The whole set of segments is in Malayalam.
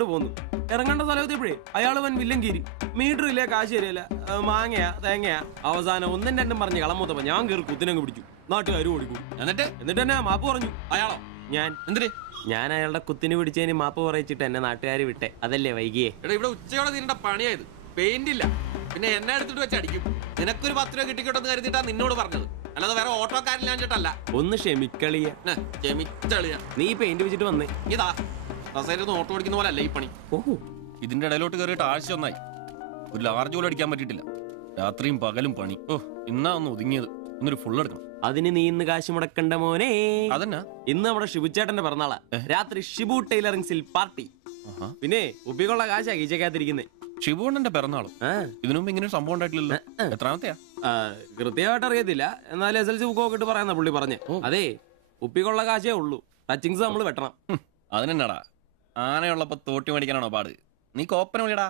പോന്നു ഇറങ്ങേണ്ട സ്ഥലത്തെപ്പോഴേ അയാൾ വൻ വില്ലങ്കീരി മീറ്റർ ഇല്ലേ കാശ് തരില്ല മാങ്ങയാ തേങ്ങയാ അവസാനം ഒന്നും രണ്ടും പറഞ്ഞ് കളമൂത്തപ്പോ ഞാൻ കയറി കുത്തിനങ്ങ് പിടിച്ചു നാട്ടുകാർ ഓടിക്കൂടി എന്നിട്ട് തന്നെ മാപ്പ് പറഞ്ഞു അയാളോ ഞാൻ അയാളുടെ കുത്തിന് പിടിച്ചതിന് മാപ്പ് പറയിച്ചിട്ട് എന്നെ നാട്ടുകാർ വിട്ടെ അതല്ലേ വൈകിയേ ഇവിടെ ഉച്ചയോടെ നിന്റെ പണിയായത് പെയിന്റ് ഇല്ല പിന്നെ എന്നെ എടുത്തിട്ട് വെച്ച് അടിക്കും നിനക്കൊരു 10 രൂപ കിട്ടിക്കോട്ടെന്ന് കരുതിട്ടാ നിന്നോട് പറഞ്ഞത് അല്ലാതെ വേറെ ഓട്ടോക്കാരില്ലാഞ്ഞിട്ടല്ല ഒന്ന് ക്ഷമിക്കളിയ നീ പെയിന്റ് വെച്ചിട്ട് വന്നേ ഇതാ കസേരന്ന് ഓട്ടോ ഓടിക്കുന്ന പോലെ അല്ല ഈ പണി ഓഹോ ഇതിന്റെ ഇടയിലോട്ട് കയറിയിട്ട് ആഴ്ച ഒന്നായി ഒരു ലാർജ് പോലും അടിക്കാൻ പറ്റിയിട്ടില്ല രാത്രിയും പകലും പണി ഇന്നാ ഒന്ന് ഒതുങ്ങിയത് ഇന്നൊരു ഫുൾ എടുക്കണം അതിന് നീ ഇന്ന് കാശ് മുടക്കണ്ട മോനെ അതന്നെ ഇന്ന് നമ്മുടെ ഷിബുച്ചേട്ടന്റെ പിറന്നാളാ രാത്രി ഷിബു ടൈലറിംഗ്സിൽ പാർട്ടി പിന്നെ ഉപ്പിക്കുള്ള കാശാ കീച്ചക്കാത്തിരിക്കുന്നേ ഷിബുണ്ണന്റെ പിറന്നാള് ഇതിനു മുമ്പ് ഇങ്ങനെ ഒരു സംഭവം ഉണ്ടായിട്ടില്ലല്ലോ എത്രാമത്തെയാ കൃത്യമായിട്ട് അറിയത്തില്ല എന്നാലും SLC ബുക്ക് നോക്കിട്ട് പറയാന്ന പുള്ളി പറഞ്ഞേ അതെ ഉപ്പിക്കുള്ള കാശേ ഉള്ളൂ ടച്ചിങ്സ് നമ്മൾ വെട്ടണം അതിനെന്നാടാ ആനയുള്ളപ്പോ തോട്ടി മേടിക്കാനാണോ പാട് നീ കോപ്പന വിളിയടാ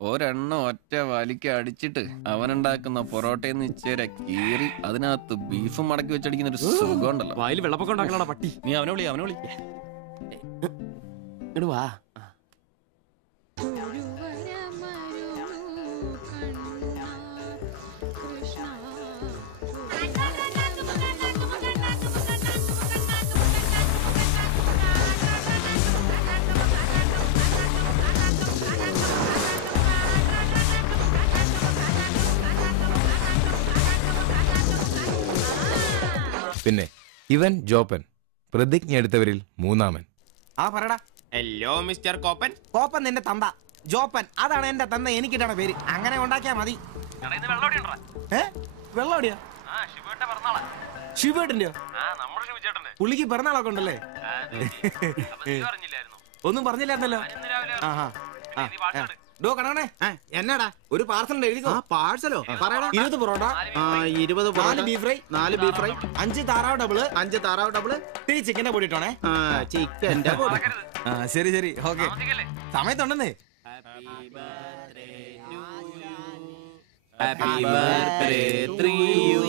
ഒരെണ്ണം ഒറ്റ വലിക്ക് അടിച്ചിട്ട് അവനുണ്ടാക്കുന്ന പൊറോട്ടയെന്ന് ഇച്ചേരെ കീറി അതിനകത്ത് ബീഫും മടക്കി വെച്ചടിക്കുന്ന ഒരു സുഖം ഉണ്ടല്ലോ വായിൽ വെള്ളപ്പൊക്കം ഉണ്ടാക്കണ പട്ടി നീ അവനെ വിളി ഇങ്ങട് വാ പിന്നെ ഇവൻ ജോപ്പൻ പ്രതിജ്ഞ എടുത്തവരിൽ മൂന്നാമൻ. ആ പറടാ. Hello mister കോപ്പൻ. കോപ്പൻ നിന്റെ തന്ത ജോപ്പൻ, അതാണ് എന്റെ തന്ത, എനിക്കിട്ടാണ് പേര്. അങ്ങനെ ഉണ്ടാക്കിയാ മതി. വെള്ളം എവിടെയാ? ശിവേട്ടന്റെയോ? പുള്ളിക്ക് പിറന്നാളൊക്കെ ഉണ്ടല്ലേ? ഒന്നും പറഞ്ഞില്ലായിരുന്നല്ലോ. ഡോ കണേ എന്നാടാ ഒരു പാർസൽ എഴുതിക്കോ. പാഴ്സലോ? 20 parotta, 20 4 beef fry, 4 beef fry, 5 താറാവ് ഡബിള്, 5 താറാവ് ഡബിള്, ഇത്തിരി ചിക്കന്റെ പൊടി ഇട്ടോണേ. ചിക്കന്റെ പൊടി. ശരി ശരി ഓക്കെ. സമയത്തുണ്ടെന്നേ. Happy birthday to you.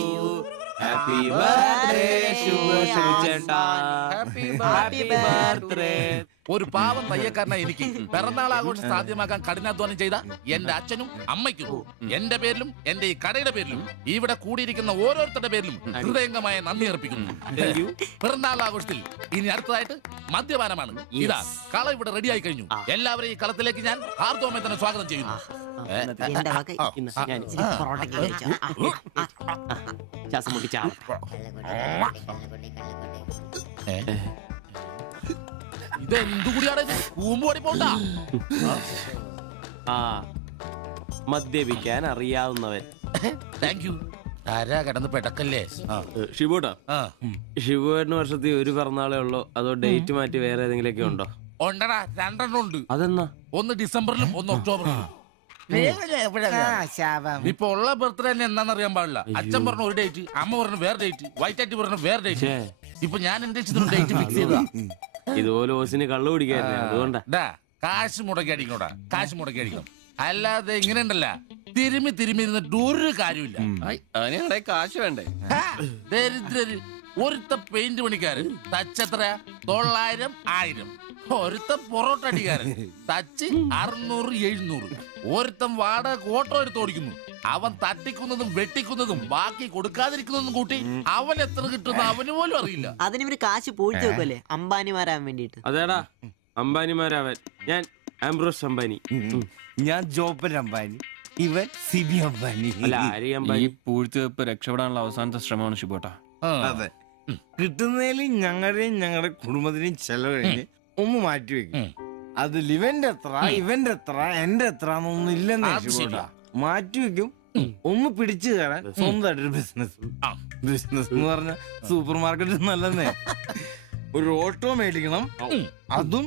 Happy birthday ശുഭചേട്ടാ. Happy birthday. ഒരു പാവം തയ്യക്കാരനായി എനിക്ക് പിറന്നാൾ ആഘോഷം സാധ്യമാക്കാൻ കഠിനാധ്വാനം ചെയ്ത എന്റെ അച്ഛനും അമ്മയ്ക്കും എന്റെ പേരിലും എന്റെ ഈ കടയുടെ പേരിലും ഇവിടെ കൂടിയിരിക്കുന്ന ഓരോരുത്തരുടെ പേരിലും ഹൃദയംഗമായ നന്ദി അർപ്പിക്കുന്നു. പിറന്നാൾ ആഘോഷത്തിൽ ഇനി അടുത്തതായിട്ട് മദ്യപാനമാണ്. ഇതാ കള ഇവിടെ റെഡിയായി കഴിഞ്ഞു. എല്ലാവരെയും ഈ കളത്തിലേക്ക് ഞാൻ ഹാർദവമായി തന്നെ സ്വാഗതം ചെയ്യുന്നു. ഇതെന്തുകൂടിയാണ് കൂമ്പോടി പോണ്ട. മദ്യപിക്കാൻ അറിയാവുന്നവൻ. Thank you. ആരാ കിടന്ന് പെടക്കല്ലേ? ഷിബുട്ടാ, ഷിബുവേട്ടന് വർഷത്തിൽ ഒരു പിറന്നാളേ ഉള്ളോ അതോ ഡേറ്റ് മാറ്റി വേറെ ഏതെങ്കിലുമൊക്കെ ഉണ്ടോ? ഉണ്ടടാ, 2 ഉണ്ട്. അതെന്നാ? ഒന്ന് ഡിസംബറിലും ഒന്ന് ഒക്ടോബറിലും. ഇപ്പൊ ഉള്ള ബർത്ത്ഡേ തന്നെ എന്താണെന്നറിയാൻ പാടില്ല. അച്ഛൻ പറഞ്ഞ ഒരു ഡേറ്റ്, അമ്മ പറഞ്ഞ വേറെ ഡേറ്റ്, വൈറ്റാറ്റി പറഞ്ഞ വേറെ ഡേറ്റ്. ഇപ്പൊ ഞാൻ എന്റെ ഡേറ്റ് ഫിക്സ് ചെയ്തതാ. ഇതുപോലെ ഓസിന് കള്ളു കുടിക്കായിരുന്നു, അതുകൊണ്ടാ. കാശ് മുടക്കി അടിക്കണോടാ, കാശ് മുടക്കി അടിക്കണം. അല്ലാതെ ഇങ്ങനെ ഉണ്ടല്ല തിരുമ്മി ഇരുന്നിട്ട് ഒരു കാര്യമില്ല. അതിനെ കാശ് വേണ്ടേ? ദരിദ്രര്. ഒരുത്ത പെയിന്റ് പണിക്കാരൻ തച്ചെത്ര 900 1000. ഒരുത്ത പൊറോട്ട അടിക്കാരൻ തച്ച് 600 700. ഒരുത്തൻ വാടക ഓട്ടോ എടുത്ത് ഓടിക്കുന്നു. അവൻ തട്ടിക്കുന്നതും വെട്ടിക്കുന്നതും ബാക്കി കൊടുക്കാതിരിക്കുന്നതും കൂട്ടി അവൻ എത്ര കിട്ടുന്ന അവന് പോലും അറിയില്ല. അതിനിവര് കാശ് പൂഴ്ത്തി വെക്കല്ലേ അംബാനിമാരാൻ വേണ്ടിട്ട്. അതേടാ അംബാനിമാരാവൻ. ഞാൻ ആംബ്രോസ് അംബാനി. ഞാൻ ജോപ്പൻ അംബാനി. ഇവൻ സിബി അംബാനി. അല്ല, ആര്യ അംബാനി. ഈ പൂഴ്ത്തിവെപ്പ് രക്ഷപ്പെടാനുള്ള അവസാനത്തെ ശ്രമമാണ് ഷിബോട്ടാ. അതെ, കിട്ടുന്നതിൽ ഞങ്ങളുടെയും ഞങ്ങളുടെ കുടുംബത്തിനെയും ചെലവ് കഴിഞ്ഞ് ഒന്ന് മാറ്റി വെക്കും. അതിൽ ഇവന്റെ എത്ര ഇവന്റെ എത്ര എന്റെ എത്ര എന്നൊന്നും ഇല്ലെന്ന് മാറ്റി വെക്കും. ഒന്ന് പിടിച്ചു കയറാൻ സ്വന്തമായിട്ടൊരു ബിസിനസ് എന്ന് പറഞ്ഞ സൂപ്പർ മാർക്കറ്റ് നല്ലതേ. ഒരു ഓട്ടോ മേടിക്കണം, അതും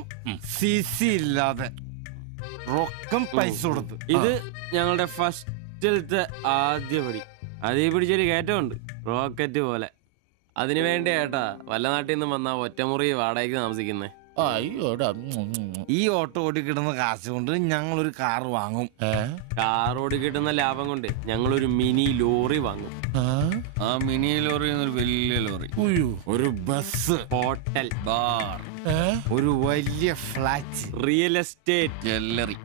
CC ഇല്ലാതെ റൊക്കം പൈസ കൊടുത്ത്. ഇത് ഞങ്ങളുടെ ഫസ്റ്റിലത്തെ ആദ്യ പടി. അതീ പിടിച്ചൊരു കയറ്റമുണ്ട്, റോക്കറ്റ് പോലെ. അതിനു വേണ്ടി ഏട്ടാ വല്ല നാട്ടിൽ നിന്നും വന്നാ ഒറ്റമുറി വാടകയ്ക്ക് താമസിക്കുന്നേ. അയ്യോടാ. ഈ ഓട്ടോ ഓടിക്കിടുന്ന കാശ് കൊണ്ട് ഞങ്ങൾ ഒരു കാർ വാങ്ങും. കാറോട് കിട്ടുന്ന ലാഭം കൊണ്ട് ഞങ്ങളൊരു മിനി ലോറി വാങ്ങും. ആ മിനി ലോറി ഒരു വലിയ ലോറി, ഒരു ബസ്, ഹോട്ടൽ, ബാർ, ഒരു വലിയ ഫ്ലാറ്റ്, റിയൽ എസ്റ്റേറ്റ്, ജ്വല്ലറി.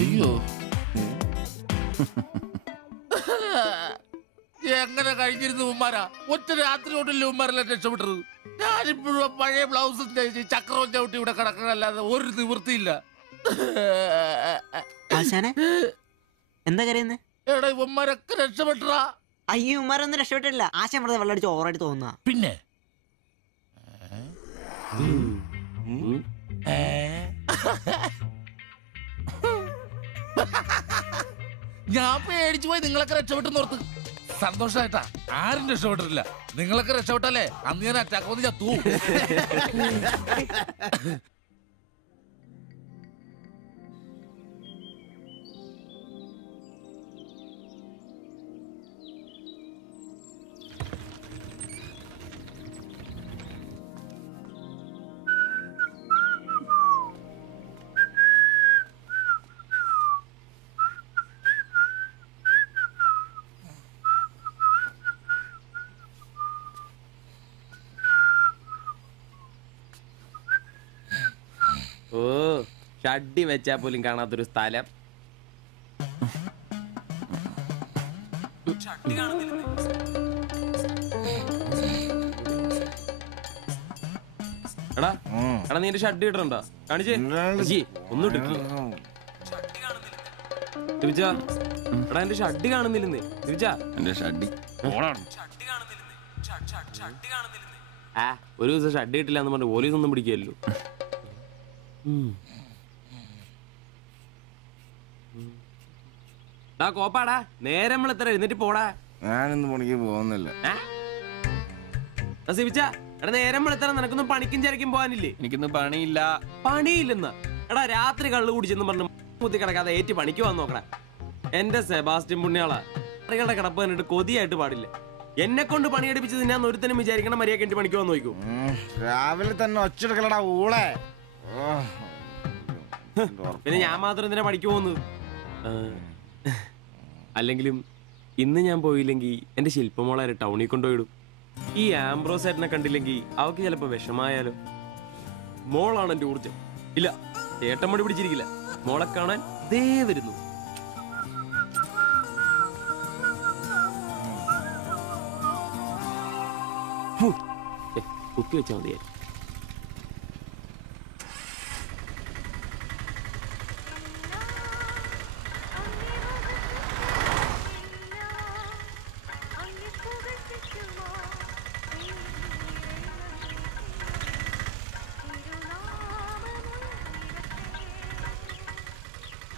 അയ്യോ, എങ്ങനെ കഴിഞ്ഞിരുന്നു ഉമ്മാരാ? ഒറ്റ രാത്രി കൊണ്ടല്ലേ ഉമ്മാരെല്ലാം രക്ഷപ്പെട്ടത്. ഞാനിപ്പോഴും പഴയ ബ്ലൗസും ചക്രവും ചവിട്ടി ഇവിടെ കിടക്കണല്ലാതെ ഒരു നിവൃത്തിയില്ല. ആശാനെ എന്താ കരയുന്നേ? എടാ ഉമ്മാരൊക്കെ രക്ഷപ്പെട്ടടാ. അയ്യോ ഉമ്മാരൊന്നും രക്ഷപ്പെട്ടില്ല. ആശാൻ വെറുതെ വെള്ളടിച്ച് ഓവറായിട്ട് തോന്നുക. പിന്നെ ഞാൻ പേടിച്ചു പോയി. നിങ്ങളൊക്കെ രക്ഷപ്പെട്ടെന്ന് ഓർത്ത് സന്തോഷായിട്ടാ. ആരും രക്ഷപ്പെട്ടിട്ടില്ല. നിങ്ങളൊക്കെ രക്ഷപ്പെട്ടല്ലേ അന്ന് ഞാൻ അറ്റാക്ക് വന്ന് ചത്തു. ഓ ഷഡ്ഡി വെച്ചാ പോലും കാണാത്തൊരു സ്ഥലം. എടാ എടാ നീ എന്റെ ഷഡ്ഡി ഇടണ്ടോ? കാണിച്ചേ ഒന്നും ഇട്ടിട്ടില്ല. എടാ എന്റെ ഷഡ്ഡി കാണുന്നില്ലെന്നേ. എന്റെ ഷഡ്ഡി ആ ഒരു ദിവസം ഷഡ്ഡി ഇട്ടില്ല എന്ന് പറഞ്ഞ് പോലീസ് ഒന്നും പിടിക്കല്ലോ. കോപ്പാടാ നേരം എത്ര എഴുന്നേറ്റ് പോടാ. ഞാനിന്ന് പണിക്ക് പോകുന്നില്ല. എടാ നേരം എത്ര നിനക്കൊന്നും പണിക്കും ചരക്കും പോകാനില്ലേ? എനിക്കൊന്നും പണിയില്ല. പണിയില്ലെന്ന് എടാ രാത്രി കള്ളു കുടിച്ചെന്ന് പറഞ്ഞു കുത്തി കിടക്കാതെ ഏറ്റ് പണിക്ക് വന്ന് നോക്കടാ. എന്റെ സെബാസ്റ്റ്യൻ പുണ്യാളാ കളുടെ കിടപ്പ് കണ്ടിട്ട് കൊതിയായിട്ട് പാടില്ല. എന്നെ കൊണ്ട് പണിയെടുപ്പിച്ചത് ഞാൻ ഒരുത്തനും വിചാരിക്കണം മര്യാദ എന്റെ പണിക്ക് വന്ന് നോക്കൂ. രാവിലെ തന്നെ ഒച്ചെടുക്കലടാ ഊളെ. പിന്നെ ഞാൻ മാത്രം എന്തിനാ പണിക്ക് പോകുന്നത്? അല്ലെങ്കിലും ഇന്ന് ഞാൻ പോയില്ലെങ്കിൽ എന്റെ ശില്പമോളെ ടൗണിൽ കൊണ്ടുപോയിടും. ഈ ആംബ്രോസേട്ടനെ കണ്ടില്ലെങ്കിൽ അവക്ക് ചിലപ്പോ വിഷമായാലോ. മോളാണ് എന്റെ ഊർജം. ഇല്ല ചേട്ടൻ മടി പിടിച്ചിരിക്കില്ല. മോളെ കാണാൻ ദേ വരുന്നു. കുത്തി വെച്ചാൽ മതിയായി.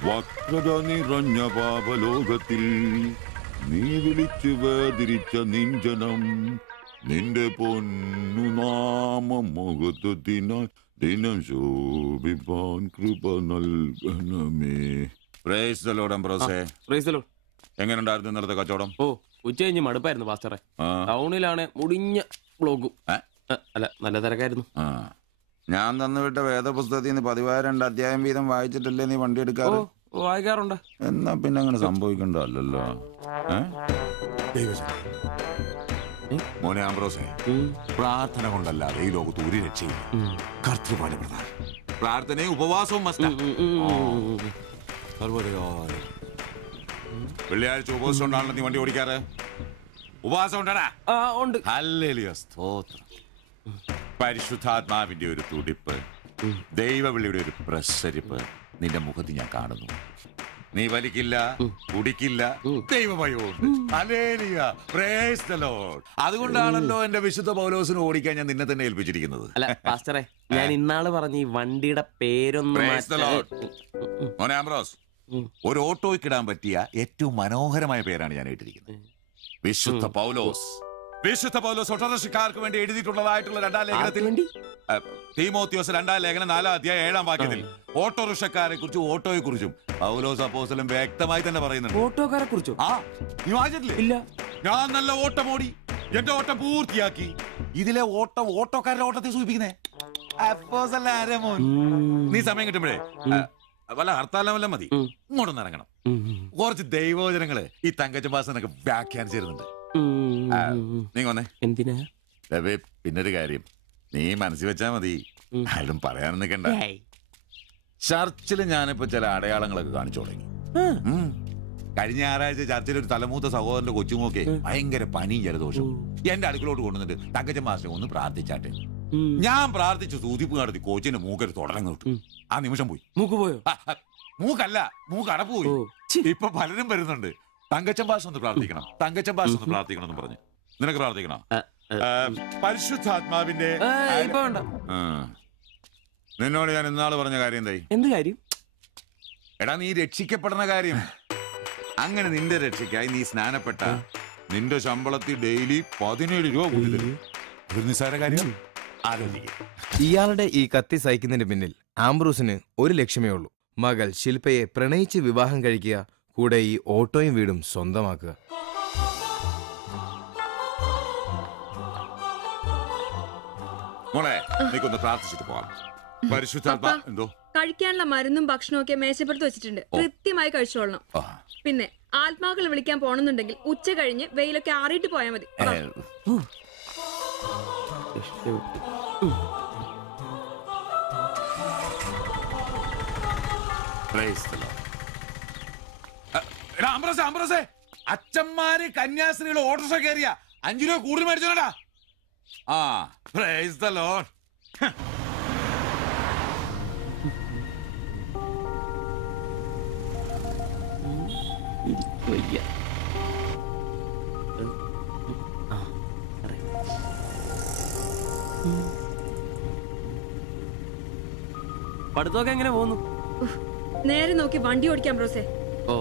വക്രത നിറഞ്ഞ പാപലോകത്തിൽ നീ വിളിച്ചു വേദിരിച്ച നിഞ്ചനം നിന്റെ പൊന്നു നാമം മുഖത്തിനാൽ ദിനം ശോഭിപ്പാൻ കൃപ നൽകണമേ. പ്രൈസ് ദി ലോർഡ് അംബ്രോസേ. Praise the lord. എങ്ങനെയുണ്ടായിരുന്നു ഇന്നലത്തെ കച്ചവടം? ഓ ഉച്ച കഴിഞ്ഞ് മടുപ്പായിരുന്നു പാസ്റ്ററെ. ടൗണിലാണ് മുടിഞ്ഞ ബ്ലോഗും. അല്ല നല്ല തിരക്കായിരുന്നു. ഞാൻ തന്നുവിട്ട വേദപുസ്തകത്തിൽ നിന്ന് 12 അധ്യായം വീതം വായിച്ചിട്ടല്ലേ നീ വണ്ടി എടുക്കാറ്? വായിക്കാറുണ്ട്. എന്നാ പിന്നെ അങ്ങനെ സംഭവിക്കണ്ടല്ലോ. മോനെ ആംബ്രോസേ, പ്രാർത്ഥന കൊണ്ടല്ലാതെ ഈ ലോകത്ത് ഒരു രക്ഷയില്ല. കർത്തൃപാട് പ്രധാനം. പ്രാർത്ഥനയും ഉപവാസവും മസ്റ്റാ. വെള്ളിയാഴ്ച ഉപവാസം കൊണ്ടാണല്ലോ നീ വണ്ടി ഓടിക്കാറ്. ഉപവാസം ഉണ്ടടാ? ഉണ്ട്. ഹല്ലേലൂയ, സ്തോത്രം. പരിശുദ്ധാത്മാവിന്റെ ഒരു തുടിപ്പ്, ദൈവവിളിയുടെ ഒരു പ്രസരിപ്പ് നിന്റെ മുഖത്ത് ഞാൻ കാണുന്നു. നീ വലിക്കില്ല, കുടിക്കില്ല, ദൈവഭയവും. അതുകൊണ്ടാണല്ലോ എന്റെ വിശുദ്ധ പൗലോസിന് ഓടിക്കാൻ ഞാൻ നിന്നെ തന്നെ ഏൽപ്പിച്ചിരിക്കുന്നത്. അല്ല പാസ്റ്ററെ, ഞാൻ ഇന്നാള് പറഞ്ഞ ഈ വണ്ടിയുടെ പേരൊന്നും മോനെ ആംബ്രോസ്, ഒരു ഓട്ടോയ്ക്കിടാൻ പറ്റിയ ഏറ്റവും മനോഹരമായ പേരാണ് ഞാൻ ഇട്ടിരിക്കുന്നത്. വിശുദ്ധ പൗലോസ്. വിശുദ്ധ പൗലോസ് ഓട്ടോറിക്ഷക്കാർക്ക് വേണ്ടി എഴുതിയിട്ടുള്ളതായിട്ടുള്ള 2-ാം ലേഖനത്തിൽ തീമോത്തിയോസ് 2-ാം ലേഖനം 4-ാം അധ്യായം 7-ാം വാക്യത്തിൽ ഓട്ടോറിക്ഷക്കാരെ കുറിച്ചും ഓട്ടോയെ കുറിച്ചും പൗലോസ് അപ്പോസ്തലൻ വ്യക്തമായി തന്നെ പറയുന്നുണ്ട്. ഓട്ടോക്കാരെ കുറിച്ചോ? ആ, നീ വായിച്ചിട്ടില്ലേ? ഇല്ല. ഞാൻ നല്ല ഓട്ടമോടി എന്റെ ഓട്ടം പൂർത്തിയാക്കി. ഇതിലെ ഓട്ടം ഓട്ടോക്കാരുടെ ഓട്ടത്തെ സൂചിപ്പിക്കുന്നേ. അപ്പോസ്തലൻ ആരാ മോൻ? നീ സമയം കിട്ടുമ്പോഴേ വല്ല ഹർത്താലം വല്ല മതി, ഇങ്ങോട്ടൊന്ന് ഇറങ്ങണം. കുറച്ച് ദൈവവചനങ്ങള് ഈ തങ്കച്ചൻ ഭാസനൊക്കെ വ്യാഖ്യാനിച്ചിരുന്നുണ്ട്. നീ വന്നേ. എന്തിനാ? പിന്നൊരു കാര്യം നീ മനസ്സിൽ വെച്ചാ മതി, ആരും പറയാൻ നിൽക്കണ്ട. ചർച്ചിൽ ഞാനിപ്പോ ചില അടയാളങ്ങളൊക്കെ കാണിച്ചു തുടങ്ങി. കഴിഞ്ഞ ഞായറാഴ്ച ചർച്ചിൽ ഒരു തലമൂത്ത സഹോദരന്റെ കൊച്ചുമോക്കെ ഭയങ്കര പനിയും ജലദോഷവും എന്റെ അടുക്കളോട്ട് കൊണ്ടുവന്നിട്ട് തങ്കച്ചൻ മാസ്റ്റർ ഒന്ന് പ്രാർത്ഥിച്ചാട്ടെ. ഞാൻ പ്രാർത്ഥിച്ചു സൂചിപ്പ് നടത്തി കോച്ചിന്റെ മൂക്കൊരു തുടരങ്ങ് കിട്ടും. ആ നിമിഷം പോയി. മൂക്ക് പോയോ? മൂക്കല്ല, മൂക്ക് അടപ്പ് പോയി. ഇപ്പൊ പലരും വരുന്നുണ്ട്, തങ്കച്ചൻ ഭാഷ ഒന്ന് പ്രാർത്ഥിക്കണം, തങ്കച്ചൻ ഭാഷ ഒന്ന് പ്രാർത്ഥിക്കണം എന്ന് പറഞ്ഞു. നിനക്ക് പ്രാർത്ഥിക്കണം? പരിശുദ്ധാത്മാവിന്റെ നിന്നോട് ഞാൻ ഇന്നാള് പറഞ്ഞ കാര്യം എന്തായി? എന്ത് കാര്യം? എടാ, നീ രക്ഷിക്കപ്പെടുന്ന കാര്യം. അങ്ങനെ നിന്റെ രക്ഷയ്ക്കായി നീ സ്നാനപ്പെട്ട നിന്റെ ശമ്പളത്തിൽ ഡെയിലി 17 രൂപ കൂടി തരും. ഒരു നിസ്സാര കാര്യം ആലോചിക്കുക. ഇയാളുടെ ഈ കത്തി സഹിക്കുന്നതിന് പിന്നിൽ ആംബ്രൂസിന് ഒരു ലക്ഷ്യമേ ഉള്ളൂ: മകൾ ശില്പയെ പ്രണയിച്ച് വിവാഹം കഴിക്കുക, കൂടെ ഈ ഓട്ടോയും വീടും സ്വന്തമാക്കുക. മോളെ, നീക്കൊന്ന് പ്രാർത്ഥിച്ചിട്ട് പോവാം. പരിശുദ്ധാത്മാ എന്തോ കഴിക്കാനുള്ള മരുന്നും ഭക്ഷണവും ഒക്കെ മേശപ്പുറത്ത് വെച്ചിട്ടുണ്ട്, കൃത്യമായി കഴിച്ചോളണം. പിന്നെ ആത്മാക്കൾ വിളിക്കാൻ പോണെന്നുണ്ടെങ്കിൽ ഉച്ച കഴിഞ്ഞ് വെയിലൊക്കെ ആറിയിട്ട് പോയാൽ മതി. അച്ഛന്മാര് കന്യാസ്ത്രീകൾ ഓട്ടോറിക്ഷ കയറിയ 5 രൂപ കൂടുതൽ മേടിച്ചോടാ. ആ, പ്രൈസ് ദി ലോർഡ്. പഠിത്തമൊക്കെ എങ്ങനെ പോകുന്നു? നേരെ നോക്കി വണ്ടി ഓടിക്കാൻ ബ്രോസേ. ഓ,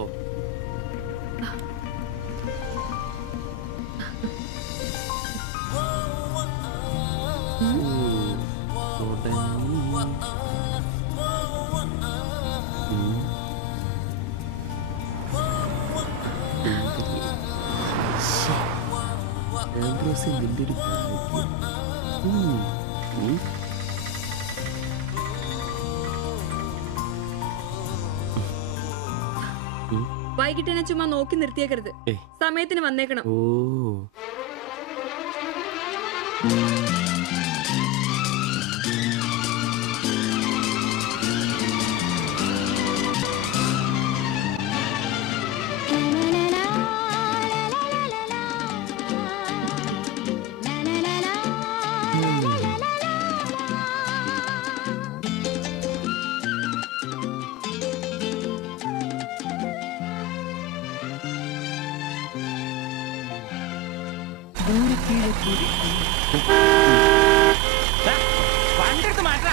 വൈകിട്ട് എന്നെ ചുമ്മാ നോക്കി നിർത്തിയേക്കരുത്, സമയത്തിന് വന്നേക്കണം. ഓ, വണ്ടി മാറ്റാ.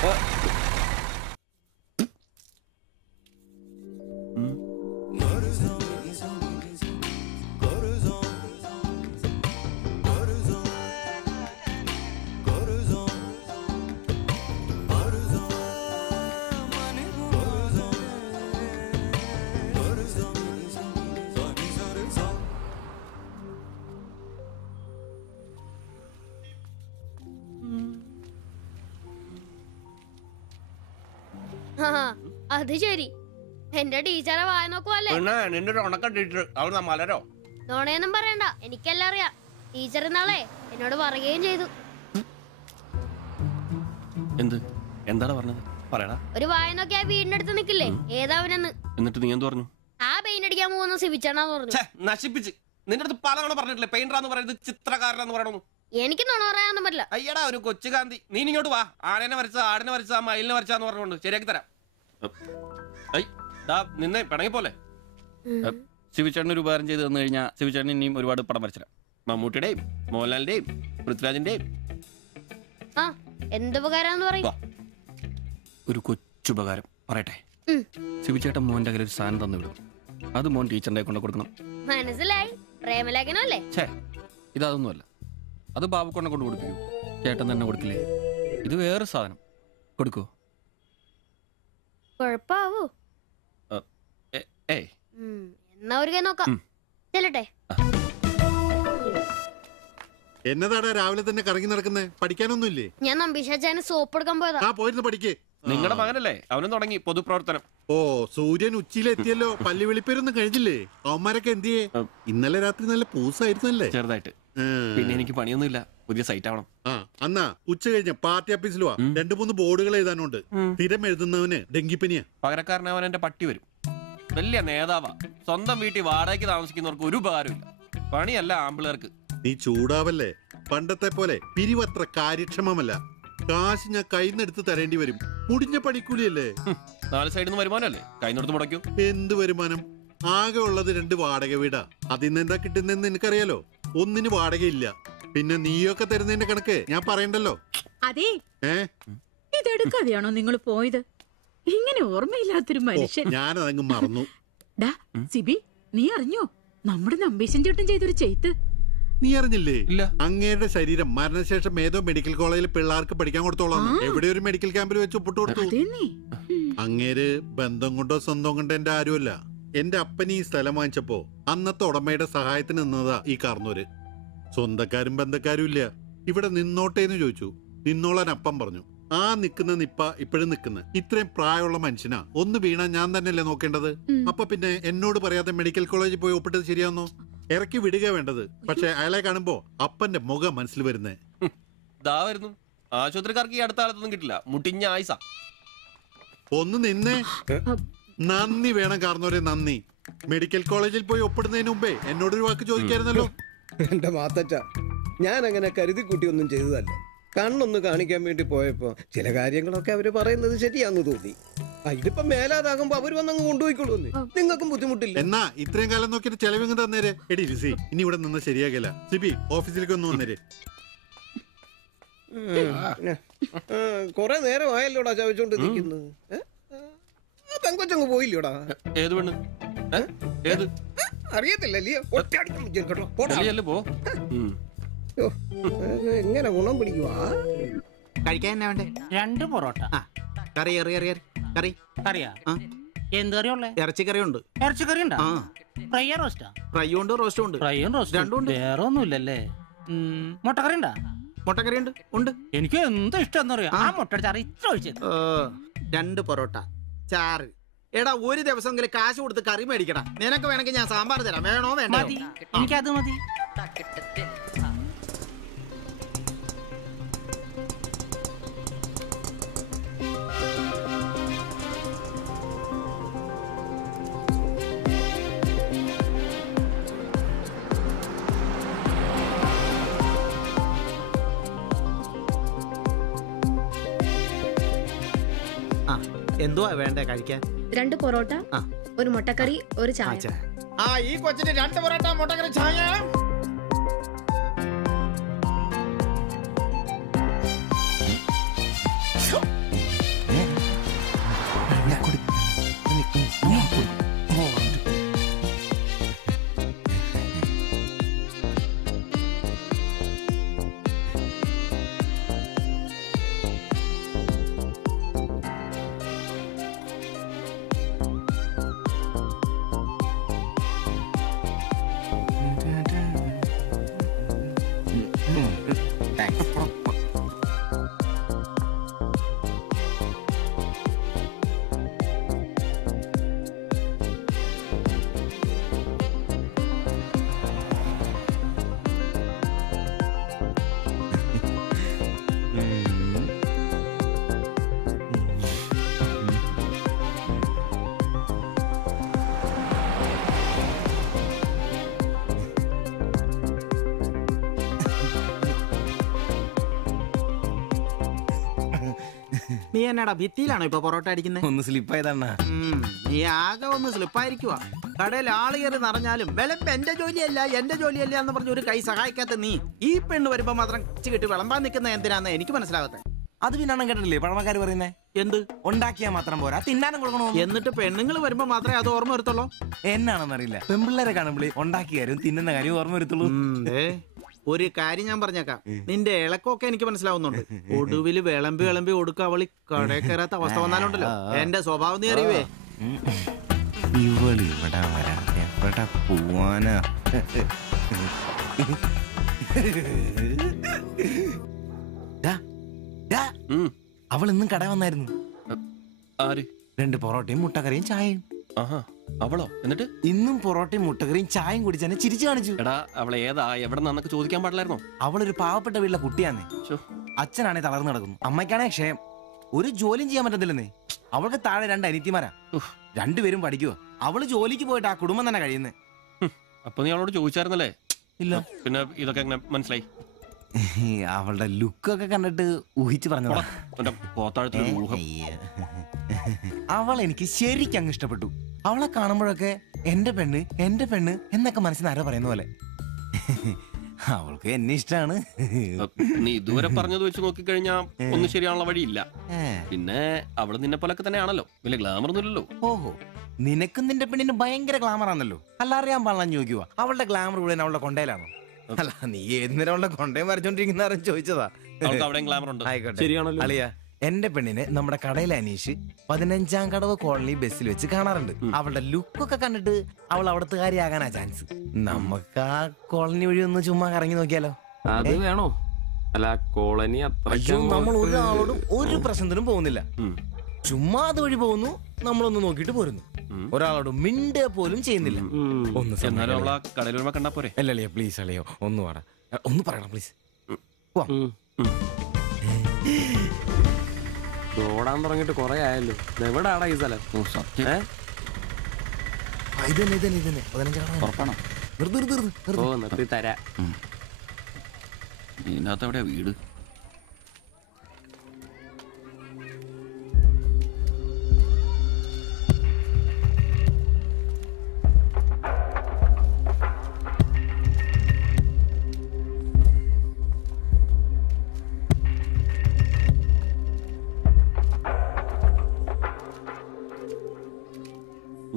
അത് ശരി, എന്റെ ടീച്ചറെ വായ നോക്കുവല്ലേ? നിന്റെ ഉണക്ക ടീച്ചർ അവൾ മലരോ? നോണയൊന്നും പറയണ്ട, എനിക്കെല്ലാം അറിയാം. ടീച്ചർ ഇന്നാളെ എന്നോട് പറയുകയും ചെയ്തു. എന്ത്? എന്താണ് പറഞ്ഞത്? പറയടാ. ഒരു വായ നോക്കി ആ വീടിന്റെ അടുത്ത് നിക്കില്ലേ, ഏതാവനെന്ന്. എന്നിട്ട് നീ എന്ത് പറഞ്ഞു? ആ പെയിന്റ് അടിക്കാൻ പോകുന്ന സിവിച്ചാണെന്ന് പറഞ്ഞു. നശിപ്പിച്ച്. നിന്റെ അടുത്ത് പലതവണ പറഞ്ഞിട്ടില്ലേ പെയിന്ററാന്ന് പറയുന്നത് ചിത്രകാരനാന്ന് പറയണു. എനിക്ക് നുണ പറയാനൊന്നും പറ്റില്ല. അയ്യടാ, ഒരു കൊച്ചു കാന്തി. നീ ഇങ്ങോട്ട് വാ. ആനേനെ വരച്ച, ആടിനെ വരച്ച, മയിലിനെ വരച്ചാന്ന് പറഞ്ഞുകൊണ്ട് ശരിയാക്കി തരാം. നിന്നെ പിണങ്ങി പോലെ. ശിവചേട്ടൻ ഒരു ഉപകാരം ചെയ്ത് തന്നു കഴിഞ്ഞാൽ ശിവചേട്ടൻ ഇനിയും ഒരുപാട് പടം വരച്ചില്ല. മമ്മൂട്ടിയുടെയും മോഹൻലാലിന്റെയും പൃഥ്വിരാജിന്റെയും. ആ, എന്തുപകാരാന്ന് പറയും? ഒരു കൊച്ചുപകാരം പറയട്ടെ. ശിവചേട്ടൻ മോന്റെ കയ്യിൽ ഒരു സാധനം തന്നു വിടും. അത് മോൻ ടീച്ചറിന്റെ കൊണ്ട് കൊടുക്കണം. മനസ്സിലായി, പ്രേമലേഖനല്ലേ? ഇതൊന്നുമല്ല. അത് ബാബുക്കൊണ്ടെ കൊണ്ട് കൊടുപ്പിക്കൂ. ചേട്ടൻ തന്നെ കൊടുക്കില്ലേ? ഇത് വേറെ സാധനം. കൊടുക്കൂ. കൊഴപ്പാവോ? ഏയ് എന്നാ ഒരു കൈ നോക്കാം. ചെല്ലട്ടെ. എന്നതാടാ രാവിലെ തന്നെ കറങ്ങി നടക്കുന്നേ? പഠിക്കാനൊന്നുമില്ലേ? ഞാൻ നമ്പീശാച്ചാന് സോപ്പ് എടുക്കാൻ പോയതാ. ആ പോയിരുന്നു പഠിക്കേ. നിങ്ങളുടെ മകനല്ലേ, അവനും തുടങ്ങി പൊതുപ്രവർത്തനം. ഓ സൂര്യൻ ഉച്ചയിലെത്തിയല്ലോ. പല്ലി വെളിപ്പേരൊന്നും കഴിഞ്ഞില്ലേ? അവന്മാരൊക്കെ എന്തിയേ? ഇന്നലെ രാത്രി നല്ല പൂസായിരുന്നല്ലേ? ചെറുതായിട്ട്. പിന്നെ എനിക്ക് പണിയൊന്നുമില്ല, പുതിയ സൈറ്റ് ആവണം. ആ എന്നാ ഉച്ച കഴിഞ്ഞ പാർട്ടി ഓഫീസിൽ വാ. 2-3 ബോർഡുകൾ എഴുതാനുണ്ട്. സ്ഥിരം എഴുതുന്നവന് ഡെങ്കിപ്പനിയാ. പകരക്കാരനവൻ എന്റെ പട്ടി വരും. വലിയ നേതാവാ. സ്വന്തം വീട്ടിൽ വാടകയ്ക്ക് താമസിക്കുന്നവർക്ക് ഒരു ഉപകാരമില്ല. പണിയല്ല ആമ്പിളേർക്ക്. നീ ചൂടാവല്ലേ? പണ്ടത്തെ പോലെ പിരിവത്ര കാര്യക്ഷമമല്ല. കാശ് ഞാൻ കൈന്നെടുത്ത് തരേണ്ടി വരും. മുടിഞ്ഞ പണിക്കൂലിയല്ലേ? 4 സൈഡിൽ നിന്ന് വരുമാനമല്ലേ, കൈന്നെടുത്ത് മുടക്കൂ. എന്ത് വരുമാനം? ആകെ ഉള്ളത് 2 വാടക വീടാ. അതിന്ന് എന്താ കിട്ടുന്നെന്ന് എനിക്കറിയാലോ. ഒന്നിന് വാടകയില്ല. പിന്നെ നീയൊക്കെ തരുന്നതിന്റെ കണക്ക് ഞാൻ പറയണ്ടല്ലോ. അതെ, ഇതെടുക്കാതെയാണോ നിങ്ങൾ പോയത്? ഇങ്ങനെ ഓർമ്മയില്ലാത്തൊരു മനുഷ്യൻ. ഞാനതങ്ങ് മറന്നു. സിബി, നീ അറിഞ്ഞോ നമ്മുടെ നമ്പീശൻ ചേട്ടൻ ചെയ്തൊരു ചെയ്ത്ത്? നീ അറിഞ്ഞില്ലേ? അങ്ങേരുടെ ശരീരം മരണശേഷം ഏതോ മെഡിക്കൽ കോളേജിൽ പിള്ളേർക്ക് പഠിക്കാൻ കൊടുത്തോളാം. എവിടെ ഒരു മെഡിക്കൽ ക്യാമ്പിൽ വെച്ച് ഒപ്പിട്ട് കൊടുത്തു. അങ്ങേര് ബന്ധം കൊണ്ടോ സ്വന്തം കൊണ്ടോ എന്റെ ആരുമല്ല. എന്റെ അപ്പന് ഈ സ്ഥലം വാങ്ങിച്ചപ്പോ അന്നത്തെ ഉടമയുടെ സഹായത്തിന് നിന്നതാ ഈ കാർന്നൂര്. സ്വന്തക്കാരും ബന്ധക്കാരും ഇല്ല. ഇവിടെ നിന്നോട്ടേന്ന് ചോദിച്ചു. നിന്നോളാൻ അപ്പം പറഞ്ഞു. ആ നിക്കുന്ന നിപ്പ ഇപ്പോഴും നിക്കുന്ന ഇത്രയും പ്രായമുള്ള മനുഷ്യനാ. ഒന്ന് വീണാ ഞാൻ തന്നെയല്ലേ നോക്കേണ്ടത്? അപ്പൊ പിന്നെ എന്നോട് പറയാതെ മെഡിക്കൽ കോളേജിൽ പോയി ഒപ്പിട്ടത് ശരിയാന്നോ? ഇറക്കി വിടുക വേണ്ടത്. പക്ഷെ അയാളെ കാണുമ്പോ അപ്പന്റെ മുഖം മനസ്സിൽ വരുന്നേ. വരുന്നു. ആശുപത്രിക്കാർക്ക് ഈ അടുത്ത കാലത്തൊന്നും കിട്ടില്ല. മുട്ടിഞ്ഞ ആയിസ. ഒന്ന് നിന്നേ. നന്ദി വേണം കാർന്നോരെ, നന്ദി. മെഡിക്കൽ കോളേജിൽ പോയി ഒപ്പിടുന്നതിന് മുമ്പേ എന്നോടൊരു വാക്ക് ചോദിക്കായിരുന്നല്ലോ. എന്റെ മാത്തച്ച, ഞാൻ അങ്ങനെ കരുതി കൂട്ടിയൊന്നും ചെയ്തതല്ല. കണ്ണൊന്ന് കാണിക്കാൻ വേണ്ടി പോയപ്പോ ചില കാര്യങ്ങളൊക്കെ അവര് പറയുന്നത് ശരിയാന്ന് തോന്നി. ഇതിപ്പോ മേലാതാകുമ്പോ അവര് വന്നങ്ങ് കൊണ്ടുപോയിക്കോളൂ. നിങ്ങൾക്കും ബുദ്ധിമുട്ടില്ല. എന്നാ ഇത്രയും കാലം നോക്കിയിട്ട് ചെലവിങ് തന്നേരെ. എടി ലിസി, ഇനി ഇവിടെ നിന്ന് ശരിയാകില്ല. സിബി, ഓഫീസിലേക്ക് ഒന്ന് വന്നേരെ. കൊറേ നേരം ആയല്ലോടാ ചവച്ചോണ്ട് നിൽക്കുന്നത്. പെങ്കൊച്ചങ്ങ് പോയില്ലോടാ. ഏത് പെണ്ണ്? ഏത് അറിയത്തില്ലല്ലേ? എങ്ങനെ ഗുണം പിടിക്കുവാ? കഴിക്കാൻ എന്നാ വേണ്ടേ? 2 പൊറോട്ട. കറി കറി കറിയാ? എന്ത് കറിയുള്ളേ? ഇറച്ചിക്കറി ഉണ്ട്. ഇറച്ചിക്കറി ഉണ്ടാ? ഫ്രൈയാ റോസ്റ്റാ? ഫ്രൈയും ഉണ്ട് റോസ്റ്റും ഉണ്ട്. ഫ്രൈയും റോസ്റ്റും രണ്ടും ഉണ്ട്. വേറെ ഒന്നുമില്ലല്ലേ? മുട്ടക്കറി ഉണ്ടാ? മുട്ടക്കറി ഉണ്ട്. എനിക്ക് എന്ത് ഇഷ്ടം അറിയാം. ആ മുട്ടയുടെ ചാറ് ഇത്ര ഒഴിച്ചത്. 2 പൊറോട്ട, ചാറ്. എടാ ഒരു ദിവസമെങ്കിലും കാശ് കൊടുത്ത് കറി മേടിക്കടാ. നിനക്ക് വേണമെങ്കിൽ ഞാൻ സാമ്പാർ തരാം. വേണോ? വേണ്ട. എനിക്കത് മതി. എന്തുവാ വേണ്ടേ കഴിക്കാൻ? 2 പൊറോട്ട, ഒരു മുട്ടക്കറി, ഒരു ചായ. ഈ കൊച്ചിന് 2 പൊറോട്ട, മുട്ടക്കറി, ചായ. നീ എന്നാടാ ഭിത്തിയിലാണോ ഇപ്പൊ പൊറോട്ട അടിക്കുന്നത്? ഒന്ന് സ്ലിപ്പായതാണ്. നീ ആകെ ഒന്ന് സ്ലിപ്പായിരിക്കുവാ. കടയിൽ ആള് കയറി നിറഞ്ഞാലും വിളമ്പ് എന്റെ ജോലിയല്ല എന്ന് പറഞ്ഞ ഒരു കൈ സഹായിക്കാത്ത നീ ഈ പെണ്ണ് വരുമ്പോ മാത്രം കിട്ടി വിളമ്പാൻ നിൽക്കുന്ന എന്തിനാന്ന് എനിക്ക് മനസ്സിലാകത്തെ. അത് പിന്നാണ് കേട്ടില്ലേ പഴമക്കാര് പറയുന്നേ? എന്ത്? ഉണ്ടാക്കിയാ മാത്രം പോരാ, തിന്നാനും കൊടുക്കണോ? എന്നിട്ട് പെണ്ണുങ്ങൾ വരുമ്പോ മാത്രമേ അത് ഓർമ്മ വരുത്തുള്ളൂ. എന്നാണെന്നറിയില്ല, പെൺപിള്ളേരെ കാണുമ്പോഴേ ഉണ്ടാക്കിയ കാര്യം തിന്നുന്ന കാര്യം ഓർമ്മ വരുത്തുള്ളൂ. ഒരു കാര്യം ഞാൻ പറഞ്ഞേക്കാം, നിന്റെ ഇളക്കൊക്കെ എനിക്ക് മനസ്സിലാവുന്നുണ്ട്. ഒടുവില് വിളമ്പി വിളമ്പി കൊടുക്കുക അവളി കടയിൽ കയറാത്ത അവസ്ഥ വന്നാലുണ്ടല്ലോ എന്റെ സ്വഭാവം നീ അറിയുവേ. ഇവളിവിടെ വരാ, എവിടെ പോവാനാ? അവൾ ഇന്നും കട വന്നായിരുന്നു. ആര്? 2 പൊറോട്ടയും മുട്ടക്കറിയും ചായയും. അവളോ? എന്നിട്ട് ഇന്നും പൊറോട്ടയും മുട്ടക്കറിയും ചായയും കുടിച്ച് തന്നെ ചിരിച്ചു കാണിച്ചു. എടാ അവളെ ഏതാ എവിടെ നിന്നൊക്കെ ചോദിക്കാൻ പാടില്ലായിരുന്നോ? അവളൊരു പാവപ്പെട്ട വീട്ടിലെ കുട്ടിയാന്നേ. അച്ഛനാണെ തളർന്നു നടക്കുന്നു, അമ്മയ്ക്കാണെ ക്ഷയം. ഒരു ജോലിയും ചെയ്യാൻ പറ്റത്തില്ലെന്നേ. അവൾക്ക് താഴെ 2 അനിയത്തിമാരാ, 2 പേരും പഠിക്കുവോ. അവള് ജോലിക്ക് പോയിട്ട് ആ കുടുംബം തന്നെ കഴിയുന്നേ. അപ്പൊ നീ അവളോട് ചോദിച്ചായിരുന്നല്ലേ? ഇല്ല. പിന്നെ ഇതൊക്കെ എങ്ങനെ മനസ്സിലായി? അവളുടെ ലുക്കൊക്കെ കണ്ടിട്ട് ഊഹിച്ചു പറഞ്ഞതാ. അവൾ എനിക്ക് ശരിക്കും അങ്ങ് ഇഷ്ടപ്പെട്ടു. അവളെ കാണുമ്പോഴൊക്കെ എന്റെ പെണ്ണ് എന്നൊക്കെ മനസ്സിൽ ആരോ പറയുന്ന പോലെ. അവൾക്ക് എന്നെ ഇഷ്ടാണ്. നീ ഇതുവരെ പറഞ്ഞത് വെച്ച് നോക്കിക്കഴിഞ്ഞാ ഒന്നും ശരിയാണുള്ള വഴിയില്ല. പിന്നെ അവള് നിന്നെ പോലൊക്കെ തന്നെയാണല്ലോ, വലിയ ഗ്ലാമർ ഒന്നുമില്ലല്ലോ. ഓഹോ, നിനക്കും നിന്റെ പെണ്ണിന് ഭയങ്കര ഗ്ലാമർ ആണല്ലോ. അല്ല അറിയാൻ പാടില്ല ചോദിക്കുക, അവളുടെ ഗ്ലാമർ മുഴുവൻ അവളുടെ കൊണ്ടയിലാണോ? അല്ല, നീ ഏത് നേരം അവളുടെ കൊണ്ടയും വരച്ചോണ്ടിരിക്കുന്ന ചോദിച്ചതാ. ശരിയാണല്ലോ അളിയ, എന്റെ പെണ്ണിനെ നമ്മുടെ കടയിലെ അനീഷ് 15-ാം കടവ് കോളനി ബസ്സിൽ വെച്ച് കാണാറുണ്ട്. അവളുടെ ലുക്കൊക്കെ കണ്ടിട്ട് അവൾ അവിടുത്തെ കാര്യമാകാനാ ചാൻസ്. നമുക്ക് ആ കോളനി വഴി ഒന്ന് ചുമ്മാ കറങ്ങി നോക്കിയാലോ? അത് വേണോ? അല്ല, കോളനി അയ്യോ, നമ്മൾ ഒരാളോടും ഒരു പ്രശ്നത്തിനും പോകുന്നില്ല. ചുമ്മാ അതുവഴി പോകുന്നു, നമ്മളൊന്ന് നോക്കിട്ട് പോരുന്നു. ഒരാളോടും മിണ്ടുക പോലും ചെയ്യുന്നില്ല. അല്ലല്ലേ, പ്ലീസ് അല്ലയോ, ഒന്ന് പറയണം പ്ലീസ്. ഓടാൻ തുടങ്ങിട്ട് കൊറേ ആയല്ലോ. എവിടാടാ ഈ സ്ഥലം? നിർത്തി തരാ. ഇതിനകത്ത് എവിടെയാ വീട്?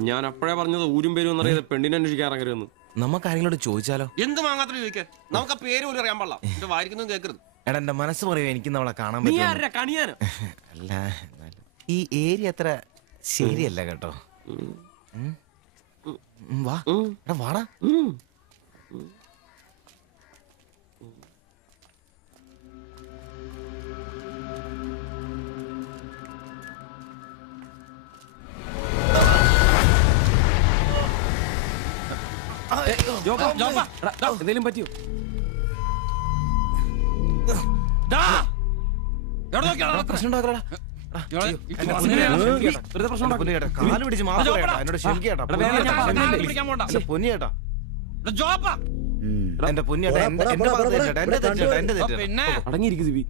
ഞാൻ അപ്പോഴേ പറഞ്ഞത് ഊരും പേരും എന്നറിയാതെ പെണ്ണിനെ അന്വേഷിക്കാൻ ഇറങ്ങരുതെന്ന്. നമുക്ക് ആരെങ്കിലും ചോദിച്ചാലോ? എന്ത് വാങ്ങാത്ത ചോദിക്കാൻ? നമുക്ക് ആ പേര് പോലും അറിയാൻ പാടില്ല. എന്റെ വായിരിക്കുന്നു കേൾക്കരുത്. എടാ, എന്റെ മനസ്സ് പറയുക എനിക്ക് നമ്മളെ കാണാൻ പറ്റും. അല്ല, ഈ ഏരിയ അത്ര ശരിയല്ല കേട്ടോ. വാടാ. എന്തേലും പറ്റിയോ? പ്രശ്നം കാല് പിടിച്ച് മാത്രം എന്നോട് ക്ഷമിക്കേട്ടാ. പൊന്നിയേട്ടാ, എന്റെ പൊന്നിയേട്ടാ, എന്റെ തെറ്റേട്ടാ. അടങ്ങിയിരിക്കും സിബി.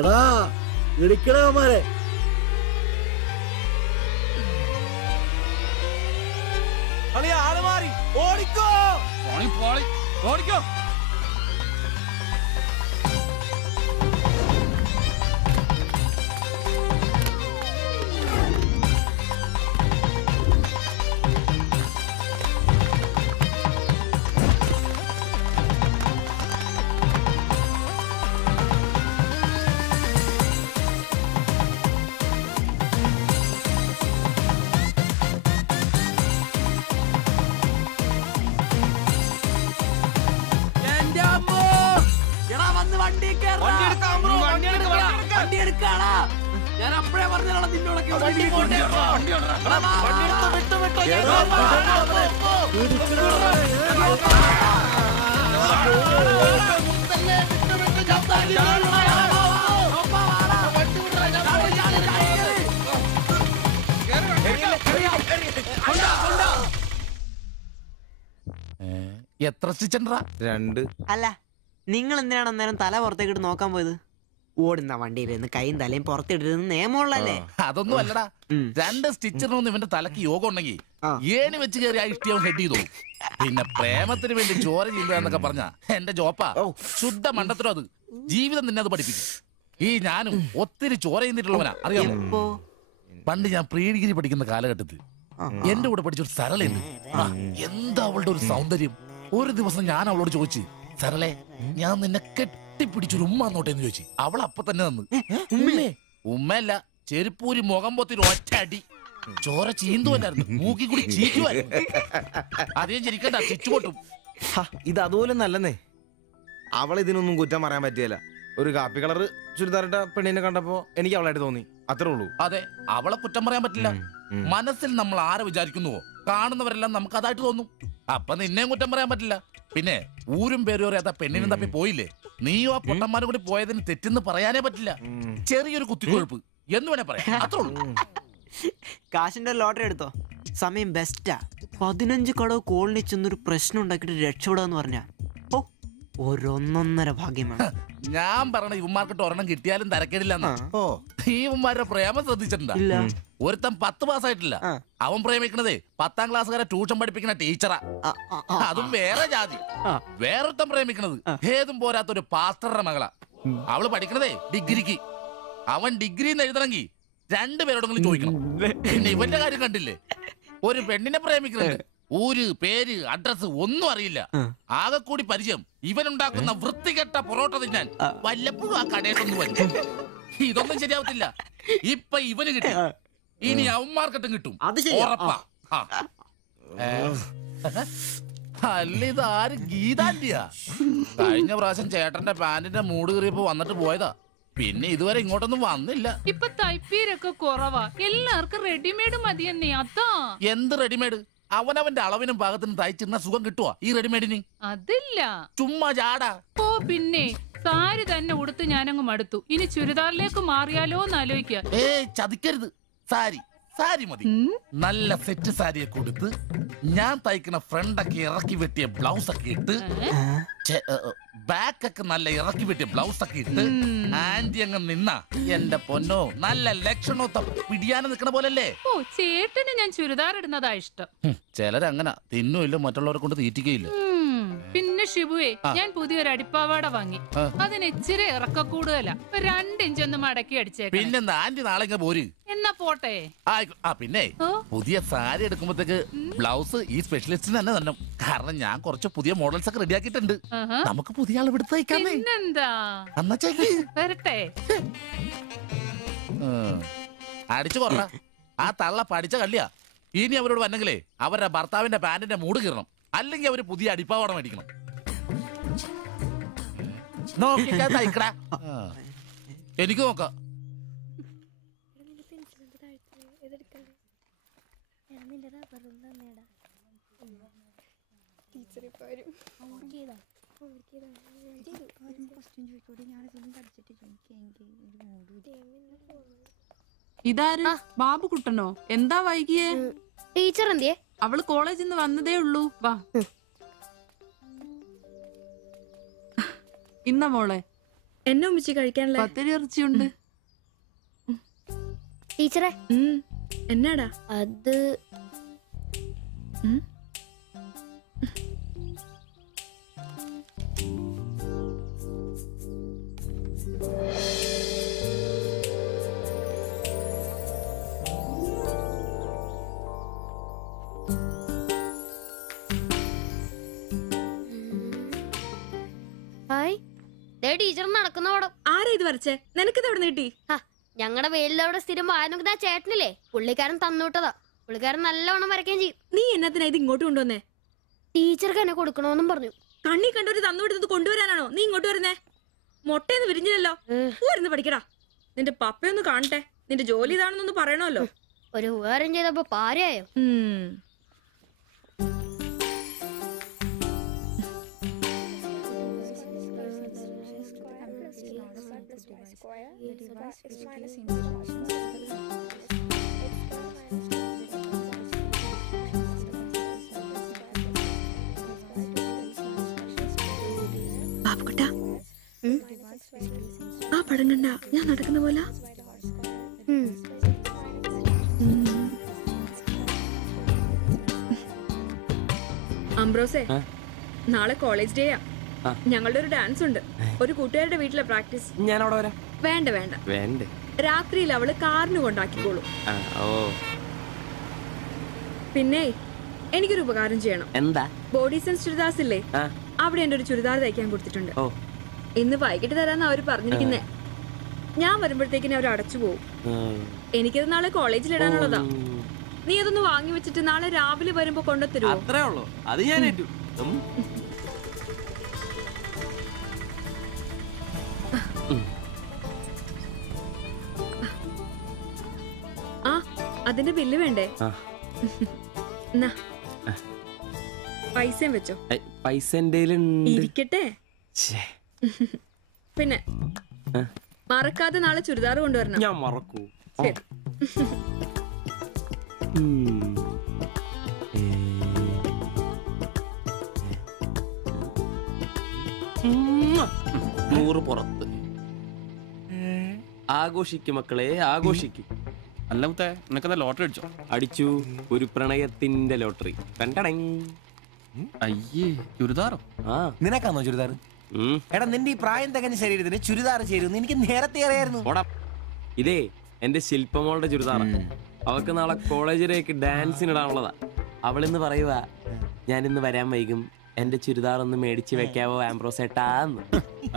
എടാ, ഇടിക്കണമാരെ ആള് മാറി. ഓടിക്കോ, ഓടിക്കോ. ഞാൻ അപ്പഴേ പറഞ്ഞാണ് നിന്നോടൊക്കെ എത്ര സ്റ്റിച്ചണ്ടാ? 2. അല്ല നിങ്ങൾ എന്തിനാണ് അന്നേരം തല പുറത്തേക്കിട്ട് നോക്കാൻ പോയത്? ഓടുന്ന വണ്ടിയിലിരുന്ന് കൈയും തലയും പുറത്തിട്ടിരുന്ന് നിയമമുള്ളല്ലേ? അതൊന്നും അല്ലടാ. 2 സ്റ്റിച്ചറിനൊന്നും ഇവന്റെ തലക്ക് യോഗം ഉണ്ടെങ്കിൽ ഏണി വെച്ച് കയറി ആ ഇഷ്ടിയാവും ഹെഡ് ചെയ്തോ. പിന്നെ പ്രേമത്തിന് വേണ്ടി ചോര ചെയ്യുന്നതെന്നൊക്കെ പറഞ്ഞ എന്റെ ജോപ്പാ ശുദ്ധ മണ്ടത്തിലോ. അത് ജീവിതം നിന്നെ അത് പഠിപ്പിക്കും. ഈ ഞാനും ഒത്തിരി ചോര ചെയ്യുന്നിട്ടുള്ളവനാ, അറിയാമോ? പണ്ട് ഞാൻ പ്രീ ഡിഗ്രി പഠിക്കുന്ന കാലഘട്ടത്തിൽ എന്റെ കൂടെ പഠിച്ചൊരു സരളയുണ്ട്. എന്താ അവളുടെ ഒരു സൗന്ദര്യം! ഒരു ദിവസം ഞാൻ അവളോട് ചോദിച്ചു, സരളെ ഞാൻ നിന്നെ കെട്ടിപ്പിടിച്ചൊരു ഉമ്മ എന്നോട്ടെന്ന് ചോദിച്ചു. അവൾ അപ്പൊ തന്നെ തന്നു. ഉമ്മയല്ല, ചെരുപ്പൂരി മുഖം പൊത്തിരി ഒറ്റ അടി. ചോര ചീന്തുവല്ലായിരുന്നു, മൂക്കി കൂടി ചീറ്റുമായിരുന്നു. അധികം ചിരിക്കണ്ട, ചിച്ചുപൊട്ടും. ഇത് അതുപോലെ നല്ലെന്നേ. അവളിതിനൊന്നും കുറ്റം പറയാൻ പറ്റിയല്ല. ഒരു കാപ്പി കളർ ചുരിദാറിട്ട പെണ്ണിനെ കണ്ടപ്പോ എനിക്ക് അവളായിട്ട് തോന്നി, അത്രേ ഉള്ളൂ. അതെ, അവളെ കുറ്റം പറയാൻ പറ്റില്ല. മനസ്സിൽ നമ്മൾ ആരെ വിചാരിക്കുന്നുവോ കാണുന്നവരെല്ലാം നമുക്ക് അതായിട്ട് തോന്നും. അപ്പൊ നിന്നെയും കുറ്റം പറയാൻ പറ്റില്ല. പിന്നെ ഊരും പേരും അറിയാത്ത പെണ്ണിനും തപ്പി പോയില്ലേ, നീയോ ആ പൊട്ടന്മാരും കൂടി പോയതിന് തെറ്റെന്ന് പറയാനേ പറ്റില്ല. ചെറിയൊരു കുത്തിക്കൊഴുപ്പ് എന്ന് വേണേ പറയാം, അത്രേ ഉള്ളൂ. കാശിന്റെ ലോട്ടറി എടുത്തോ, സമയം ബെസ്റ്റാ. 15 കടവ് കോളിനി ചെന്നൊരു പ്രശ്നം ഉണ്ടാക്കിട്ട് രക്ഷപ്പെടാന്ന് പറഞ്ഞ ഒരൊന്നൊന്നര ഭാഗ്യമാണ്. ഞാൻ പറഞ്ഞ ഇവന്മാർക്കിട്ട് ഒരെണ്ണം കിട്ടിയാലും തരക്കേടില്ലെന്നാ. ഈ ഇവന്മാരുടെ പ്രേമം ശ്രദ്ധിച്ചിട്ടുണ്ടാ? ഒരുത്തൻ 10 പാസ്സായിട്ടില്ല, അവൻ പ്രേമിക്കണതേ 10ാം ക്ലാസ്സുകാരെ ട്യൂഷൻ പഠിപ്പിക്കുന്ന ടീച്ചറാ. അതും വേറെ ജാതി. വേറൊരുത്തൻ പ്രേമിക്കണത് ഏതും പോരാത്തൊരു പാസ്റ്ററുടെ മകളാ. അവള് പഠിക്കണതേ ഡിഗ്രിക്ക്. അവൻ ഡിഗ്രി എഴുതണമെങ്കിൽ 2 പേരോടെങ്കിലും ചോദിക്കണം. പിന്നെ ഇവന്റെ കാര്യം കണ്ടില്ലേ, ഒരു പെണ്ണിനെ പ്രേമിക്കുന്നുണ്ട്, ഊര് പേര് അഡ്രസ് ഒന്നും അറിയില്ല. ആകെ കൂടി പരിചയം ഇവനുണ്ടാക്കുന്ന വൃത്തികെട്ട പൊറോട്ട തിന്നാൻ വല്ലപ്പോഴും ആ കടയിലൊന്നും വരും. ഇതൊന്നും ശരിയാവത്തില്ല. ഇപ്പൊ ഇവന് കിട്ടും, ഇനി അവന്മാർക്കിട്ടും കിട്ടും, ഉറപ്പാ. അല്ല, ഇതാര് ഗീതാന്റിയാ? കഴിഞ്ഞ പ്രാവശ്യം ചേട്ടന്റെ പാന്റിന്റെ മൂട് കയറിയപ്പോ വന്നിട്ട് പോയതാ. പിന്നെ ഇതുവരെ ഇങ്ങോട്ടൊന്നും വന്നില്ല. ഇപ്പൊ തയ്പ്പീരൊക്കെ കുറവാ, എല്ലാവർക്കും റെഡിമെയ്ഡ് മതിയെന്നേ. അതാ. എന്ത് റെഡിമെയ്ഡ്? അവനവന്റെ അളവിനും പാകത്തിനും തയ്ച്ചിരുന്ന സുഖം കിട്ടുവാ ഈ റെഡിമെയ്ഡിന്? അതില്ല, ചുമ്മാ ജാടാ. ഓ പിന്നെ സാരി തന്നെ ഉടുത്ത് ഞാനങ്ങ് മടുത്തു. ഇനി ചുരിദാറിലേക്ക് മാറിയാലോ എന്ന് ആലോചിക്കുക. ചതിക്കരുത്. സാരി സാരി മതി. നല്ല സെറ്റ് സാരിയെ കൊടുത്ത് ഞാൻ തയ്ക്കുന്ന ഫ്രണ്ടൊക്കെ ഇറക്കി വെട്ടിയ ബ്ലൗസ് ഒക്കെ ഇട്ട്, ബാക്കൊക്കെ നല്ല ഇറക്കി വെട്ടിയ ബ്ലൗസ് ഒക്കെ ഇട്ട് ആന്റി അങ്ങ് നിന്ന എന്റെ പൊന്നോ നല്ല ലക്ഷണോ പിടിയാനെ നിക്കണ പോലല്ലേ. ഓ, ചേട്ടന് ഞാൻ ചുരിദാർ ഇടുന്നതാ ഇഷ്ടം. ചിലരങ്ങനെ തിന്നുമില്ല, മറ്റുള്ളവരെ കൊണ്ട് തീറ്റിക്കയില്ല. പിന്നെ ഷിബുവേ, ഞാൻ പുതിയൊരു അടിപ്പാവാട വാങ്ങി. അതിന് ഇച്ചിരി ഇറക്ക കൂടുതലാ. 2 ഇഞ്ച് ഒന്ന് മടക്കി അടിച്ചേക്കാം. പിന്നെന്താ, ആന്റി നാളെ പോര്. എന്നാ പോട്ടെ. പിന്നെ പുതിയ സാരി എടുക്കുമ്പോഴത്തേക്ക് ബ്ലൗസ് ഈ സ്പെഷ്യലിസ്റ്റിന് തന്നെ തന്നെ. കാരണം ഞാൻ കുറച്ച് പുതിയ മോഡൽസ് ഒക്കെ റെഡിയാക്കിയിട്ടുണ്ട്. നമുക്ക് പുതിയ ആൾ എടുത്ത് തയ്ക്കാന്നേ. പിന്നെന്താ, വരട്ടെ. അടിച്ചു കൊറ. ആ തള്ള പഠിച്ച കള്ളിയാ. ഇനി അവരോട് വന്നെങ്കിലേ അവരുടെ ഭർത്താവിന്റെ പാന്റിന്റെ മൂട് കീറണം, അല്ലെങ്കിൽ അവര് പുതിയ അടിപ്പാവാട മേടിക്കണം. നോക്കിക്കാ തയ്ക്കടാ. എനിക്ക് നോക്കാം. ഇതാര്? ബാബുകുട്ടനോ? എന്താ വൈകിയേ? ടീച്ചർ എന്തിയെ? അവള് കോളേജിൽ നിന്ന് വന്നതേ ഉള്ളൂ. വാ. ഇന്ന മോളെ എന്നെ ഉമ്മിച്ച് കഴിക്കാനുള്ള പത്തിരി ഇറച്ചിയുണ്ട്. ടീച്ചറെ എന്നാടാ അത്? ടീച്ചർ നടക്കുന്ന പടം. ആരാ ഇത് വരച്ചേ? നിനക്കിത് എവിടെ കിട്ടി? ഞങ്ങളുടെ വെയിലവിടെ സ്ഥിരം വായനോക്കുന്ന ചേട്ടനില്ലേ, പുള്ളിക്കാരൻ തന്നുവിട്ടതാ. പുള്ളിക്കാരൻ നല്ലവണ്ണം വരയ്ക്കുകയും ചെയ്യും. നീ എന്നതിനാ ഇത് ഇങ്ങോട്ട് കൊണ്ടുവന്നേ? ടീച്ചർക്ക് എന്നെ കൊടുക്കണോന്നും പറഞ്ഞു. കണ്ണി കണ്ടൊരു തന്നുവിട്ടത് കൊണ്ടുവരാനാണോ നീ ഇങ്ങോട്ട് വരുന്നേ? മുട്ടയെന്ന് വിരിഞ്ഞില്ലല്ലോ. പോരുന്ന് പഠിക്കടാ. നിന്റെ പപ്പയൊന്ന് കാണട്ടെ. നിന്റെ ജോലി ഇതാണെന്നൊന്ന് പറയണമല്ലോ. ഒരു ഉപകാരം ചെയ്തപ്പോ പാരയായോ? ബാബുക്കുട്ട ആ പടം കണ്ട ഞാൻ നടക്കുന്ന പോലെ അംബ്രോസേ നാളെ കോളേജ് ഡേയാ. ഞങ്ങളുടെ ഒരു ഡാൻസ് ഉണ്ട്. ഒരു കൂട്ടുകാരുടെ വീട്ടിലെ പ്രാക്ടീസ്. ഞാൻ അവിടെ വരാം. വേണ്ട വേണ്ട വേണ്ടേ, രാത്രിയിൽ അവള് കാറിന് കൊണ്ടാക്കിക്കോളും. പിന്നെ എനിക്കൊരു ഉപകാരം ചെയ്യണം. എന്താ? ബോഡി സെൻസ് ചുരിദാർസ് ഇല്ലേ, അവിടെ എന്റെ ഒരു ചുരിദാർ തയ്ക്കാൻ കൊടുത്തിട്ടുണ്ട്. ഇന്ന് വൈകിട്ട് തരാന്ന് അവര് പറഞ്ഞിരിക്കുന്നേ. ഞാൻ വരുമ്പോഴത്തേക്കിനെ അവർ അടച്ചു പോകും. എനിക്കത് നാളെ കോളേജിൽ ഇടാനുള്ളതാ. നീ അതൊന്ന് വാങ്ങി വെച്ചിട്ട് നാളെ രാവിലെ വരുമ്പോ കൊണ്ടുത്തരുമോ? അത്രേ ഉള്ളൂ, അത് ഞാൻ ഏറ്റു. ആ അതിന്റെ ബില്ല് വേണ്ടേ? എന്നാ പൈസയും വെച്ചോ. പൈസ ഇരിക്കട്ടെ. പിന്നെ മറക്കാതെ നാളെ ചുരിദാർ കൊണ്ടുവരണം. ഞാൻ മറക്കൂ. ശരി. നൂറ് പുറത്ത്. ആഘോഷിക്കും മക്കളെ, ആഘോഷിക്കും. അല്ല മുത്തേ, നിനക്കെന്താ ലോട്ടറി അടിച്ചോ? അടിച്ചു, ഒരു പ്രണയത്തിന്റെ ലോട്ടറി. അയ്യേ, ചുരിദാറോ? നിനക്കാന്നോ ചുരിദാർ? എടാ നിന്റെ ഈ പ്രായം തികഞ്ഞ ശരീരത്തിന് ചുരിദാർ ചേരുന്നു എനിക്ക് നേരത്തെ അറിയായിരുന്നു. ഇതേ എന്റെ ശില്പമോളുടെ ചുരിദാറാണ്. അവൾക്ക് നാളെ കോളേജിലേക്ക് ഡാൻസിനിടാനുള്ളതാ. അവളിന്ന് പറയുക, ഞാനിന്ന് വരാൻ വൈകും, എന്റെ ചുരിദാർ ഒന്ന് മേടിച്ച് വെക്കാവോ ആംബ്രോസേട്ടാന്ന്.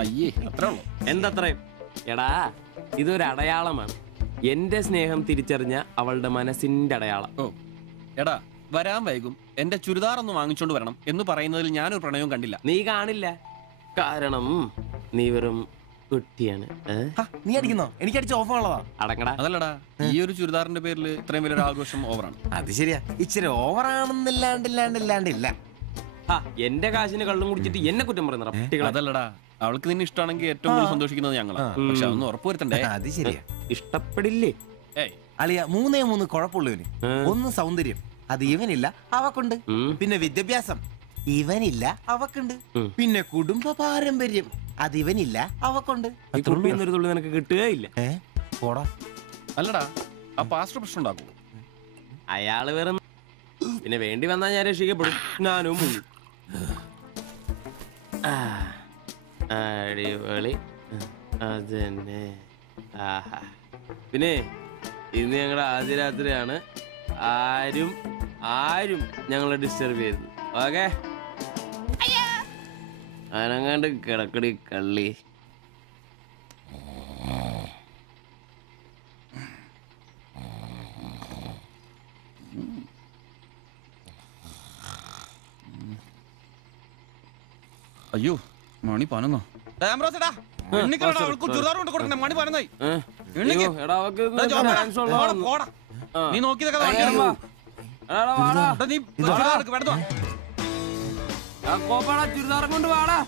അയ്യേ, അത്രേ ഉള്ളൂ. എന്തത്രയും? എടാ ഇതൊരു അടയാളമാണ്. എന്റെ സ്നേഹം തിരിച്ചറിഞ്ഞ അവളുടെ മനസ്സിന്റെ അടയാളം. ഓ എടാ, വരാൻ വൈകും, എന്റെ ചുരിദാർ ഒന്ന് വാങ്ങിച്ചോണ്ട് വരണം എന്ന് പറയുന്നതിൽ ഞാനൊരു പ്രണയവും കണ്ടില്ല. നീ കാണില്ല, കാരണം നീ വെറും കുട്ടിയാണ്. നീ അടിക്കുന്നോ? എനിക്ക് അടിച്ച ഓഫ് ഉള്ളതാ. അടങ്ങടാ. അതല്ലടാ, ഈ ഒരു ചുരിദാറിന്റെ പേരിൽ ഇത്രയും വലിയൊരു ആഘോഷം ഓവറാണ്. അത് ശരിയാ, ഇച്ചിരി ഓവറാണെന്നില്ലാണ്ടില്ല. എന്റെ കാശിന് കള്ളും കുടിച്ചിട്ട് എന്നെ കുറ്റം പറയുന്ന. അതല്ലടാ, അവൾക്ക് നിന്നെ ഇഷ്ടമാണെങ്കിൽ ഏറ്റവും കൂടുതൽ സന്തോഷിക്കുന്നത് ഞങ്ങളാ. പക്ഷെ അതൊന്നും ഉറപ്പുവരുത്തണ്ടേ. അത് ശരിയാ. ഇഷ്ടപ്പെടില്ലേ അളിയ? 3 കുഴപ്പമുള്ളവന്. ഒന്ന് സൗന്ദര്യം, അത് ഇവനില്ല അവക്കുണ്ട്. പിന്നെ വിദ്യാഭ്യാസം, ഇവനില്ല അവക്കുണ്ട്. പിന്നെ കുടുംബ പാരമ്പര്യം, അത് ഇവനില്ല അവക്കുണ്ട്. നിനക്ക് കിട്ടുകയില്ല. അല്ലടാ, ആ പാസ്റ്റർ പ്രശ്നം ഉണ്ടാക്കും. അയാള് വേറെ. പിന്നെ വേണ്ടി വന്നാൽ ഞാൻ രക്ഷിക്കപ്പെടും. ഞാനും അടിപൊളി. അതന്നെ. ആഹാ. പിന്നെ ഇന്ന് ഞങ്ങളുടെ ആദ്യ രാത്രിയാണ്. ആരും ഞങ്ങളെ ഡിസ്റ്റർബ് ചെയ്തു. ഓക്കെ, അനങ്ങാണ്ട് കിടക്കടി കള്ളി. അയ്യോ, മണി 11. നീ നോക്കിയതൊക്കെ ചുരിദാറും കൊണ്ട് വാടാ.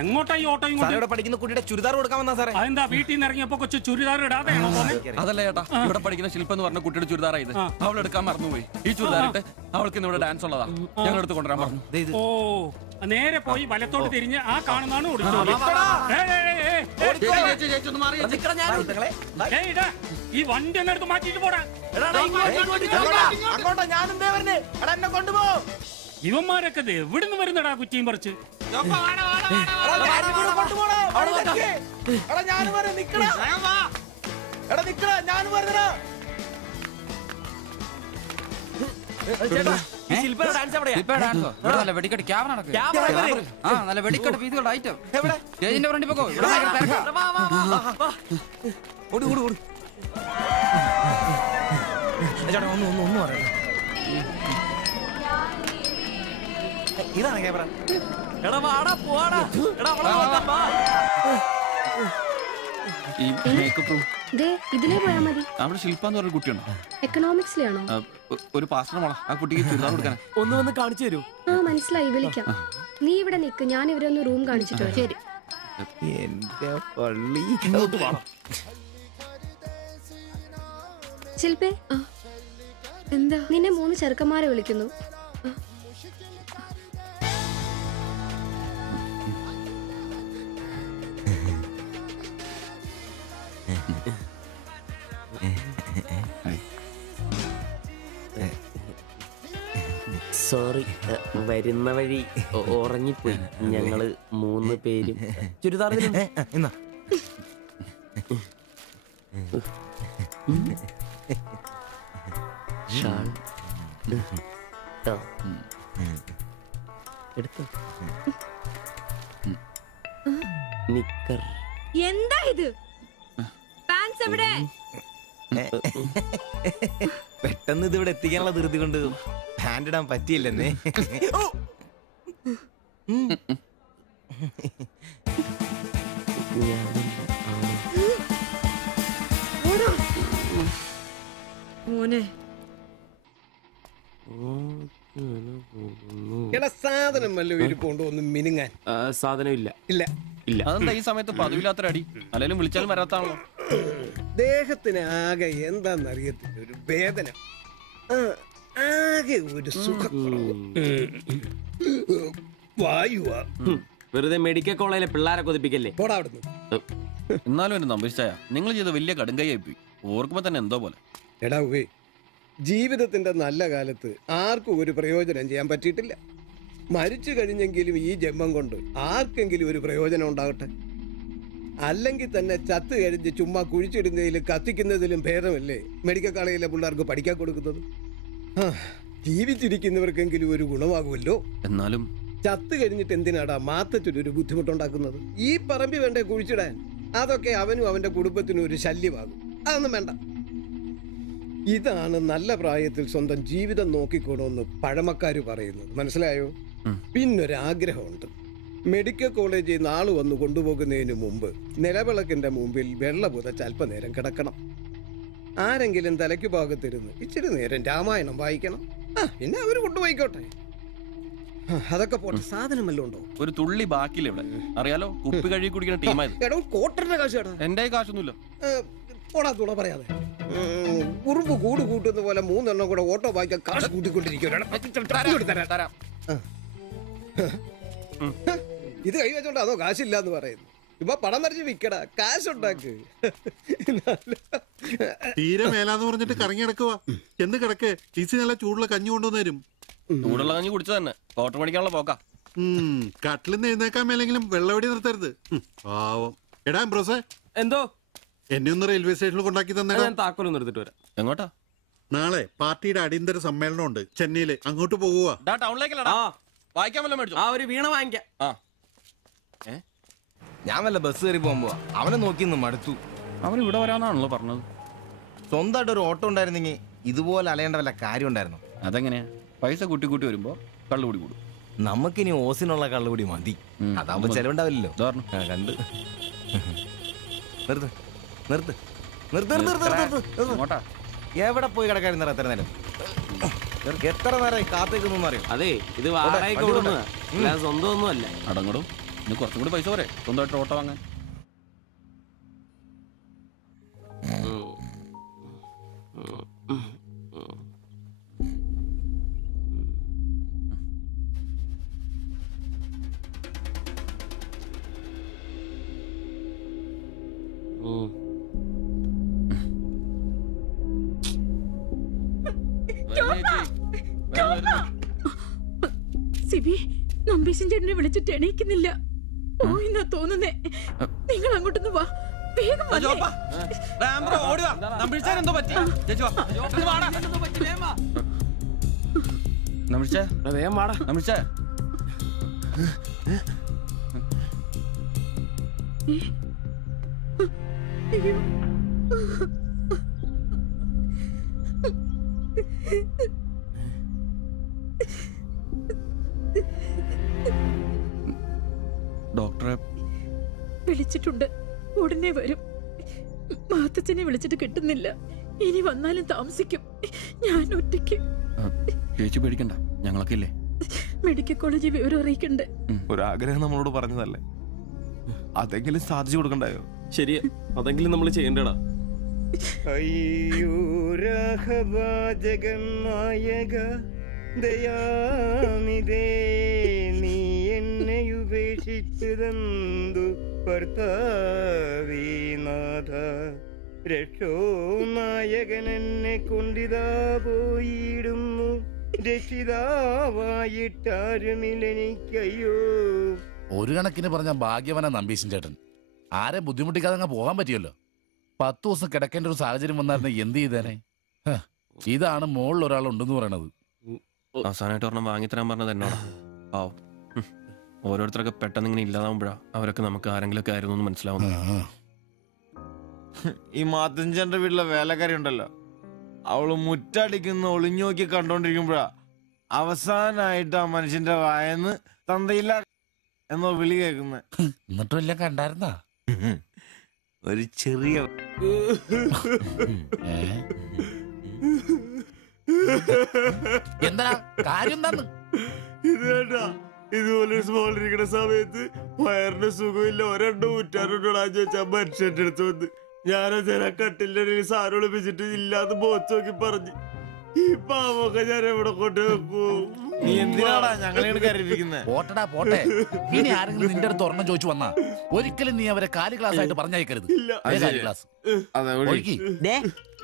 എങ്ങോട്ടാ ഈ ഓട്ടോയും പഠിക്കുന്ന കുട്ടിയുടെ ചുരിദാർ കൊടുക്കാൻ വന്നാ സാറേ? അതെന്താ വീട്ടിൽ നിന്ന് ഇറങ്ങിയപ്പോ കൊച്ചു ചുരിദാർ ഇടാതെയാണോ? അതല്ല ചേട്ടാ, ഇവിടെ പഠിക്കുന്ന ശില്പം എന്ന് പറഞ്ഞ കുട്ടിയുടെ ചുരിദാറാ ഇത്. അവൾ എടുക്കാൻ മറന്നുപോയി. ഈ ചുരിദാറിട്ട് അവൾക്ക് ഇന്ന് ഇവിടെ ഡാൻസ് ഉള്ളതാ. ഞങ്ങൾ എടുത്ത് കൊണ്ടുവരാൻ പറഞ്ഞു. ഓ, നേരെ പോയി വലത്തോട്ട് തിരിഞ്ഞ് ആ കാണുന്നതാണ് ഈ വണ്ടി ഒന്ന് എടുത്ത് മാറ്റിട്ട് പോടാ. ഇവന്മാരൊക്കെ എവിടുന്ന് വരുന്നടാ കുറ്റിയും പറിച്ച്? ഇതാണ് ക്യാമറ. ഇതിലേ പോയാ മതി. അവിടെ ശില്പ എന്ന് പറഞ്ഞ കുട്ടിയുണ്ടോ? എക്കണോമിക്സിലാണോ? ഒരു പാസ്റ്റർ മോളാ. ആ കുട്ടിക്ക് ചുരിദാർ കൊടുക്കാൻ ഒന്ന് വന്ന് കാണിച്ചു തരൂ. ആ മനസ്സിലായി, വിളിക്കാം. നീ ഇവിടെ നിക്ക്, ഞാൻ ഇവരെ ഒന്ന് റൂം കാണിച്ചിട്ട് വരാം. ശരി. എന്റെ പള്ളി. ശില്പേ എന്താ? നിന്നെ 3 ചെറുക്കന്മാരെ വിളിക്കുന്നു. സോറി, വരുന്ന വഴി ഉറങ്ങിപ്പോയി. ഞങ്ങള് 3 പേരും ചുരിദാർ എന്നാ ഷാൾ എടുത്തു. നിക്കർ. എന്താ ഇത്? പാൻസ് എവിടെ? പെട്ടെന്ന് ഇതിവിടെ എത്തിക്കാനുള്ള ധൃതി കൊണ്ട് പാൻറ് ഇടാൻ പറ്റിയില്ലെന്നേ. മോനെ എടാ സാധനം വല്ല ഇരിപ്പുണ്ടോ ഒന്ന് മിനുങ്ങാൻ? സാധനം ഇല്ല. ഇല്ല ഇല്ല. അതെന്താ ഈ സമയത്ത് പതിവില്ലാത്തൊരു അടി? അല്ലെങ്കിലും വിളിച്ചാലും വരാത്താണല്ലോ. ദേഹത്തിന് ആകെ എന്താന്നറിയത്തില്ല, ഒരു വേദന, ആകെ ഒരു സുഖക്കുറവ്. വായുവാ. വെറുതെ മെഡിക്കൽ കോളേജിലെ പിള്ളേരെ കൊതിപ്പിക്കല്ലേ. പോടാ അവിടുന്ന്. എന്നാലും എന്നെ നമ്പിച്ചായ നിങ്ങൾ ചെയ്ത വലിയ കടുങ്കയായി പോയി. ഓർക്കുമ്പോ തന്നെ എന്തോ പോലെ. എടാ ഉവേ, ജീവിതത്തിന്റെ നല്ല കാലത്ത് ആർക്കും ഒരു പ്രയോജനം ചെയ്യാൻ പറ്റിയിട്ടില്ല. മരിച്ചു കഴിഞ്ഞെങ്കിലും ഈ ജന്മം കൊണ്ട് ആർക്കെങ്കിലും ഒരു പ്രയോജനം ഉണ്ടാകട്ടെ. അല്ലെങ്കിൽ തന്നെ ചത്ത് കഴിഞ്ഞ് ചുമ്മാ കുഴിച്ചിടുന്നതിലും കത്തിക്കുന്നതിലും ഭേദമല്ലേ മെഡിക്കൽ കോളേജിലെ പിള്ളേർക്ക് പഠിക്കാൻ കൊടുക്കുന്നത്? ജീവിച്ചിരിക്കുന്നവർക്കെങ്കിലും ഒരു ഗുണമാകുമല്ലോ. എന്നാലും ചത്ത് കഴിഞ്ഞിട്ട് എന്തിനാടാ മാത്തത്തിനൊരു ബുദ്ധിമുട്ടുണ്ടാക്കുന്നത്? ഈ പറമ്പി വേണ്ടേ കുഴിച്ചിടാൻ? അതൊക്കെ അവനും അവന്റെ കുടുംബത്തിനും ഒരു ശല്യമാകും. അതൊന്നും വേണ്ട. ഇതാണ് നല്ല പ്രായത്തിൽ സ്വന്തം ജീവിതം നോക്കിക്കോണമെന്ന് പഴമക്കാര് പറയുന്നത്. മനസ്സിലായോ? പിന്നൊരാഗ്രഹമുണ്ട്. മെഡിക്കൽ കോളേജിൽ നാള് വന്ന് കൊണ്ടുപോകുന്നതിന് മുമ്പ് നിലവിളക്കിന്റെ മുമ്പിൽ വെള്ള പുതച്ച് അല്പനേരം കിടക്കണം. ആരെങ്കിലും തലയ്ക്ക് ഭാഗത്തിരുന്ന് ഇച്ചിരി നേരം രാമായണം വായിക്കണം. പിന്നെ അവര് കൊണ്ടുപോയിക്കോട്ടെ. അതൊക്കെ പോട്ടെ, സാധനം വല്ലതും ഉണ്ടോ? ഒരു തുള്ളി ബാക്കിയില്ല ഇവിടെ. അറിയാലോ, കുപ്പി കഴുകി കുടിക്കുന്ന ടീമായത്. എടോ കോട്ടറിന്റെ കാശ് കേട്ടോ. എന്റെ കാശൊന്നുമില്ല. പോടാ തുണ പറയാതെ. ഉറുമ്പ് കൂട് കൂട്ടുന്ന പോലെ 3 എണ്ണം കൂടെ ഓട്ടോ വായിക്കാൻ കാശ് കൂട്ടിക്കൊണ്ടിരിക്കും. ഇത് കൈവച്ചോണ്ട് അതോ കാശില്ലാന്ന് പറയുന്നു. ഇപ്പൊ പണം നിറച്ച് വിക്കടാ, കാശുണ്ടാക്ക്. തീരെ മേലാന്ന് പറഞ്ഞിട്ട് കറങ്ങി കിടക്കുക. എന്ത് കിടക്ക്? ടീസി നല്ല ചൂടുള്ള കഞ്ഞി കൊണ്ടുവന്ന് തരും. ചൂടുള്ള കഞ്ഞി കുടിച്ചു തന്നെ കോട്ടർ മേടിക്കാനുള്ള പോക്കാ. കട്ടിലിന്ന് എഴുന്നേക്കാൻ മേലെങ്കിലും വെള്ളവടി നിർത്തരുത്. പാവം. എടാ ബ്രോസേ, എന്തോ എന്നെ ഒന്ന് റെയിൽവേ സ്റ്റേഷനിൽ കൊണ്ടാക്കി തന്നെ. ഞാൻ താക്കോലും നിർത്തിട്ട് വരാം. എങ്ങോട്ടാ? നാളെ പാർട്ടിയുടെ അടിയന്തര സമ്മേളനം ഉണ്ട് ചെന്നൈയില്. അങ്ങോട്ട് പോകുക. ടൗണിലേക്കല്ലടാ. വായിക്കാൻ വല്ല മേടിച്ചു. ഒരു വീണ വാങ്ങിക്കാം. ഞാൻ വല്ല ബസ് കയറി പോകുമ്പോ അവനെ നോക്കിയൊന്നും മടുത്തു. അവൻ ഇവിടെ വരാന്നാണല്ലോ പറഞ്ഞത്. സ്വന്തമായിട്ട് ഒരു ഓട്ടോ ഉണ്ടായിരുന്നെങ്കിൽ ഇതുപോലെ അലയേണ്ട വല്ല കാര്യം ഉണ്ടായിരുന്നു. അതെങ്ങനെയാ? പൈസ കൂട്ടി കൂട്ടി വരുമ്പോ കള്ളുകൂടി കൂടും. നമുക്കിനി ഓസിനുള്ള കള്ളുകൂടി മതി. അതാകുമ്പോ ചെലവുണ്ടാവില്ലല്ലോ. കണ്ട് നിർത്ത് നിർത്ത് നിർത്ത് നിർത്ത്. എവിടെ പോയി കിടക്കാരുന്ന എത്ര നേരം? എത്ര നേരം കാത്തേക്കൊന്നും അറിയാം. അതെ, ഇത് വാടകയ്ക്ക് കൊടുക്കുന്നതാ, സ്വന്തം ഒന്നും അല്ല. അടങ്ങടും. ഇനി കുറച്ചും കൂടി പൈസ പോരെ സ്വന്തമായിട്ട് ഓട്ടോ വാങ്ങാൻ. സിബി, നമ്പീശൻ ചേട്ടനെ വിളിച്ചിട്ട് എണീക്കുന്നില്ല. പോയിന്നാ തോന്നുന്നേ. നിങ്ങൾ അങ്ങോട്ടൊന്ന് വാ, വേഗം വന്നേ. അയ്യോ, ഡോക്ടറെ വിളിച്ചിട്ടുണ്ട്, ഉടനെ വരും. മാത്തച്ഛനെ വിളിച്ചിട്ട് കിട്ടുന്നില്ല. ഇനി വന്നാലും താമസിക്കും. ഞാൻ ഒറ്റയ്ക്ക്. ചേച്ചി പേടിക്കണ്ട, ഞങ്ങളൊക്കെ ഇല്ലേ. മെഡിക്കൽ കോളേജിൽ വിവരം അറിയിക്കണ്ടേ? ഒരാഗ്രഹം നമ്മളോട് പറഞ്ഞതല്ലേ, അതെങ്കിലും സാധിച്ചു കൊടുക്കണ്ടായോ? ശരിയാ, അതെങ്കിലും നമ്മൾ ചെയ്യണ്ടടാ. അയ്യോ രാഘവാജകൻ നായക ദയാനിതേ നീ എന്നെ ഉപേക്ഷിച്ചതെന്തു ഭർത്താവീനാഥ രക്ഷോ നായകൻ എന്നെ കൊണ്ടിതാ പോയിടുന്നു രക്ഷിതാവായിട്ടാരുമില്ലെനിക്കയ്യോ. ഒരു കണക്കിന് പറഞ്ഞ ഭാഗ്യവന നമ്പീശൻ ചേട്ടൻ. ആരെ ബുദ്ധിമുട്ടിക്കാതെ അങ്ങ് പോകാൻ പറ്റിയല്ലോ. 10 ദിവസം കിടക്കേണ്ട ഒരു സാഹചര്യം വന്നായിരുന്നു എന്ത് ചെയ്തേനെ? ഇതാണ് മുകളിൽ ഒരാളുണ്ടെന്ന് പറയണത്. അവസാനമായിട്ട് ഒരെണ്ണം വാങ്ങിത്തരാൻ പറഞ്ഞത് എന്നോടാ. പാവം. ഓരോരുത്തരൊക്കെ പെട്ടെന്ന് ഇങ്ങനെ ഇല്ലാതാവുമ്പോഴാ അവരൊക്കെ നമുക്ക് ആരെങ്കിലൊക്കെ ആയിരുന്നു എന്ന് മനസ്സിലാവുന്നു. ഈ മാത്തഞ്ചന്റെ വീട്ടിലെ വേലക്കാരി ഉണ്ടല്ലോ, അവള് മുറ്റടിക്കുന്ന ഒളിഞ്ഞു നോക്കി കണ്ടോണ്ടിരിക്കുമ്പോഴാ അവസാനായിട്ട് ആ മനുഷ്യന്റെ വായന്ന് തന്തയില്ല എന്നോ വിളി കേൾക്കുന്നത്. എന്നിട്ടും എല്ലാം കണ്ടായിരുന്നാ? ഒരു ചെറിയ എന്താ കാര്യം എന്താന്ന്? ഇതുപോലെ സ്മോളിരിക്കണ സമയത്ത് വയറിന് സുഖമില്ല, ഒരെണ്ണം ഊറ്റാറുണ്ടോടാന്ന് ചോദിച്ചാ മനുഷ്യന്റെ അടുത്ത് വന്ന് ഞാനോ കട്ടിലിന്റെ ഇടയിൽ സാറ് ഒളിപ്പിച്ചിട്ട് ഇല്ലാന്ന് ബോച്ച് നോക്കി പറഞ്ഞു. ഈ പാവൊക്കെ ഞാൻ എവിടെ കൊണ്ട് വെക്കും? നീ എന്തിനാടാ ഞങ്ങളെ കരയിപ്പിക്കുന്നത്? പോട്ടടാ പോട്ടെ. ഇനി ആരെങ്കിലും നിന്റെ അടുത്ത് ഒരെണ്ണം ചോദിച്ചു വന്നാ ഒരിക്കലും നീ അവരെ കാലി ക്ലാസ് ആയിട്ട് പറഞ്ഞയക്കരുത്.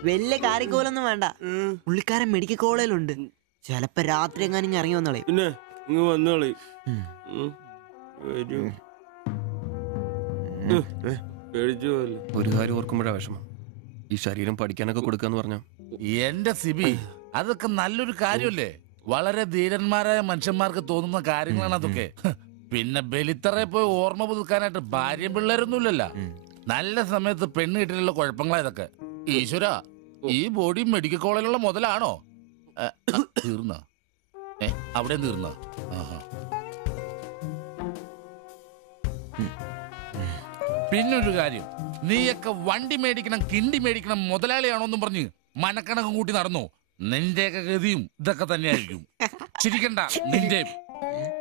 വലിയ കാര്യക്കോലൊന്നും വേണ്ട. പുള്ളിക്കാരൻ മെഡിക്കൽ കോളേജിലുണ്ട്. ചിലപ്പോ രാത്രി എങ്ങാനും ഇറങ്ങി വന്നോളെ. പിന്നെ ഇങ്ങ് വന്നോളെ. ഒരു കാര്യം ഓർക്കുമ്പോഴാ വിഷമം. ഈ ശരീരം പഠിക്കാനൊക്കെ കൊടുക്കാന്ന് പറഞ്ഞ എന്റെ സിബി, അതൊക്കെ നല്ലൊരു കാര്യമല്ലേ? വളരെ ധീരന്മാരായ മനുഷ്യന്മാർക്ക് തോന്നുന്ന കാര്യങ്ങളാണ് അതൊക്കെ. പിന്നെ ബലിത്തറെ പോയി ഓർമ്മ പുതുക്കാനായിട്ട് ഭാര്യയും പിള്ളേരൊന്നുമില്ലല്ലോ. നല്ല സമയത്ത് പെണ്ണ് കിട്ടിയുള്ള കുഴപ്പങ്ങളാ ഇതൊക്കെ. ഈശ്വര, ഈ ബോഡി മെഡിക്കൽ കോളേജിലുള്ള മുതലാണോ? തീർന്ന അവിടെ തീർന്ന. പിന്നൊരു കാര്യം, നീയൊക്കെ വണ്ടി മേടിക്കണം കിണ്ടി മേടിക്കണം മുതലാളിയാണോന്നും പറഞ്ഞ് മനക്കണക്കും കൂട്ടി നടന്നു. നിന്റെയൊക്കെ ഗതിയും ഇതൊക്കെ തന്നെയായിരിക്കും. ചിരിക്കണ്ട നിന്റെ.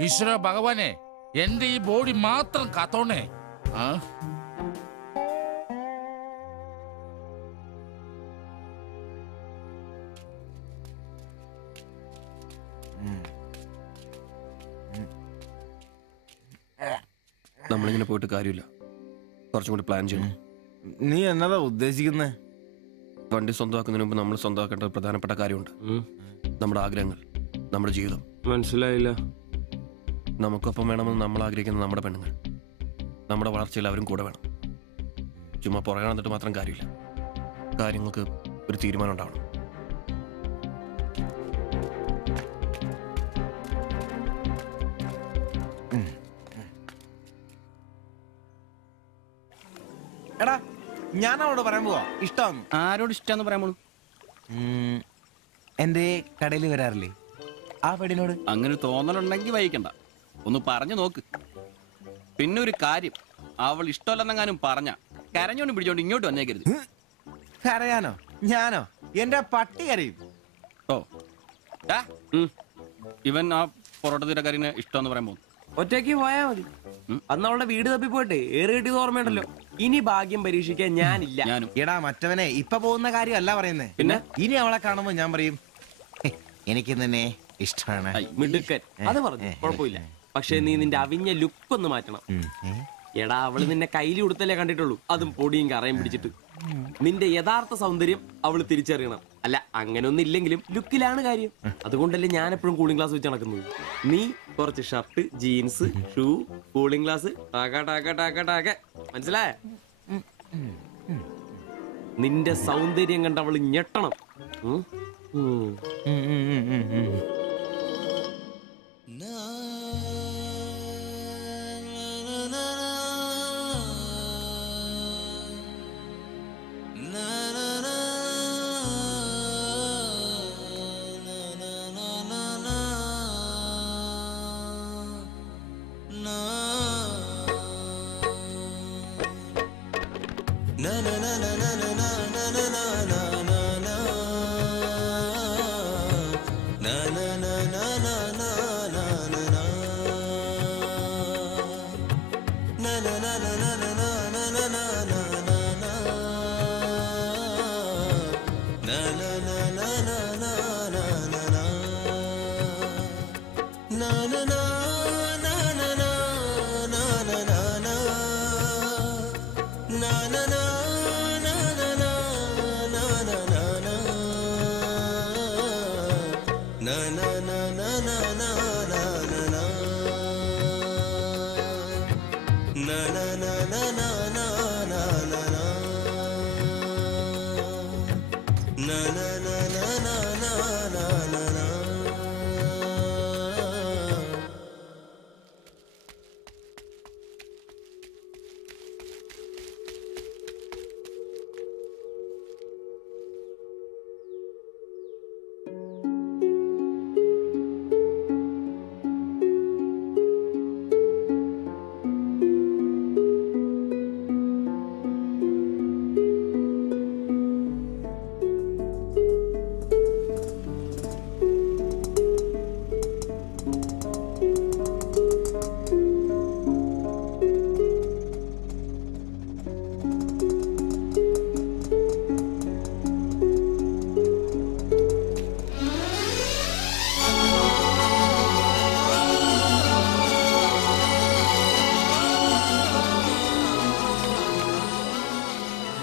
ഈശ്വര ഭഗവാനെ, എന്റെ ഈ ബോഡി മാത്രം കാത്തോണേ. നമ്മളിങ്ങനെ പോയിട്ട് കാര്യമില്ല. കുറച്ചും കൂടി പ്ലാൻ ചെയ്യണം. നീ എന്നതാ ഉദ്ദേശിക്കുന്നേ? വണ്ടി സ്വന്തമാക്കുന്നതിന് മുമ്പ് നമ്മൾ സ്വന്തമാക്കേണ്ട ഒരു പ്രധാനപ്പെട്ട കാര്യമുണ്ട്. നമ്മുടെ ആഗ്രഹങ്ങൾ, നമ്മുടെ ജീവിതം. മനസ്സിലായില്ല. നമുക്കൊപ്പം വേണമെന്ന് നമ്മൾ ആഗ്രഹിക്കുന്ന നമ്മുടെ പെണ്ണുങ്ങൾ. നമ്മുടെ വളർച്ചയിൽ അവരും കൂടെ വേണം. ചുമ്മാ പുറകെ നടന്നിട്ട് മാത്രം കാര്യമില്ല. കാര്യങ്ങൾക്ക് ഒരു തീരുമാനം ഉണ്ടാവണം. എടാ, ഞാൻ അവളോട് പറയാൻ പോവാ ഇഷ്ടം. ആരോട് ഇഷ്ടമെന്ന് പറയാൻ പോണു? എന്റെ കടയിൽ വരാറില്ലേ ആ പെടിനോട്? അങ്ങനെ തോന്നലുണ്ടെങ്കിൽ വൈകണ്ട, ഒന്ന് പറഞ്ഞു നോക്ക്. പിന്നെ ഒരു കാര്യം, അവൾ ഇഷ്ടമല്ലെന്നെങ്ങാനും പറഞ്ഞ കരഞ്ഞോണ്ട് പിടിച്ചോണ്ട് ഇങ്ങോട്ട് വന്നേക്കരുത്. കരയാനോ? ഞാനോ? എന്റെ പട്ടി കരയും. ഓ, ഇവൻ ആ പൊറോട്ട തീരക്കാരിനെ ഇഷ്ടമെന്ന് പറയാൻ പോകുന്നു. ഒറ്റയ്ക്ക് പോയാ മതി. അന്ന് അവളുടെ വീട് തപ്പി പോട്ടെ ഏറെ കിട്ടിയത് ഓർമ്മയുണ്ടല്ലോ. ഇനി ഭാഗ്യം പരീക്ഷിക്കാൻ ഞാനില്ല. എടാ മറ്റവനെ, ഇപ്പൊ പോകുന്ന കാര്യമല്ല പറയുന്നേ. പിന്നെ ഇനി അവളെ കാണുമ്പോ ഞാൻ പറയും എനിക്ക് തന്നെ ഇഷ്ടമാണ്. മിടുക്കൻ, അത് പറഞ്ഞു കുഴപ്പമില്ല. പക്ഷെ നീ നിന്റെ അവിഞ്ഞ ലുക്ക് ഒന്ന് മാറ്റണം. എടാ, അവള് നിന്നെ കയ്യിൽ കൊടുത്തല്ലേ കണ്ടിട്ടുള്ളൂ, അതും പൊടിയും കറയും പിടിച്ചിട്ട്. നിന്റെ യഥാർത്ഥ സൗന്ദര്യം അവള് തിരിച്ചറിയണം. അല്ല, അങ്ങനൊന്നും ഇല്ലെങ്കിലും ലുക്കിലാണ് കാര്യം. അതുകൊണ്ടല്ലേ ഞാൻ എപ്പോഴും കൂളിംഗ് ഗ്ലാസ് വെച്ച് നടക്കുന്നത്. നീ കുറച്ച് shirt, jeans, shoe, cooling glass, മനസ്സിലായ? നിന്റെ സൗന്ദര്യം കണ്ട് അവള് ഞെട്ടണം. na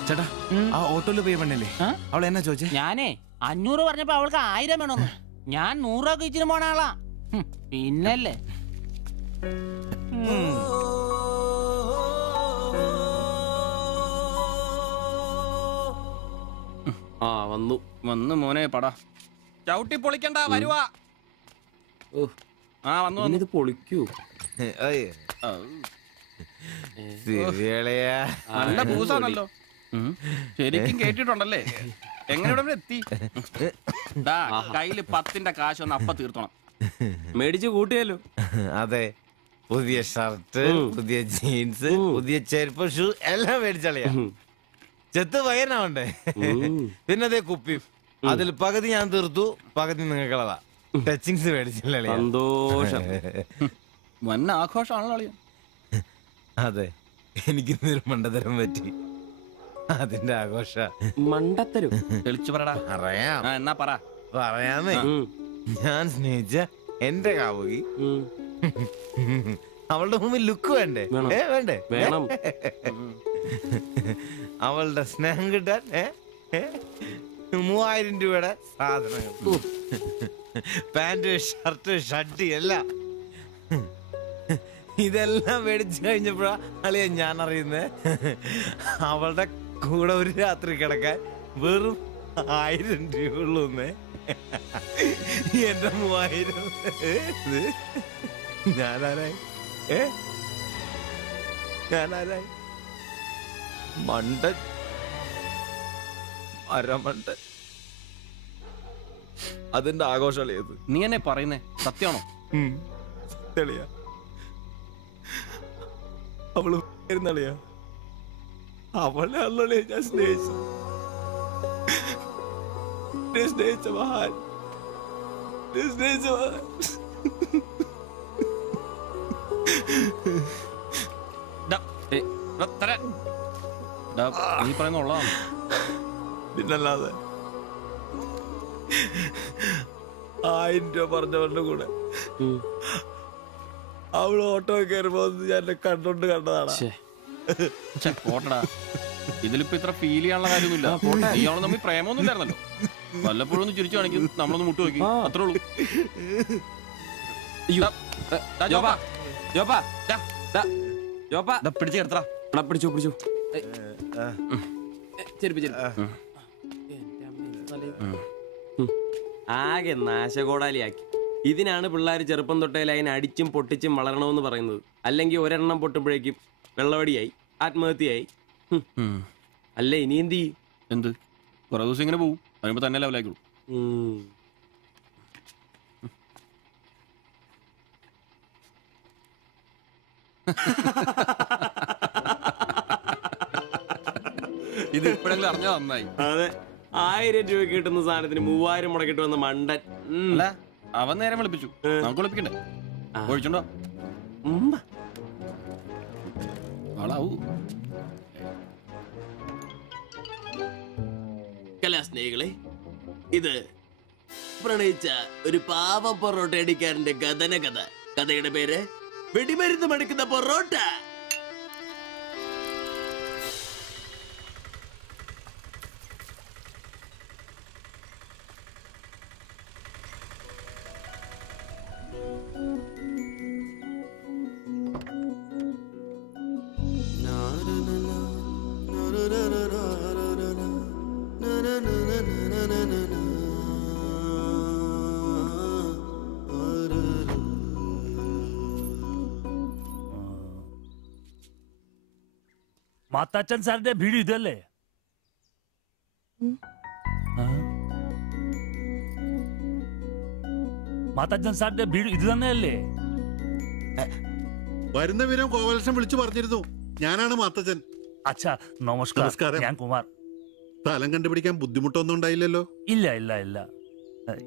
ചേട്ടാ ആ ഓട്ടോയിൽ പോയി പെണ്ണല്ലേ അവൾ എന്നാ ചോദിച്ചേ? ഞാനേ 500 പറഞ്ഞപ്പോ അവൾക്ക് 1000 വേണമെന്ന്. ഞാൻ 100 ഒക്കെ ഇച്ചിരി പോണ ആളാ. പിന്നല്ലേ ആ വന്നു വന്നു മോനെ പടാ ചവിട്ടി പൊളിക്കണ്ട വരുവാ. ആ വന്നു ഇത് പൊളിക്കൂ. നല്ല പൂസാണല്ലോ. ശരിക്കും കേട്ടിട്ടുണ്ടല്ലേ? എങ്ങനെ ഇവിടെ എത്തി? കയ്യില് 10ന്റെ കാശ് ഒന്ന് അപ്പ തീർത്തോണം. മേടിച്ച് കൂട്ടിയല്ലോ. അതെ, പുതിയ ഷർട്ട്, പുതിയ ജീൻസ്, പുതിയ ചെരുപ്പ്, ഷൂ എല്ലാം മേടിച്ചളിയാ. ചെത്ത് പയ്യനാവണ്ടേ? പിന്നെ അതേ കുപ്പിയും അതിൽ പകുതി ഞാൻ തീർത്തു, പകുതി നിങ്ങൾക്കുള്ളതാ. ടച്ചിങ്സ് മേടിച്ചില്ലേ? സന്തോഷം. വൻ ആഘോഷമാണല്ലോ അളിയാ. അതെ, എനിക്ക് മണ്ടതരം പറ്റി. അതിന്റെ ആഘോഷ. മണ്ടത്തരും തെളിച്ചു പറടാ. പറയാം. എന്നാ പറ. പറയാമേ. ഞാൻ സ്നേഹിച്ച എന്റെ കാമുകി അവളുടെ മുമ്പിൽ ലുക്ക് വേണ്ടേ? വേണ്ടേ? വേണം. അവളുടെ സ്നേഹം കിട്ടാൻ 3000 രൂപയുടെ സാധനങ്ങൾ, പാന്റ്, ഷർട്ട്, ഷഡ്ഡി എല്ലാം. ഇതെല്ലാം മേടിച്ചു കഴിഞ്ഞപ്പോഴാ അളിയ ഞാൻ അറിയുന്നേ അവളുടെ കൂടെ ഒരു രാത്രി കിടക്കാൻ വെറും 1000 രൂപ ഉള്ളൂന്നേ. എന്റെ 3000 ഞാനാരായി? ഞാനാരായി? മണ്ടൻ, അരമണ്ടൻ. അതിന്റെ ആഘോഷളിയത്. നീ എന്നെ പറയുന്നേ സത്യമാണോ? തെളിയാ അവള് ളിയാ അവളെ അല്ലേ ഞാൻ സ്നേഹിച്ചു. സ്നേഹിച്ച മഹാൻ, സ്നേഹിച്ച മഹാൻ. നീ പറയുന്ന ഉള്ളതാണ്. പിന്നല്ലാതെ 1000 രൂപ പറഞ്ഞവരുടെ കൂടെ അവള് ഓട്ടോ കയറുമ്പോ ഞാൻ കണ്ടോണ്ട് കണ്ടതാണ്. പോട്ടടാ, ഇതിലിപ്പോ ഇത്ര ഫീൽ ചെയ്യാനുള്ള കാര്യമൊന്നുമില്ല. ഇയാള് തമ്മിൽ പ്രേമൊന്നും ഇല്ലായിരുന്നല്ലോ. വല്ലപ്പോഴും ഒന്ന് ചിരിച്ചു കാണിക്കും, നമ്മളൊന്ന് മുട്ടു നോക്കി, അത്രേ ഉള്ളൂ. പിടിച്ചു കിടത്തടാ. പിടിച്ചു പിടിച്ചു. ആകെ നാശകോടാലിയാക്കി. ഇതിനാണ് പിള്ളേർ ചെറുപ്പം തൊട്ടേ ലൈൻ അടിച്ചും പൊട്ടിച്ചും വളരണമെന്ന് പറയുന്നത്. അല്ലെങ്കിൽ ഒരെണ്ണം പൊട്ടുമ്പോഴേക്കും വെള്ളവടിയായി, ആത്മഹത്യയായി. അല്ല ഇനി എന്ത് ചെയ്യും? എന്ത് കുറെ ദിവസം ഇങ്ങനെ പോവും, കഴിയുമ്പോ തന്നെ ലെവലായിക്കോളൂ. ഇത് ഇപ്പോഴെങ്കിലും അറിഞ്ഞാ നന്നായി. അതെ, 1000 രൂപ കിട്ടുന്ന സാധനത്തിന് 3000 മുടക്കിട്ട് വന്ന മണ്ടൻ. അല്ല, അവൻ നേരം വിളിപ്പിച്ചു, നമുക്ക് വിളിപ്പിക്കണ്ടേ? ഒഴിച്ചുണ്ടോ? ആളാവൂ. കലാസ്നേഹികളെ, ഇത് പ്രണയിച്ച ഒരു പാവം പൊറോട്ട അടിക്കാരന്റെ കഥന കഥ. കഥയുടെ പേര് വെടിമരുന്ന് മടുക്കുന്ന പൊറോട്ട. മാത്താച്ചൻ സാറിന്റെ വീട് ഇതല്ലേ? മാത്താച്ചൻ സാറിന്റെ വീട് ഇത് തന്നെയല്ലേ? വരുന്ന വിവരം ഗോപാലകൃഷ്ണൻ വിളിച്ചു പറഞ്ഞിരുന്നു. ഞാനാണ് മാത്തച്ഛൻ. അച്ഛാ നമസ്കാരം. ഞാൻ കുമാർ. സ്ഥലം കണ്ടുപിടിക്കാൻ ബുദ്ധിമുട്ടൊന്നും ഉണ്ടായില്ലല്ലോ? ഇല്ല ഇല്ല ഇല്ല.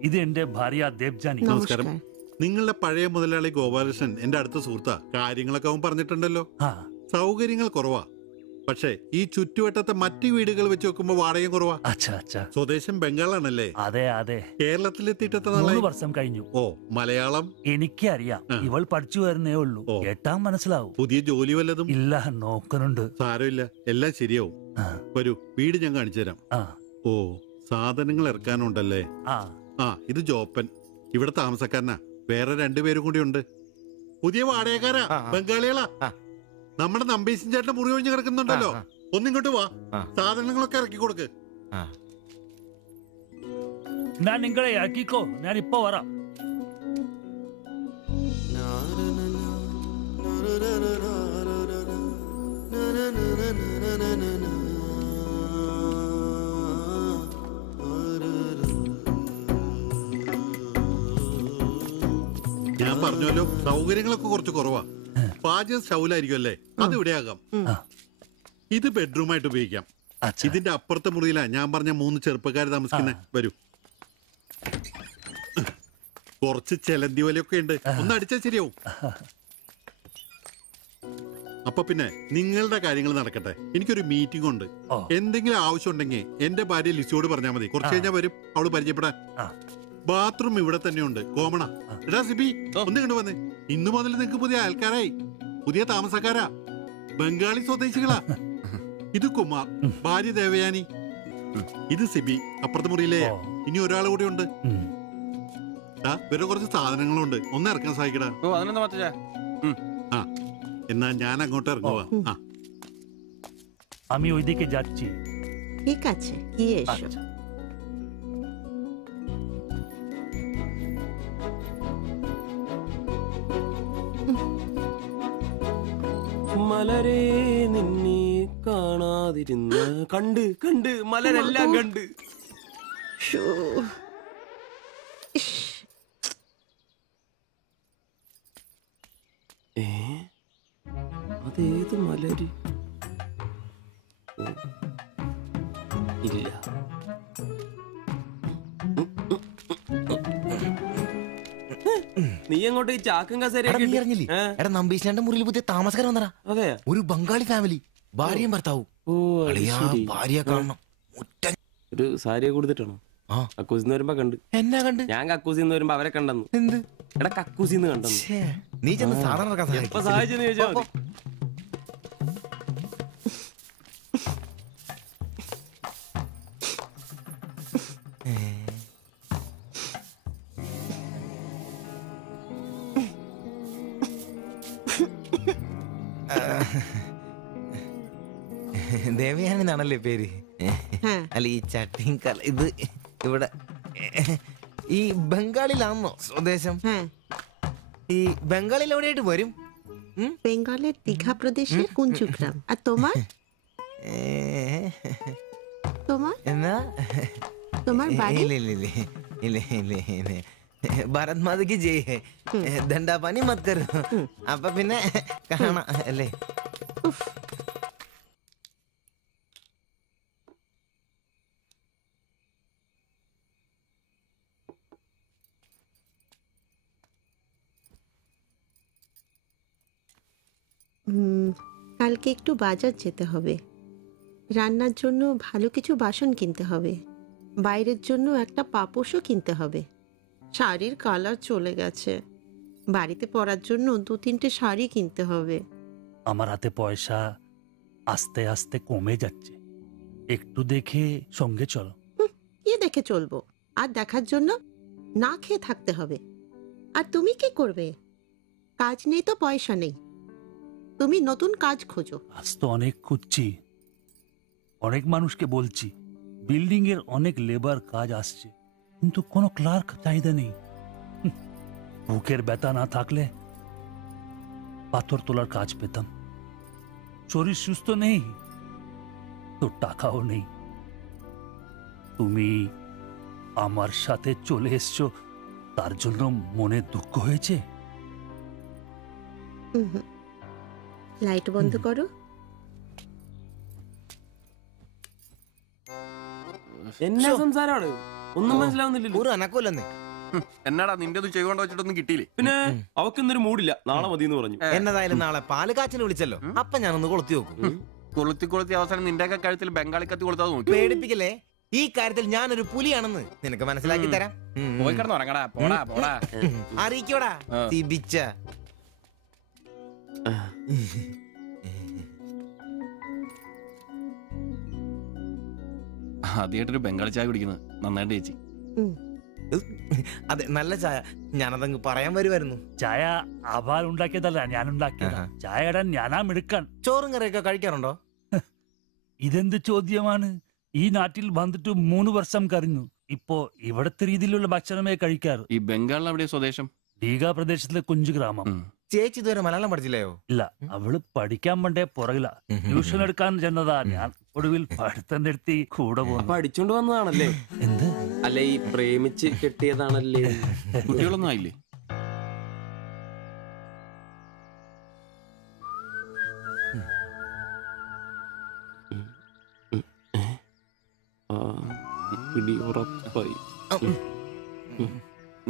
ഇത് എന്റെ ഭാര്യ ദേവ്ജാനി. നമസ്കാരം. നിങ്ങളുടെ പഴയ മുതലാളി ഗോപാലകൃഷ്ണൻ എന്റെ അടുത്ത സുഹൃത്താ. കാര്യങ്ങളൊക്കെ അവൻ പറഞ്ഞിട്ടുണ്ടല്ലോ. സൗകര്യങ്ങൾ കുറവാ, പക്ഷേ ഈ ചുറ്റുവട്ടത്തെ മറ്റു വീടുകൾ വെച്ച് നോക്കുമ്പോ വാടകയും കുറവാ. സ്വദേശം ബംഗാളാണല്ലേ? അതെ അതെ. കേരളത്തിലെത്തിയിട്ട് 3 വർഷം കഴിഞ്ഞു. ഓ, മലയാളം എനിക്കറിയാം. ഇവൾ പഠിച്ചു വരുന്നേ ഉള്ളൂ. കേട്ടാ മനസ്സിലാവും. പുതിയ ജോലി വല്ലതും? ഇല്ല, നോക്കുന്നുണ്ട്. സാരമില്ല, എല്ലാം ശരിയാവും. വരൂ, വീട് ഞാൻ കാണിച്ചു തരാം. ഓ, സാധനങ്ങൾ ഇറക്കാനുണ്ടല്ലേ? ഇത് ജോപ്പൻ, ഇവിടെ താമസക്കാരനാ. വേറെ 2 പേരും കൂടി ഉണ്ട്. പുതിയ വാടകക്കാരാ, ബംഗാളികളാ. നമ്മുടെ നമ്പീശൻ ചേട്ടൻ മുറി ഒഴിഞ്ഞ് കിടക്കുന്നുണ്ടല്ലോ, ഒന്നിങ്ങോട്ട് വാ. സാധനങ്ങളൊക്കെ ഇറക്കി കൊടുക്ക്. ഞാൻ നിങ്ങളെ ഇറക്കിക്കോ, ഞാൻ ഇപ്പൊ വരാം. ഞാൻ പറഞ്ഞല്ലോ, സൗകര്യങ്ങളൊക്കെ കുറച്ച് കുറവാ. പാചകം സ്റ്റൗലായിരിക്കും അല്ലേ? അത് ഇവിടെ ആകാം. ഇത് ബെഡ്റൂമായിട്ട് ഉപയോഗിക്കാം. ഇതിന്റെ അപ്പുറത്തെ മുറിയിലാ ഞാൻ പറഞ്ഞ 3 ചെറുപ്പക്കാർ താമസിക്കുന്നേ. വരൂ. കുറച്ച് ചെലന്തി വലയൊക്കെ ഉണ്ട്, ഒന്ന് അടിച്ചാൽ ശരിയാവും. അപ്പൊ പിന്നെ നിങ്ങളുടെ കാര്യങ്ങൾ നടക്കട്ടെ. എനിക്കൊരു മീറ്റിംഗ് ഉണ്ട്. എന്തെങ്കിലും ആവശ്യം ഉണ്ടെങ്കിൽ എന്റെ ഭാര്യ ലിസിയോട് പറഞ്ഞാൽ മതി. കുറച്ച് കഴിഞ്ഞാൽ വരും അവള് പരിചയപ്പെടാൻ. ബാത്റൂം ഇവിടെ തന്നെയുണ്ട്, കോമണാ. എടാ സിബി, ഒന്ന് കണ്ടു വന്നേ. ഇന്നു മുതൽ നിങ്ങൾക്ക് പുതിയ ആൾക്കാരായി, പുതിയ താമസക്കാരാ, ബംഗാളി സ്വദേശികളാ. ഇത് കുമാർ, ഭാര്യ ദേവയാനി. ഇത് സിബി, അപ്പുറത്തെ മുറിയിലെ. ഇനി ഒരാൾ കൂടി ഉണ്ട്. വേറെ കുറച്ച് സാധനങ്ങളുണ്ട്, ഒന്ന് ഇറക്കാൻ സഹായിക്കടാ. എന്നാ ഞാൻ അങ്ങോട്ട് ഇറങ്ങുവാ. আমি ওইদিকে যাচ্ছি। ঠিক আছে, গিয়ে এসো। മലരെ നിന്നെ കാണാതിരുന്ന കണ്ട് കണ്ട് മലരെല്ലാം കണ്ട്. അതേത് മലര്? ഇല്ല. നീ അങ്ങോട്ട് ഈ ചാക്കും കസേരയൊക്കെ നമ്പീശന്റെ മുറിയിൽ പുതിയ താമസക്കാരൻ വന്നടാ. അതെ, ഒരു ബംഗാളി ഫാമിലി, ഭാര്യയും ഭർത്താവും. ഭാര്യ കാണണം. ഒരു സാരിയെ കൊടുത്തിട്ടാണോ? കക്കൂസിന്ന് വരുമ്പോ കണ്ട്. എന്നാ കണ്ട്? ഞാൻ കക്കൂസിന്ന് വരുമ്പോ അവരെ കണ്ടെന്നു. എന്ത്? എടാ കക്കൂസിന്ന് കണ്ടെന്നു. നീ ചെന്ന് സാധനം സഹായിച്ചെന്ന് ചോദിച്ചാ മതി. ദേവയാനി എന്നാണല്ലേ പേര്? അല്ല, ഈ ചട്ടിയും ഇത് ഇവിടെ ഈ ബംഗാളിലാണോ സ്വദേശം? ഈ ബംഗാളിൽ എവിടെയായിട്ട് വരും? বেঙ্গলের দীঘা প্রদেশের কুঞ্জুগ্রাম। আর তোমার? তোমার എന്നാ তোমার বাড়ি? ഭാരത് മാതയ്ക്ക് ജയ്. ദണ്ഡാപാനി മത് കരോ. അപ്പൊ പിന്നെ കാണാം അല്ലേ? কালকে একটু বাজার যেতে হবে। রান্নার জন্য ভালো কিছু বাসন কিনতে হবে। বাইরের জন্য একটা পাপোশও কিনতে হবে। শাড়ির কালার চলে গেছে। বাড়িতে পরার জন্য 2-3টে শাড়ি কিনতে হবে। আমার হাতে পয়সা আস্তে আস্তে কমে যাচ্ছে, একটু দেখে সঙ্গে চলো। কি দেখে চলবো? আর দেখার জন্য না খেয়ে থাকতে হবে। আর তুমি কি করবে? কাজ নেই তো পয়সা নেই। তুমি নতুন কাজ খোঁজো। আজ তো অনেক খুঁজছি, অনেক মানুষকে বলছি, বিল্ডিং এর অনেক লেবার কাজ আসছে, কিন্তু কোনো ক্লার্ক চাহিদা নেই। বুকের ব্যথা না থাকলে পাথর তোলার কাজ পেতাম। শরীর সুস্থ নেই, তো টাকাও নেই। তুমি আমার সাথে চলে এসছো, তার জন্য মনে দুঃখ হয়েছে? ലൈറ്റ് বন্ধ করো। എന്നാ സംസാരമാണ്? ഒന്നും മനസ്സിലാവുന്നില്ലല്ലോ. ഒരു അനക്കമില്ലെന്നേ. എന്നാടാ നിന്റെ ചെയ്തുകൊണ്ട് വെച്ചിട്ടൊന്നും കിട്ടിയില്ലേ? പിന്നെ അവക്ക് ഇന്നൊരു മൂടില്ല, നാളെ മതി എന്ന് പറഞ്ഞു. എന്നതായാലും നാളെ പാല് കാച്ചിന് വിളിച്ചല്ലോ, അപ്പൊ ഞാനൊന്ന് കൊളുത്തി നോക്കും. കൊളുത്തി അവസാനം നിന്റെയൊക്കെ കഴുത്തിൽ ബംഗാളി കത്തി കൊടുത്താൽ നോക്കി. പേടിപ്പിക്കല്ലേ, ഈ കാര്യത്തിൽ ഞാനൊരു പുലിയാണെന്ന് നിനക്ക് മനസ്സിലാക്കി തരാം. പോയി കിടന്നു ഉറങ്ങടാ. പോടാ പോടാ. അറിയിക്കോടാ തിബിച്ച. ആദ്യമായിട്ടൊരു ബംഗാളി ചായ കുടിക്കുന്നത് നന്നായിട്ട് ചേച്ചി. അതെ, നല്ല ചായ. ഞാനതങ്ങ് പറയാൻ വരുമായിരുന്നു. ചായ അപാൽ ഉണ്ടാക്കിയതല്ല, ഞാൻ ഉണ്ടാക്കിയതാ. ചായ ഇടാൻ ഞാനാ മിടുക്കാൻ. ചോറും കറിയൊക്കെ കഴിക്കാറുണ്ടോ? ഇതെന്ത് ചോദ്യമാണ്? ഈ നാട്ടിൽ വന്നിട്ട് 3 വർഷം കഴിഞ്ഞു. ഇപ്പോ ഇവിടത്തെ രീതിയിലുള്ള ഭക്ഷണമേ കഴിക്കാറ്. ഈ ബംഗാളിൽ എവിടെ സ്വദേശം? ഡീഗ പ്രദേശത്തിലെ കുഞ്ചു ഗ്രാമം. ചേച്ചി ഇതുവരെ മലയാളം പഠിച്ചില്ലയോ? ഇല്ല, അവള് പഠിക്കാൻ വേണ്ടേ പുറകില. ട്യൂഷൻ എടുക്കാൻ ചെന്നതാ. ഞാൻ ഒടുവിൽ പഠിത്തം നിർത്തി കൂടെ പോകുന്നു. പഠിച്ചോണ്ട് വന്നതാണല്ലേ? എന്ത്? അല്ല, ഈ പ്രേമിച്ച് കെട്ടിയതാണല്ലേ? കുട്ടികളൊന്നും ആയില്ലേ?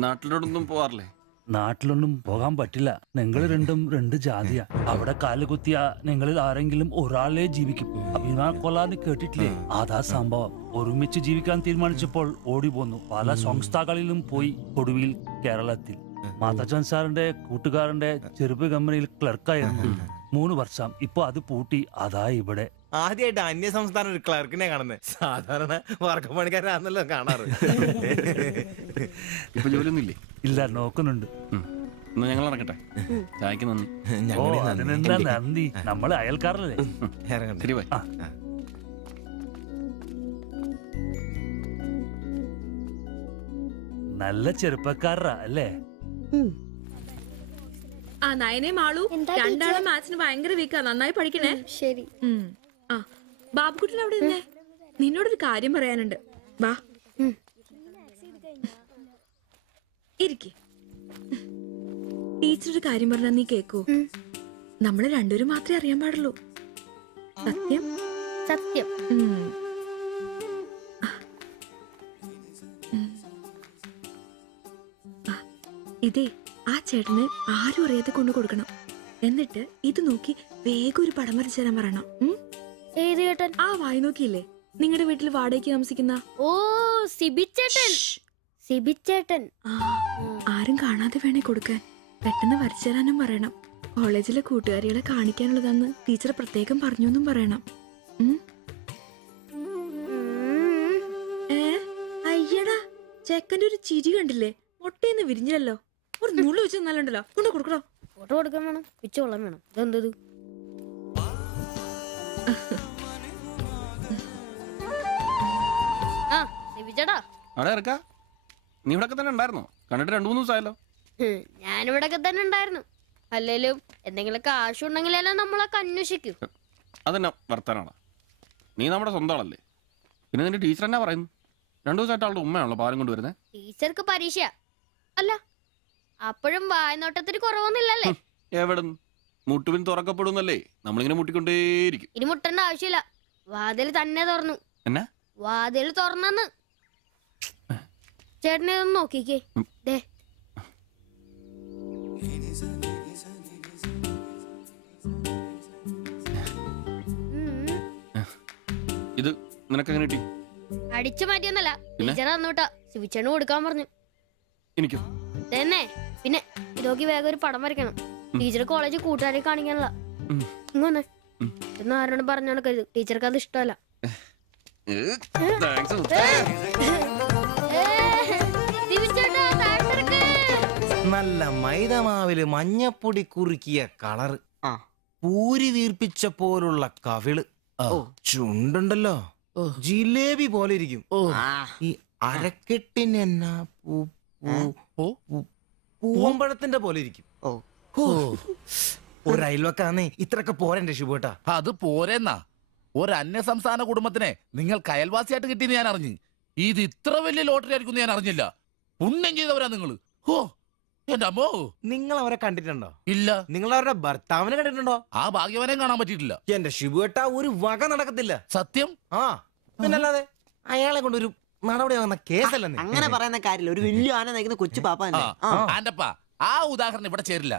നാട്ടിലോടൊന്നും പോവാറില്ലേ? നാട്ടിലൊന്നും പോകാൻ പറ്റില്ല. നിങ്ങൾ രണ്ടും 2 ജാതിയാ. അവിടെ കാലുകുത്തിയ നിങ്ങളിൽ ആരെങ്കിലും ഒരാളെ ജീവിക്കും. അഭിമാൻ കൊല്ലാന്ന് കേട്ടിട്ടില്ലേ? അതാ സംഭവം. ഒരുമിച്ച് ജീവിക്കാൻ തീരുമാനിച്ചപ്പോൾ ഓടി പോന്നു. പല സംസ്ഥകളിലും പോയി. ഒടുവിൽ കേരളത്തിൽ മാധവൻ സാറിന്റെ കൂട്ടുകാരന്റെ ചെറുപ്പ് കമ്പനിയിൽ ക്ലർക്കായിരുന്നു 3 വർഷം. ഇപ്പൊ അത് പൂട്ടി. അതാ ഇവിടെ. ആദ്യമായിട്ട് അന്യ സംസ്ഥാന ഒരു ക്ലർക്കിനെ കാണുന്നത്. സാധാരണ വർക്കപ്പണിക്കാരാണല്ലോ കാണാറ്. ഇപ്പൊ ജോലിയൊന്നും ഇല്ലേ? ഇല്ല, നോക്കുന്നുണ്ട്. എന്നാ ഞങ്ങൾ ഇറങ്ങട്ടെ. ചായക്ക് നന്ദി. ഓ, അതിനെന്താ നന്ദി, നമ്മള് അയൽക്കാരല്ലേ. ശരി, ബൈ. നല്ല ചെറുപ്പക്കാരാ അല്ലേ? ആ നയനെ മാളു രണ്ടാളും മാത്സിന് ഭയങ്കര വീക്കാ. നന്നായി പഠിക്കണേ. ശരി. ആ ബാബുക്കുട്ടൻ അവിടെ നിന്നേ, നിന്നോടൊരു കാര്യം പറയാനുണ്ട്. വാ ഇരിക്ക്. ടീച്ചർ ഒരു കാര്യം പറഞ്ഞാ നീ കേക്കൂ? നമ്മള് രണ്ടുപേരും മാത്രമേ അറിയാൻ പാടുള്ളൂ. സത്യം? സത്യം. ഇതേ ആ ചേട്ടന് ആരും അറിയാതെ കൊണ്ടു കൊടുക്കണം. എന്നിട്ട് ഇത് നോക്കി വേഗം ഒരു പടം വരച്ചു തരാൻ പറയണം. ഏത് ചേട്ടൻ? ആ വായി നോക്കിയില്ലേ, നിങ്ങളുടെ വീട്ടിൽ വാടകയ്ക്ക് താമസിക്കുന്ന? ഓ, സിബിച്ചേട്ടൻ. സിബിച്ചേട്ടൻ. ആരും കാണാതെ വേണേ കൊടുക്കാൻ. പെട്ടെന്ന് വരച്ചു തരാനും പറയണം. കോളേജിലെ കൂട്ടുകാരികളെ കാണിക്കാനുള്ളതാന്ന് ടീച്ചർ പ്രത്യേകം പറഞ്ഞു എന്നും പറയണം. അയ്യടാ, ചെക്കന്റെ ഒരു ചിരി കണ്ടില്ലേ? മുട്ടയെന്ന് വിരിഞ്ഞല്ലോ. ഒരു നൂല് വെച്ച് നല്ലുണ്ടല്ലോ. കൊണ്ട് കൊടുക്കണോ? ഫോട്ടോ കൊടുക്കാൻ വേണം, പിച്ചോളം വേണം. ഇതെന്തത്? ആ സിബിച്ചേട്ടാ. അവിടെ ഇറക്കാ. നീ ഇവിടെ തന്നെ ഉണ്ടായിരുന്നോ? കണ്ടിട്ട് 2-3 ദിവസമായല്ലോ. ഞാനിവിടെ തന്നെ ഉണ്ടായിരുന്നു. അല്ലേലും എന്തെങ്കിലും കാശുണ്ടെങ്കിലല്ലേ നമ്മളൊക്കെ അന്വേഷിക്കൂ. അതെന്നാ വർത്താനാണ്? നീ നമ്മുടെ സ്വന്തം ആളല്ലേ. പിന്നെ നിന്റെ ടീച്ചർ എന്നാ പറയുന്നു? 2 ദിവസമായിട്ട് അവളുടെ ഉമ്മയാണല്ലോ പാലം കൊണ്ടുവരുന്നത്. ടീച്ചർക്ക് പരീക്ഷ അല്ല, അപ്പോഴും വായനോട്ടത്തിന് കുറവൊന്നുമില്ലല്ലേ? എവിടെ മുട്ടുപിൻ തുറക്കപ്പെടുന്നല്ലേ? നമ്മളിങ്ങനെ മുട്ടിക്കൊണ്ടേയിരിക്കും. ഇനി മുട്ടേണ്ട ആവശ്യമില്ല. വാതിൽ തന്നെ തുറന്നു. എന്നാ വാതിൽ തുറന്നെന്ന്. ചേട്ടനെ ഒന്ന് നോക്കിക്കേ. ദേ ഇത് നിനക്കെങ്ങനെ കിട്ടി? അടിച്ചു മാറ്റിയൊന്നല്ല, ടീച്ചർ തന്നൂട്ടാ. ശിവിച്ചേണ് കൊടുക്കാൻ പറഞ്ഞു. എനിക്കോ? തന്നെ. പിന്നെ ഇതൊക്കെ വേഗം ഒരു പടം വരയ്ക്കണം. ടീച്ചർ കോളേജിൽ കൂട്ടുകാരെ കാണിക്കാനുള്ള. ഇങ്ങൊന്ന് എന്ന് ആരോടും പറഞ്ഞു നടക്കരുത്. ടീച്ചർക്ക് അത് ഇഷ്ടമല്ല. നല്ല മൈദമാവില് മഞ്ഞപ്പൊടി കുറുക്കിയ കളറ്, പൂരി വീർപ്പിച്ച പോലുള്ള കവിള്, ചുണ്ടുണ്ടല്ലോ ജിലേബി പോലെ ഇരിക്കും. ഈ അരക്കെട്ടിന് എന്നാ പൂവമ്പഴത്തിന്റെ പോലെ ഇരിക്കും. ഒരു അയൽവക്കാന്നേ ഇത്രയൊക്കെ പോരെ ശുഭേട്ടാ. അത് പോരെന്നാ. ഒരു അന്യ സംസ്ഥാന കുടുംബത്തിനെ നിങ്ങൾക്ക് അയൽവാസിയായിട്ട് കിട്ടിയെന്ന് ഞാൻ അറിഞ്ഞു. ഇത് ഇത്ര വലിയ ലോട്ടറി ആയിരിക്കും ഞാൻ അറിഞ്ഞില്ല. പുണ്യം ചെയ്തവരാ നിങ്ങൾ. ഓ എന്റെ അമ്മോ. നിങ്ങൾ അവരെ കണ്ടിട്ടുണ്ടോ? ഇല്ല. നിങ്ങൾ അവരുടെ ഭർത്താവിനെ കണ്ടിട്ടുണ്ടോ? ആ ഭാഗ്യവനെ കാണാൻ പറ്റിയിട്ടില്ല. എന്റെ ശിബുവേട്ട ഒരു വക നടക്കത്തില്ല. സത്യം. ആ പിന്നല്ലാതെ അയാളെ കൊണ്ട് ഒരു നടപടി ആവുന്ന കേസല്ല. അങ്ങനെ പറയുന്ന കാര്യമില്ല. ഒരു വലിയ ആന നയിക്കുന്ന കൊച്ചു പാപ്പാല്ലേ. ആന്റപ്പ ആ ഉദാഹരണം ഇവിടെ ചേരില്ല.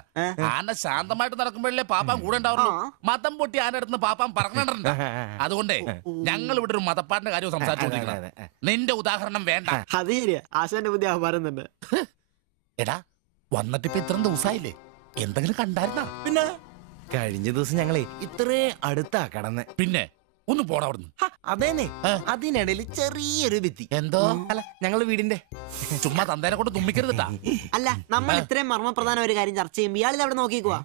ആന ശാന്തമായിട്ട് നടക്കുമ്പോഴല്ലേ പാപ്പാൻ കൂടെ ഉണ്ടാവുള്ളൂ. മതം പൊട്ടി ആന അടുത്ത് പാപ്പാൻ പറഞ്ഞിട്ടുണ്ട്. അതുകൊണ്ടേ ഞങ്ങൾ ഇവിടെ ഒരു മതപ്പാടിന്റെ കാര്യം സംസാരിച്ചോണ്ടിരിക്കണം. നിന്റെ ഉദാഹരണം വേണ്ട. അത് ശരിയാ. ആശാന്റെ പുതിയ ആഹാരം തന്നെ. എടാ വന്നിട്ട് ഇപ്പൊ ഇത്രയും ദിവസമായില്ലേ, എന്തെങ്കിലും കണ്ടായിരുന്നാ? പിന്നെ കഴിഞ്ഞ ദിവസം ഞങ്ങളെ ഇത്രേ അടുത്താ കടന്ന്. പിന്നെ ഒന്ന് പോടാ അവിടുന്ന്. അതേനെ അതിനിടയിൽ ചെറിയൊരു ഭിത്തി. എന്തോ അല്ല ഞങ്ങള് വീടിന്റെ ചുമ്മാ തന്തേനെ കൊണ്ട് തുമ്മിക്കരുതാ. അല്ല നമ്മൾ ഇത്രയും മർമ്മപ്രധാന ഒരു കാര്യം ചർച്ച ചെയ്യുമ്പോ ഇയാളിൽ അവിടെ നോക്കിക്കുവാ.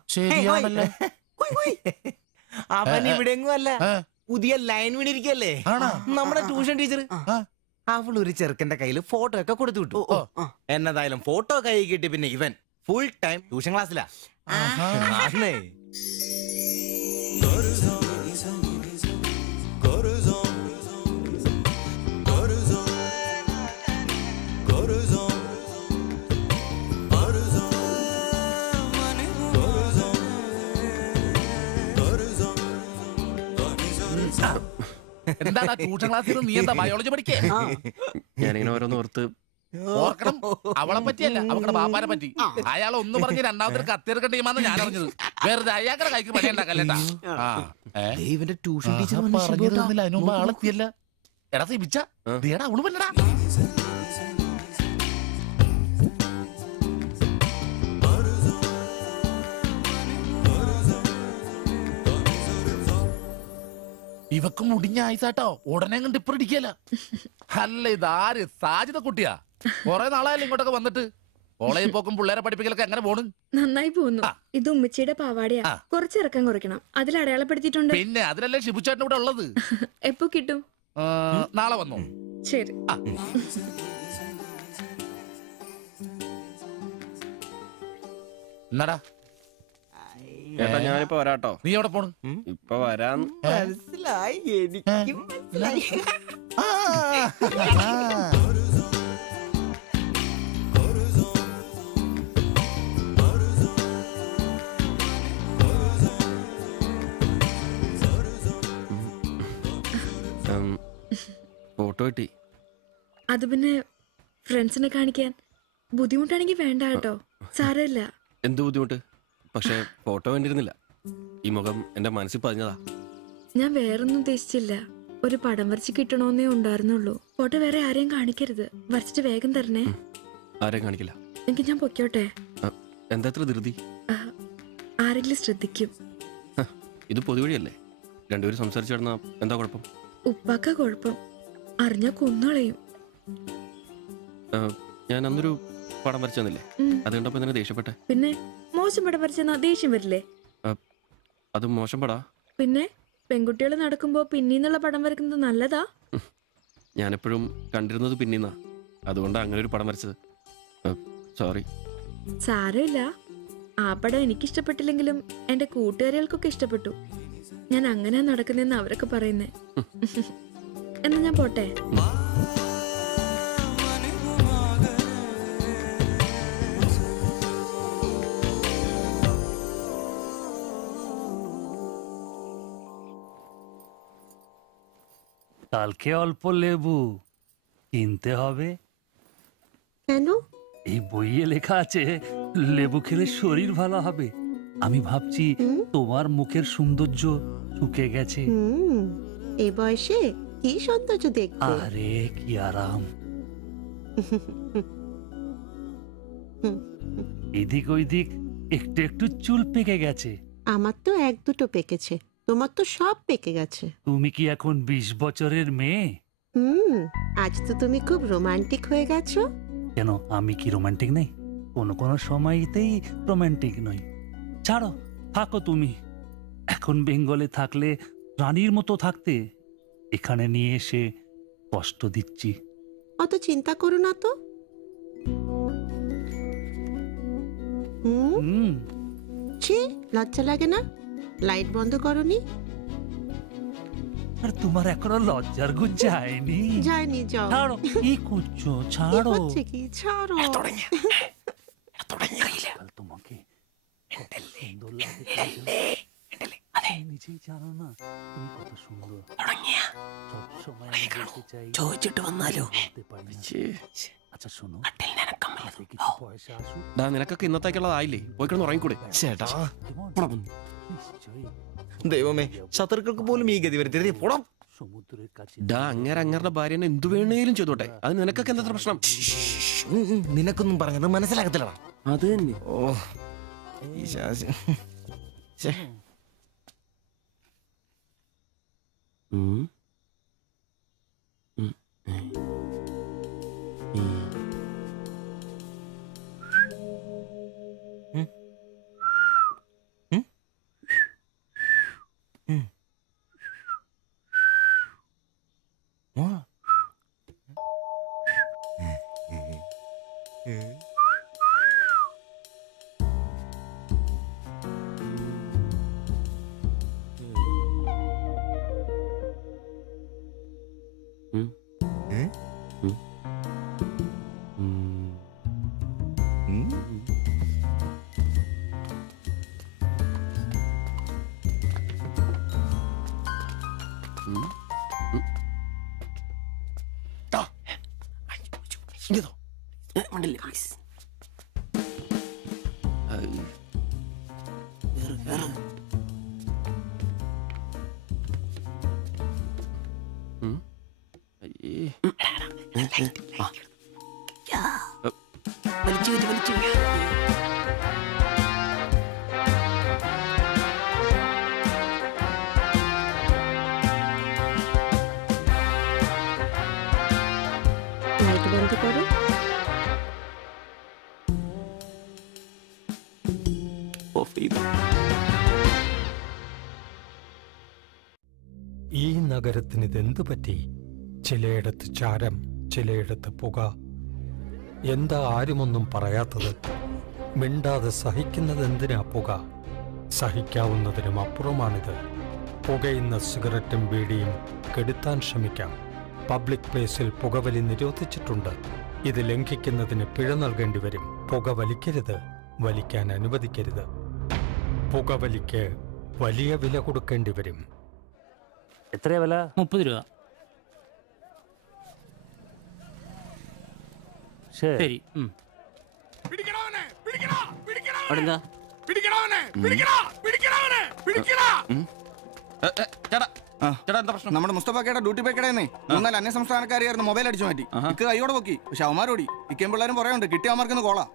അവൻ ഇവിടെ എങ്ങും അല്ല, പുതിയ ലൈൻ വീണിരിക്കല്ലേ നമ്മുടെ ട്യൂഷൻ ടീച്ചർ. അവൾ ഒരു ചെറുക്കന്റെ കയ്യിൽ ഫോട്ടോ ഒക്കെ കൊടുത്തു വിട്ടു. എന്നതായാലും ഫോട്ടോ കൈ കിട്ടി. പിന്നെ ഇവൻ ഫുൾ ടൈം ട്യൂഷൻ ക്ലാസ്സിലാ. എന്താ ട്യൂഷൻ ക്ലാസ്സിൽ നീ എന്താ ബയോളജി പഠിക്കേ? ഞാനിങ്ങനെ ഓരോന്ന് ഓർത്ത് ഓർക്കണം. അവളെ പറ്റിയല്ല, അവളുടെ ബാപ്പാനെ പറ്റി. അയാൾ ഒന്ന് പറഞ്ഞ് രണ്ടാമത്തെ കത്തിയെടുക്കേണ്ട ടീമാന്ന് ഞാൻ അറിഞ്ഞത്. വെറുതെ അയാളുടെ കൈക്ക് പണി ഉണ്ടാക്കല്ലേട്ടാ. ഇവന്റെ ട്യൂഷൻ ടീച്ചർ പറഞ്ഞിരുന്നില്ല, അതിന് മുമ്പ് ആളെത്തിയല്ല. എടാ സിബിച്ച ദേടാ അവള് പല്ലടാ. ഇവക്ക് മുടിഞ്ഞ ആയിസാട്ടോ. ഉടനെ കണ്ട് ഇപ്പൊ ഇടിക്കല. അല്ല ഇതാര് സാജിത കുട്ടിയാ? കൊറേ നാളായാലും ഇങ്ങോട്ടൊക്കെ വന്നിട്ട്. കോളേജിൽ പോക്കും പിള്ളേരെ പഠിപ്പിക്കലൊക്കെ എങ്ങനെ പോണ്? നന്നായി പോകുന്നു. ഇത് ഉമ്മച്ചിയുടെ പാവാടയാ. കുറച്ച് ഇറക്കം കുറയ്ക്കണം. അതിൽ അടയാളപ്പെടുത്തിയിട്ടുണ്ട്. പിന്നെ അതിലല്ലേ ഷിബുച്ചേട്ടൻ ഇവിടെ ഉള്ളത്. എപ്പോ കിട്ടും? നാളെ വന്നോ? ശരി. എന്നടാ ചേട്ടാ ഞാനിപ്പോ വരാട്ടോ. നീ എവിടെ പോണ്? ഇപ്പൊ വരാൻ മനസ്സിലായി. എനിക്കും മനസ്സിലായി. ഫോട്ടോ കിട്ടി. അത് പിന്നെ ഫ്രണ്ട്സിനെ കാണിക്കാൻ ബുദ്ധിമുട്ടാണെങ്കിൽ വേണ്ട കേട്ടോ. സാരമില്ല. എന്ത് ബുദ്ധിമുട്ട്? പക്ഷെ ഫോട്ടോ വേണ്ടിയിരുന്നില്ല. ഈ മുഖം എന്റെ മനസ്സിൽ പതിഞ്ഞതാ. ഞാൻ വേറൊന്നും ഉദ്ദേശിച്ചില്ല. ഒരു പടം വരച്ച് കിട്ടണോന്നേ ഉണ്ടായിരുന്നുള്ളൂ. ഫോട്ടോ വേറെ ആരെയും കാണിക്കരുത്. വരച്ചിട്ട് വേഗം തരണേ. ആരെയും കാണിക്കില്ല. എനിക്ക് ഞാൻ പൊക്കോട്ടെ. എന്താ ഇത്ര ധൃതി? ആരെങ്കിലും ശ്രദ്ധിക്കും. ഇത് പൊതുവഴിയല്ലേ? രണ്ടുപേരും സംസാരിച്ചു കിടന്നാ എന്താ കുഴപ്പം? ഉപ്പാക്ക കുഴപ്പം. അറിഞ്ഞാ കൊന്നളയും. ഞാൻ അന്നൊരു പടം വരച്ചു തന്നില്ലേ? അത് കണ്ടപ്പോ തന്നെ ദേഷ്യപ്പെട്ടെ. പിന്നെ മോശം പടം വരച്ചെന്നാ ദേഷ്യം വരില്ലേ? അത് മോശം പടാ. പിന്നെ പെൺകുട്ടികൾ നടക്കുമ്പോ പിന്നീന്നുള്ള പടം വരക്കുന്നത് നല്ലതാ. ഞാനെപ്പോഴും കണ്ടിരുന്നത് പിന്നീന്നാ. അതുകൊണ്ടാ അങ്ങനെ ഒരു പടം വരച്ചത്. സോറി. സാരമില്ല. ആ പടം എനിക്കിഷ്ടപ്പെട്ടില്ലെങ്കിലും എന്റെ കൂട്ടുകാരികൾക്കൊക്കെ ഇഷ്ടപ്പെട്ടു. ഞാൻ അങ്ങനെയാ നടക്കുന്നതെന്ന് അവരൊക്കെ പറയുന്നേ. എന്നാ ഞാൻ പോട്ടെ. কালকে অল্প লেবু কিনতে হবে। কেন? এই বইয়ে লেখা আছে লেবু খেলে শরীর ভালো হবে। আমি ভাবছি তোমার মুখের সৌন্দর্য শুকে গেছে। এই বয়সে কি সৌন্দর্য দেখবে? আরে কি আরাম। এদিক ওইদিক একটু একটু চুল পেকে গেছে। আমার তো এক দুটো পেকেছে, তোমার তো সব পেকে গেছে। তুমি কি এখন 20 বছরের মেয়ে? আজ তো তুমি খুব রোমান্টিক হয়ে গেছো। কেন আমি কি রোমান্টিক নই? কোনো কোনো সময়তেই রোমান্টিক নই। ছাড়ো, থাকো তুমি। এখন বেঙ্গলে থাকলে রানীর মতো থাকতে, এখানে নিয়ে এসে কষ্ট দিচ্ছি। অত চিন্তা করো না তো। ছি, লজ্জা লাগে না? লাইট বন্ধ করনি? और तुम्हारे एखोनो लज्जार गुण जाएनी যায়নি যাও ছাড়ো কি করছো ছাড়ো হচ্ছে কি ছাড়ো কাল তোমাকে কত সুন্দর লাগে নিজেই জানো না তুমি কত সুন্দর সবসময় আমি বলতে চাই ചോദിച്ചിട്ട് വന്നാലോ আচ্ছা শোনো কিছু পয়সা আসুক നിനക്കൊക്കെ ഇന്നത്തേക്കുള്ളതായില്ലേ പോയി കിടന്ന് ഉറങ്ങിക്കൂടെ ചേട്ടാ ദൈവമേ ശത്രുക്കൾക്ക് പോലും ഈ ഗതി വരുത്തരുതേ പോടാം সমুদ্রের কাছে അങ്ങനെ അങ്ങരുടെ ഭാര്യനെ എന്തു വേണേലും ചെയ്തോട്ടെ അത് നിനക്കൊക്കെ എന്താ പ്രശ്നം നിനക്കൊന്നും പറഞ്ഞത് മനസ്സിലാകത്തില്ലടാ അത് തന്നെ ഓ ഈ ശാസി লাইট বন্ধ করো ഈ നഗരത്തിന് ഇതെന്തു പറ്റി? ചിലയിടത്ത് ചാരം, ചിലയിടത്ത് പുക. എന്താ ആരുമൊന്നും പറയാത്തത്? മിണ്ടാതെ സഹിക്കുന്നത് എന്തിനാ പുക? സഹിക്കാവുന്നതിനും അപ്പുറമാണിത്. പുകയുന്ന സിഗരറ്റും ബീഡിയും കെടുത്താൻ ശ്രമിക്കാം. പബ്ലിക് പ്ലേസിൽ പുകവലി നിരോധിച്ചിട്ടുണ്ട്. ഇത് ലംഘിക്കുന്നതിന് പിഴ നൽകേണ്ടി വരും. പുക വലിക്കരുത്, വലിക്കാൻ അനുവദിക്കരുത്. പുകവലിക്ക് വലിയ വില കൊടുക്കേണ്ടി വരും. എത്രയാ വില? 30 രൂപ. ശരി. നമ്മുടെ മുസ്തഫാക്കയുടെ ഡ്യൂട്ടി പേക്കടേന്നേ 3-4 അന്യ സംസ്ഥാനക്കാരെയായിരുന്നു മൊബൈൽ അടിച്ചു മാറ്റി. ഇക്ക് കൈയോടെ പൊക്കി. പക്ഷെ അവന്മാരോടി ഇക്കേം പിള്ളേരും പറയാനുണ്ട് കിട്ടിയ അവന്മാർക്കൊന്ന് കോളാ.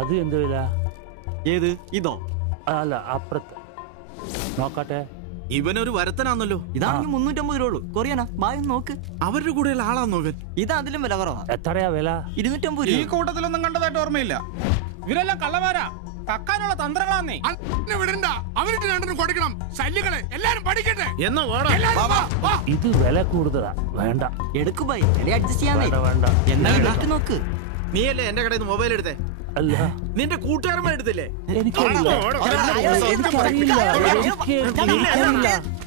അത് എന്ത് വില? ഏത് ഇതോ? അല്ല അപ്പുറത്ത് നോക്കട്ടെ. ഇവനൊരു വരത്തനാന്നല്ലോ. ഇതാണെങ്കിൽ 350 രൂപ ഉള്ളൂ. കൊറിയാനാ ബായ് നോക്ക്. അവരുടെ കൂടെയുള്ള ആളാന്നോ ഇവൻ? ഇത് അതിലും വില കുറവാ. എത്രയാ വില? 250 ഈ രൂപ. കൂട്ടത്തിലൊന്നും കണ്ടതായിട്ട് ഓർമ്മയില്ല. ഇവരെല്ലാം കള്ളമാരാ, കക്കാനുള്ള തന്ത്രങ്ങളാന്നേ. വിടണ്ട, അവർക്ക് രണ്ടിനും കൊടുക്കണം. ശല്യങ്ങളെ എല്ലാരും പഠിക്കട്ടെ. എന്നാ ഇത് വില കൂടുതലാ. വേണ്ട, എടുക്കു ബായ്, വില അഡ്ജസ്റ്റ് ചെയ്യാന്നേ. വേണ്ട. എന്താ നോക്ക്. നീയല്ലേ എന്റെ കടയിൽ നിന്ന് മൊബൈൽ എടുത്തേ? അല്ല, നിന്റെ കൂട്ടുകാരന്മാർ എടുത്തില്ലേ?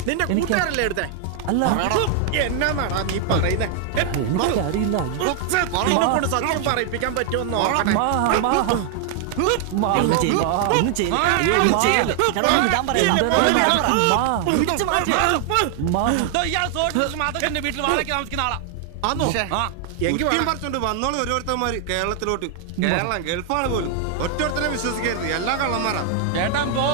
നിന്റെ കൂട്ടുകാരല്ലേ എടുത്തേ? അല്ല, എന്നാടാ നീ പറയുന്നേ? കൊണ്ട് സത്യം പറയിപ്പിക്കാൻ പറ്റുമെന്ന് നോക്കണേ. വീട്ടിൽ വാടക താമസിക്കുന്ന ആളാ. പറിച്ചോണ്ട് വന്നോളൂ ഓരോരുത്തന്മാര് കേരളത്തിലോട്ട്. കേരളം ഗൾഫാണ് പോലും. ഒറ്റൊരുത്തരെ വിശ്വസിക്കരുത്, എല്ലാ കള്ളന്മാരാ. ചേട്ടാ പോ.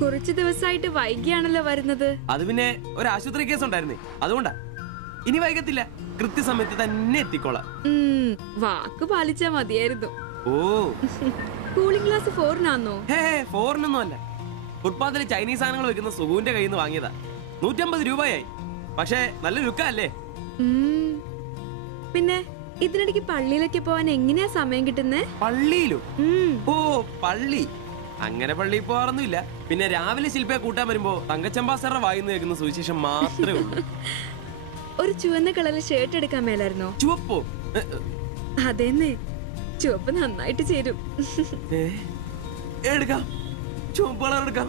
കുറച്ചു ദിവസമായിട്ട് വൈകിയാണല്ലോ വരുന്നത്. അത് പിന്നെ ഒരു ആശുപത്രി കേസ് ഉണ്ടായിരുന്നേ, അതുകൊണ്ടാ. ഇനി വൈകത്തില്ല, കൃത്യസമയത്ത് തന്നെ എത്തിക്കോളാം. വാക്ക് പാലിച്ചാ മതിയായിരുന്നു. ഓ, കൂളിംഗ് ഗ്ലാസ് 4-നാന്നോ? ഫോറിനൊന്നും അല്ല. ഫുട്പാത്തിൽ ചൈനീസ് സാധനങ്ങൾ വെക്കുന്ന സുഗുവിന്റെ കയ്യിൽ നിന്ന് വാങ്ങിയതാ. 150 രൂപയായി. പക്ഷെ നല്ല ലുക്കല്ലേ? പിന്നെ ഇതിനിടയ്ക്ക് പള്ളിയിലൊക്കെ പോവാൻ എങ്ങനെയാ സമയം കിട്ടുന്നേ? പള്ളിയിലോ? ഓ, പള്ളി. അങ്ങനെ പള്ളിയിൽ പോകാറൊന്നുമില്ല. പിന്നെ രാവിലെ ശില്പയെ കൂട്ടാൻ വരുമ്പോ തങ്കച്ചമ്പാസറുടെ വായിന്ന് കേൾക്കുന്ന സുവിശേഷം മാത്രമേ ഉള്ളൂ. ഒരു ചുവന്ന കളറിൽ ഷർട്ട് എടുക്കാൻ മേലായിരുന്നോ? ചുവപ്പോ? അതെന്നെ, ചുവപ്പ് നന്നായിട്ട് ചേരും. എടുക്കാം, ചുവപ്പ് കളർ എടുക്കാം.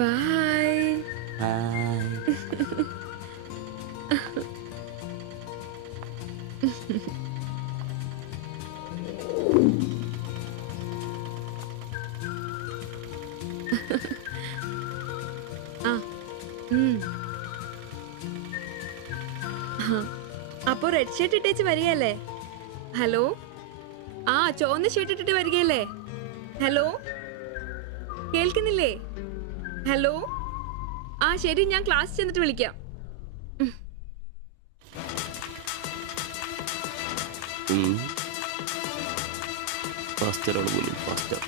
ബൈ. അപ്പൊ റെഡ് ഷർട്ട് ഇട്ടേച്ച് വരികയല്ലേ? ഹലോ, ആ ചുവന്ന ഷർട്ട് ഇട്ടിട്ട് വരികയല്ലേ? ഹലോ, കേൾക്കുന്നില്ലേ? ഹലോ, ആ ശരി, ഞാൻ ക്ലാസ് ചെന്നിട്ട് വിളിക്കാം. പാസ്റ്ററോട് പോലും പാസ്റ്റർ.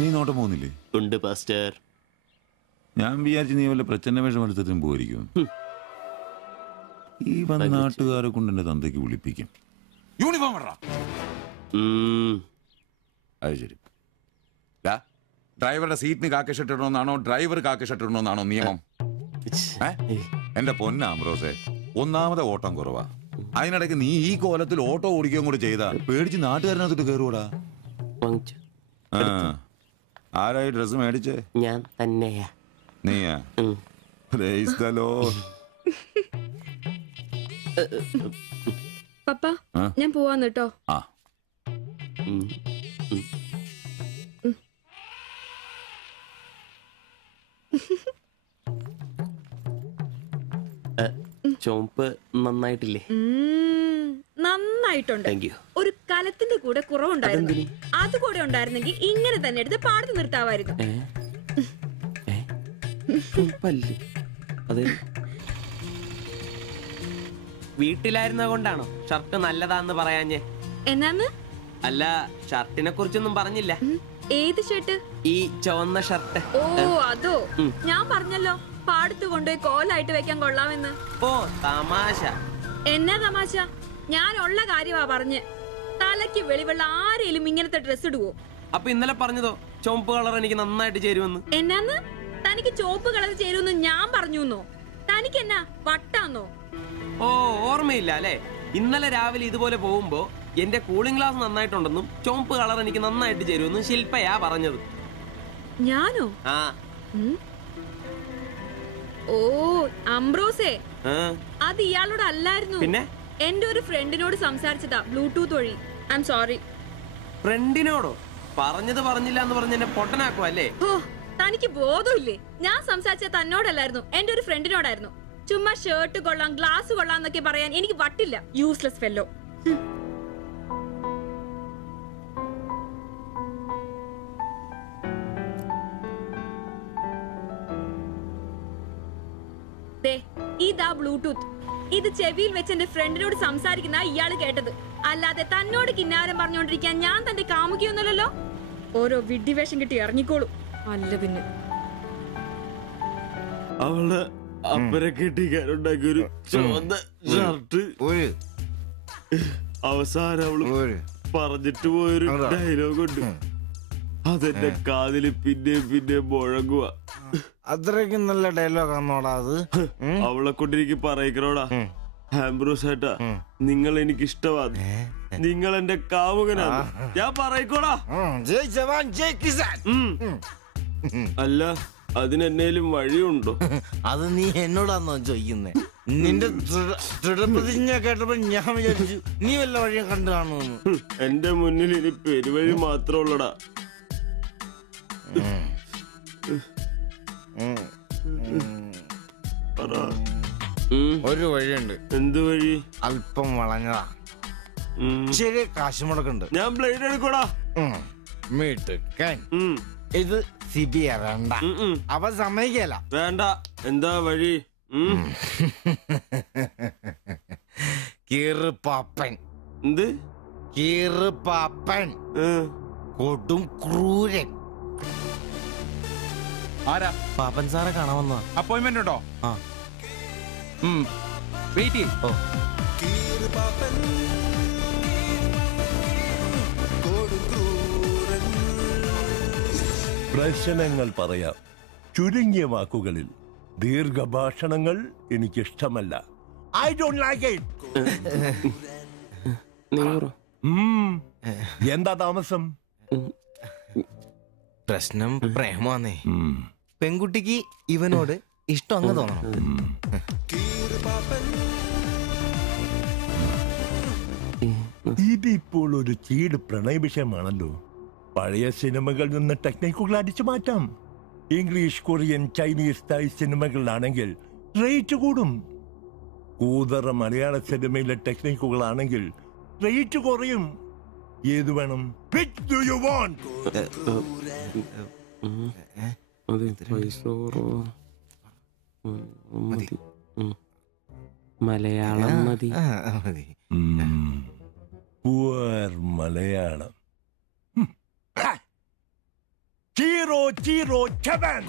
നീ നോട്ടം പോകുന്നില്ലേ? ഉണ്ട് പാസ്റ്റർ. ഞാൻ വിചാരിച്ചു നീ വല്ല പ്രച്ഛന്ന വേഷം എടുത്തിട്ടും പോയിരിക്കും. ഈ വന്ന നാട്ടുകാരെ കൊണ്ട് എന്റെ തന്തയ്ക്ക് വിളിപ്പിക്കും. യൂണിഫോം ഇടറാ. അത് ശരി. ഡ്രൈവറുടെ സീറ്റിന് കാക്ക ഷർട്ട് ഇടണമെന്നാണോ ഡ്രൈവർ കാക്ക ഷർട്ട് ഇടണമെന്നാണോ നിയമം? എന്റെ പൊന്ന അംബ്രോസേ, ഒന്നാമത്തെ ഓട്ടം കുറവാ. അതിനിടയ്ക്ക് നീ ഈ കോലത്തിൽ ഓട്ടോ ഓടിക്കുകയും കൂടെ ചെയ്താ പേടിച്ച് നാട്ടുകാരനകത്തോട്ട് കയറുകൂടാ. ആരായി ഡ്രസ് മേടിച്ചേ? ഞാൻ തന്നെയാ. നീയാ? Price the Lord. പപ്പ, ഞാൻ പോവാന്ന് കേട്ടോ. ചോപ്പ് നന്നായിട്ടില്ലേ? നന്നായിട്ടുണ്ട്. ഒരു കലത്തിന്റെ കൂടെ കുറവുണ്ടായിരുന്നു. അത് കൂടെ ഉണ്ടായിരുന്നെങ്കിൽ ഇങ്ങനെ തന്നെ എടുത്ത് പാടത്ത് നിർത്താമായിരുന്നു. വീട്ടിലായിരുന്ന കൊണ്ടാണോ ഷർട്ട് നല്ലതാന്ന് പറയാഞ്ഞേ? എന്നാന്ന്? അല്ല, ഷർട്ടിനെ കുറിച്ചൊന്നും പറഞ്ഞില്ല. ഏത് ഷർട്ട്? ഈ ചുവന്ന ഷർട്ട്. ഓ അതോ, ഞാൻ പറഞ്ഞല്ലോ പാടത്ത് കൊണ്ടുപോയി കോലായിട്ട് വെക്കാൻ കൊള്ളാമെന്ന്. ഓ തമാശ. എന്നാ തമാശ? ഞാൻ ഉള്ള കാര്യമാ പറഞ്ഞ്. തലയ്ക്ക് വെളിവുള്ള ആരെയും ഇങ്ങനത്തെ ഡ്രസ് ഇടുവോ? അപ്പൊ ഇന്നലെ പറഞ്ഞതോ ചുവപ്പ് കളർ എനിക്ക് നന്നായിട്ട് ചേരുമെന്ന്? എന്നാന്ന്? തനിക്ക് ചുവപ്പ് കളർ ചേരുമെന്ന് ഞാൻ പറഞ്ഞുന്നോ? തനിക്ക് എന്നാ വട്ടാന്നോ? ഓ ഓർമ്മയില്ല അല്ലേ? ഇന്നലെ രാവിലെ ഇതുപോലെ പോകുമ്പോ എന്റെ കൂളിംഗ് ഗ്ലാസ് നന്നായിട്ടുണ്ടെന്നും ചുവപ്പ് കളർ എനിക്ക് നന്നായിട്ട് ചേരുമെന്നും ശില്പയാ പറഞ്ഞത്. ഞാനോ? ആ. ഓ അംബ്രോസേ, അത് ഇയാളോട് അല്ലായിരുന്നു. പിന്നെ എന്റെ ഒരു ഫ്രണ്ടിനോട് സംസാരിച്ചതാ ബ്ലൂടൂത്ത് വഴി. I am sorry. ഫ്രണ്ടിനോടോ? പറഞ്ഞത് പറഞ്ഞില്ല എന്ന് പറഞ്ഞ് എന്നെ പൊട്ടനാക്കും അല്ലേ? ഓ തനിക്ക് ബോധമില്ലേ? ഞാൻ സംസാരിച്ച തന്നോടല്ലായിരുന്നു, എന്റെ ഒരു ഫ്രണ്ടിനോടായിരുന്നു. ചുമ്മാ ഷർട്ട് കൊള്ളാം ഗ്ലാസ് കൊള്ളാം എന്നൊക്കെ പറയാൻ എനിക്ക് വട്ടില്ല. Useless fellow. ഇതാ ബ്ലൂടൂത്ത്. ഇത് ചെവിയിൽ വെച്ച് എന്റെ ഫ്രണ്ടിനോട് സംസാരിക്കുന്ന ഇയാള് കേട്ടത്. അല്ലാതെ തന്നോട് കിന്നാരം പറഞ്ഞോണ്ടിരിക്കാൻ ഞാൻ തന്റെ കാമുകിയൊന്നുമല്ലല്ലോ. ഓരോ വിഡ്ഢിവേഷം കിട്ടി ഇറങ്ങിക്കോളൂ. അല്ല പിന്നെ അവള് അപ്പനെ കെട്ടിക്കാനുണ്ടാക്കിയ ഒരു ചുവന്ന ഷർട്ട് അവസാനം അവള് പറഞ്ഞിട്ട് പോയൊരു ഡയലോഗ് ഉണ്ട്. അതെന്റെ കാതില് പിന്നെ മുഴങ്ങുക. അത്രയ്ക്കും നല്ല ഡയലോഗ് ആണോടാ അത്? അവളെ കൊണ്ട് എനിക്ക് പറയിക്കണോടാ. ആംബ്രോസ് ഏട്ടാ, നിങ്ങൾ എനിക്ക് ഇഷ്ടമാണ്, നിങ്ങൾ എന്റെ കാമുകനാണ്, ഞാൻ പറയിക്കോടാ. അല്ല, അതിനെന്നേലും വഴിയുണ്ടോ? അത് നീ എന്നോടാന്നോ ചോദിക്കുന്നേ? നിന്റെ ദൃഢപ്രതിജ്ഞ കേട്ടപ്പോ ഞാൻ വിചാരിച്ചു നീ വല്ല വഴിയും കണ്ടു കാണുമെന്ന്. എന്റെ മുന്നിൽ ഇനി പെരുവഴി മാത്രമുള്ളടാ. ഒരു വഴിയുണ്ട്. എന്ത് വഴി? അല്പം വളഞ്ഞതാ. ചെറിയ കാശ് മുടക്കുണ്ട്. ഞാൻ ബ്ലേഡ് എടുക്കൂടാ. മിടുക്കൻ. ഇത് സിബി ഇറണ്ട. അവൻ സമ്മതിക്കല. വേണ്ട. എന്താ വഴി? കീറുപാപ്പൻ. എന്ത്? കീറുപാപ്പൻ. കൊടും ക്രൂരൻ. ആരാ? പാപ്പൻ സാറെ കാണാൻ വന്നതാ. അപ്പോയിന്റ്മെന്റ് ഉണ്ടോ? വെയിറ്റ് ചെയ്യ്. പ്രശ്നങ്ങൾ പറയാം ചുരുങ്ങിയ വാക്കുകളിൽ. ദീർഘഭാഷണങ്ങൾ എനിക്കിഷ്ടമല്ല. I don't like it. എന്താ താമസം? പ്രശ്നം പ്രേമാന്നേ. പെൺകുട്ടിക്ക് ഇവനോട് ഇഷ്ടം അങ്ങ് തോന്നണം. ഇതിപ്പോൾ ഒരു ചീട് പ്രണയ വിഷയമാണല്ലോ. പഴയ സിനിമകളിൽ നിന്ന് ടെക്നിക്കുകൾ അടിച്ചു മാറ്റാം. ഇംഗ്ലീഷ്, കൊറിയൻ, ചൈനീസ്, തായ് സിനിമകളിലാണെങ്കിൽ റേറ്റ് കൂടും. കൂതറ മലയാള സിനിമയിലെ ടെക്നിക്കുകളാണെങ്കിൽ റേറ്റ് കുറയും. ഏത് വേണം? Which do you want? Malayalam മതി. Poor മലയാളം. Chi Rho Chi Rho ചവൻ.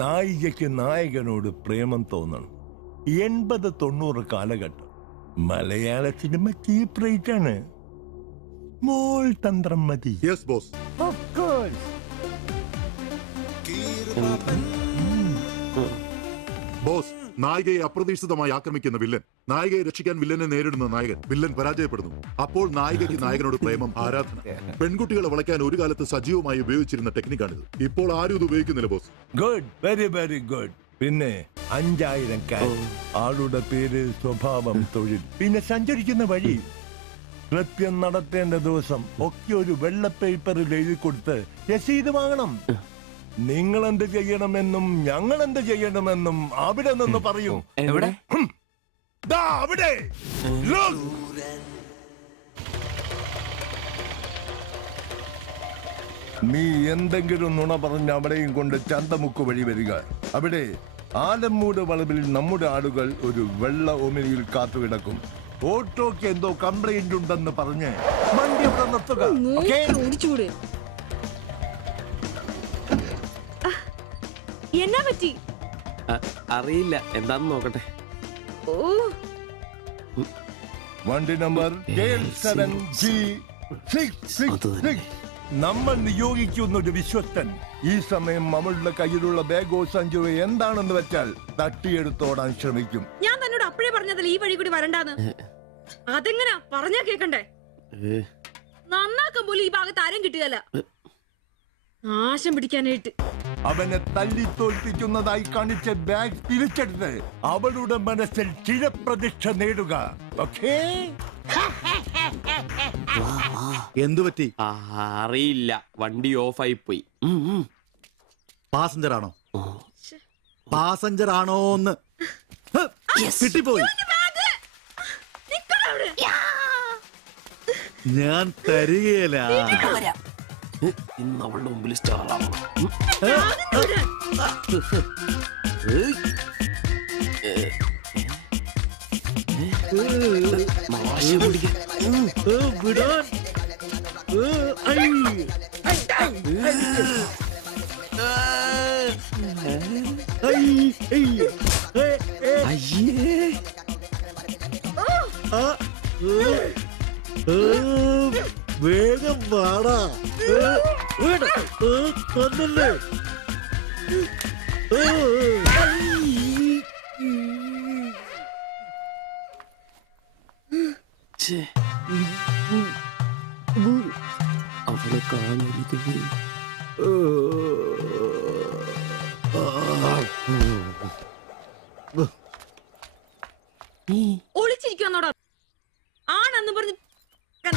നായികയ്ക്ക് നായകനോട് പ്രേമം തോന്നണം. 80-90 കാലഘട്ടം മലയാള സിനിമ ചീപ്പ് റേറ്റ് ആണ്. മോൾ തന്ത്രം മതി. Yes boss. Of course. Boss, നായികയെ അപ്രതീക്ഷിതമായി ആക്രമിക്കുന്ന വില്ലൻ, നായികയെ രക്ഷിക്കാൻ വില്ലനെ നേരിടുന്ന നായകൻ, വില്ലൻ പരാജയപ്പെടുന്നു. അപ്പോൾ നായികയ്ക്ക് നായകനോട് പ്രേമം, ആരാധന. പെൺകുട്ടികളെ വളയ്ക്കാൻ ഒരു കാലത്ത് സജീവമായി ഉപയോഗിച്ചിരുന്ന ടെക്നിക്കാണിത്. ഇപ്പോൾ ആരും ഇത് ഉപയോഗിക്കുന്നില്ല boss. Good, very very good. പിന്നെ 5000 ക്യാഷ്, ആളുടെ പേര്, സ്വഭാവം, തൊഴിൽ, പിന്നെ സഞ്ചരിക്കുന്ന വഴി, കൃത്യം നടത്തേണ്ട ദിവസം ഒക്കെ ഒരു വെള്ള പേപ്പറിൽ എഴുതി കൊടുത്ത് രസീത് വാങ്ങണം. നിങ്ങൾ എന്ത് ചെയ്യണമെന്നും ഞങ്ങൾ എന്ത് ചെയ്യണമെന്നും അവിടെ നിന്ന് പറയും. എവിടെ? അവിടെ. നീ എന്തെങ്കിലും നുണ പറഞ്ഞ് അവിടെയും കൊണ്ട് ചന്തമുക്ക് വഴി വരിക. അവിടെ ആലമ്മൂട് വളവിൽ നമ്മുടെ ആളുകൾ ഒരു വെള്ള ഒമിനിയിൽ കാത്തുകിടക്കും. ഓട്ടോക്ക് എന്തോ കംപ്ലൈന്റ് ഉണ്ടെന്ന് പറഞ്ഞ് വണ്ടി ഇവിടെ നിർത്തുക. എന്നാ പറ്റി? അറിയില്ല, എന്താന്ന് നോക്കട്ടെ. വണ്ടി നമ്പർ K7G666. നമ്മൾ നിയോഗിക്കുന്ന ഒരു വിശ്വസ്തൻ ഈ സമയം നമ്മളുടെ കയ്യിലുള്ള ബാഗോ സഞ്ചോ എന്താണെന്ന് വെച്ചാൽ തട്ടിയെടുത്തോടാൻ ശ്രമിക്കും. ഞാൻ തന്നോട് അപ്പോഴേ പറഞ്ഞതല്ല ഈ വഴി കൂടി വരണ്ടാന്ന്. അതെങ്ങനാ പറഞ്ഞാ കേക്കണ്ടേ? നന്നാക്കാൻ പോലും ഈ ഭാഗത്ത് ആരും കിട്ടുകയല്ല. നാശം പിടിക്കാനായിട്ട് അവനെ തല്ലി തോൽപ്പിക്കുന്നതായി കാണിച്ച ബാഗ് തിരിച്ചെടുത്ത് അവളുടെ മനസ്സിൽ ചിരപ്രതിഷ്ഠ നേടുക. ഓക്കേ? എന്തു പറ്റി? അറിയില്ല, വണ്ടി ഓഫായി പോയി. പാസഞ്ചർ ആണോ? പാസഞ്ചർ ആണോന്ന് കിട്ടിപ്പോയി. ഞാൻ തരികയില്ല. ഇന്ന് അവളുടെ മുമ്പിൽ സ്റ്റാറാവണം. വേഗം വാടാ. കൊന്നല്ലേ? അവളെ കാണരുത്. ഒളിച്ചിരിക്കുന്നോടാ ആണെന്ന് പറഞ്ഞ്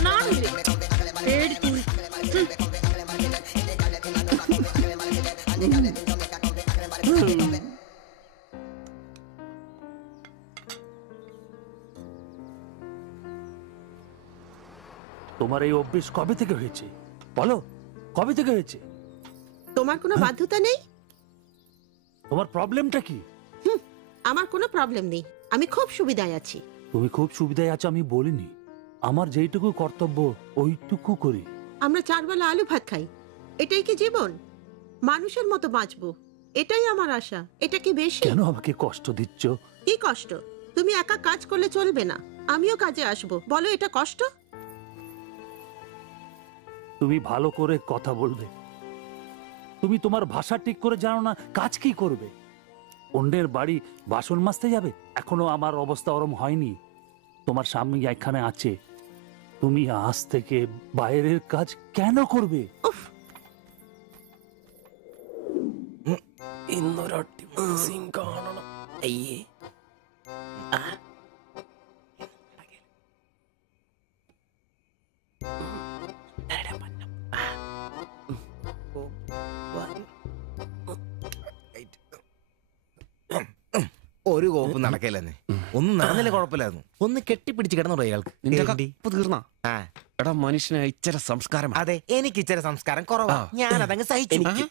നാണില്ലേ? പേടിക്കൂടി. তোমার এই অভ্যেস কবে থেকে হয়েছে বলো, কবে থেকে হয়েছে? তোমার কোনো বাধ্যতা নেই। তোমার প্রবলেমটা কি? আমার কোনো প্রবলেম নেই, আমি খুব সুবিধায় আছি। তুমি খুব সুবিধায় আছো আমি বলিনি, আমার যেইটুকু কর্তব্য ওইটুকু করি। আমরা 4 বেলা আলু ভাত খাই, এটাই কি জীবন? মানুষের মতো বাঁচবো, এটাই আমার আশা। এটা কি বেশি? কেন আমাকে কষ্ট দিচ্ছ? কি কষ্ট? তুমি একা কাজ করলে চলবে না, আমিও কাজে আসবো। বলো এটা কষ্ট? তুমি ভালো করে কথা বলবে, তুমি তোমার ভাষা ঠিক করে জানো না, কাজ কি করবে? অন্যের বাড়ি বাসন মাজতে যাবে? এখনো আমার অবস্থা ওরম হয়নি। তোমার স্বামী এখানে আছে, তুমি আজ থেকে বাইরের কাজ কেন করবে? ഇന്നൊരൊട്ടി സീൻ കാണണം. അയ്യേ ഒരു കോപ്പ് നടക്കില്ലെന്നെ. ഒന്നും നടന്നില്ല കുഴപ്പമില്ലായിരുന്നു. ഒന്ന് കെട്ടിപ്പിടിച്ച് കിടന്നു അയാൾക്ക്. തീർന്നാ എടാ മനുഷ്യന് ഇച്ചിര സംസ്കാരം. അതെ, എനിക്ക് ഇച്ചിരി സംസ്കാരം കുറവാ, ഞാൻ അതങ്ങ് സഹിച്ചു.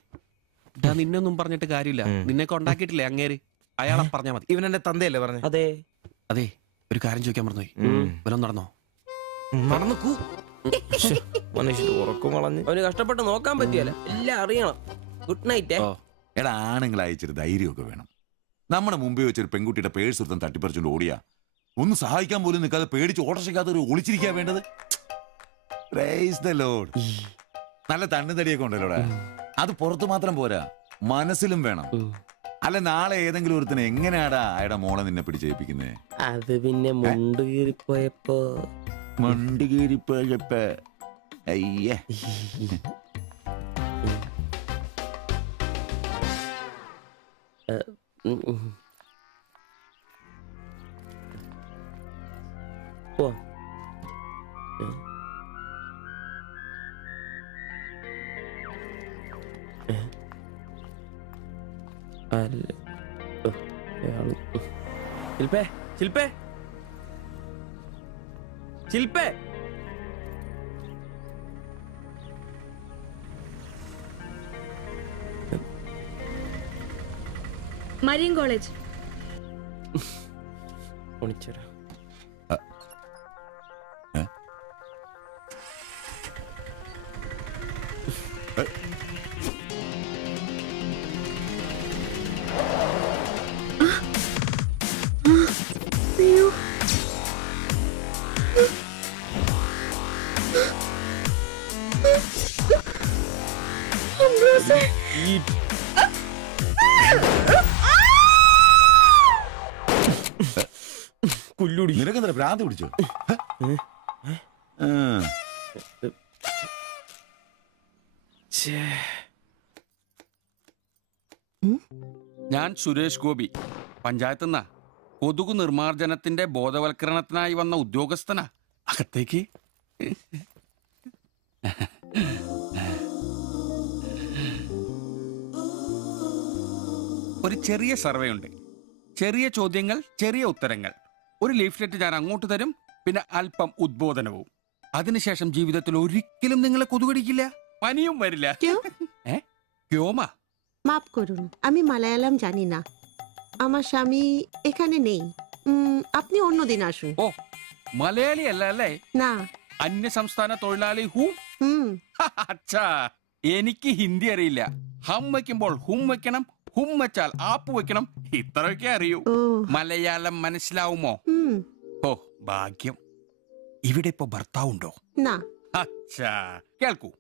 നിന്നൊന്നും പറഞ്ഞിട്ട് കാര്യമില്ല, നിന്നെ കൊണ്ടാക്കിയിട്ടില്ലേ അങ്ങേര്, അയാളെ പറഞ്ഞാ മതി. ഇവൻ എന്റെ തന്തയല്ലേ പറഞ്ഞു? അതെ അതെ. ഒരു കാര്യം ചോദിക്കാൻ മറന്നുപോയി, ഇവനൊന്നും നടന്നോ? നടന്നു മനുഷ്യർ ഉറക്കം വളഞ്ഞ് അവന് കഷ്ടപ്പെട്ട് നോക്കാൻ പറ്റിയല്ല, എല്ലാം അറിയണം. Good night. എടാ ആണുങ്ങൾ അയച്ചൊരു ധൈര്യമൊക്കെ വേണം. നമ്മുടെ മുമ്പേ വെച്ചൊരു പെൺകുട്ടിയുടെ പേഴ്സ് ഒരുത്തൻ തട്ടിപ്പറിച്ചുകൊണ്ട് ഓടിയാ ഒന്ന് സഹായിക്കാൻ പോലും നിൽക്കാതെ പേടിച്ച് ഓട്ടർഷയ്ക്കകത്ത് ഒരു ഒളിച്ചിരിക്കാൻ വേണ്ടത്. Price the Lord. നല്ല തണ്ണുതടിയൊക്കെ ഉണ്ടല്ലോടാ, അത് പുറത്ത് മാത്രം പോരാ, മനസ്സിലും വേണം. അല്ല നാളെ ഏതെങ്കിലും ഒരുത്തിന് എങ്ങനെയാടാ അയാളുടെ മോളെ നിന്നെ പിടിച്ചേൽപ്പിക്കുന്നേ? അത് പിന്നെ മുണ്ട് കീറിപ്പോയപ്പോ അയ്യേ ശില്പേ ശില്പേ ശില്പേ മരിയൻ കോളേജ്. നിനക്കെന്താ ഭ്രാന്ത് പിടിച്ചോ? ഞാൻ സുരേഷ് ഗോപി, പഞ്ചായത്ത് നിന്നാ. കൊതുകു നിർമാർജനത്തിന്റെ ബോധവൽക്കരണത്തിനായി വന്ന ഉദ്യോഗസ്ഥനാ. അകത്തേക്ക്. ഒരു ചെറിയ സർവേ ഉണ്ട്, ചെറിയ ചോദ്യങ്ങൾ, ചെറിയ ഉത്തരങ്ങൾ. ഒരു ലീഫ്ലെറ്റ് ഞാൻ അങ്ങോട്ട് തരും, പിന്നെ അല്പം ഉദ്ബോധനവും. അതിനുശേഷം ജീവിതത്തിൽ ഒരിക്കലും നിങ്ങളെ കൊതുകടിക്കില്ല, പനിയും വരില്ല. ക്യോമാ? মাফ করুন, আমি মালায়ালাম জানি না, আমার স্বামী এখানে নেই, আপনি অন্যদিন আসুন। ഓ, മലയാളി അല്ല അല്ലേ? না। അന്യ സംസ്ഥാന തൊഴിലാളി ഹൂം? അച്ഛാ, എനിക്ക് ഹിന്ദി അറിയില്ല. ഹം വയ്ക്കുമ്പോൾ ഹും വെക്കണം, ഹും വെച്ചാൽ ആപ്പ് വെക്കണം, ഇത്രയൊക്കെ അറിയൂ. മലയാളം മനസ്സിലാവുമോ? ഓ ഭാഗ്യം. ഇവിടെ ഇപ്പൊ ഭർത്താവുണ്ടോ? അച്ഛാ കേൾക്കൂ,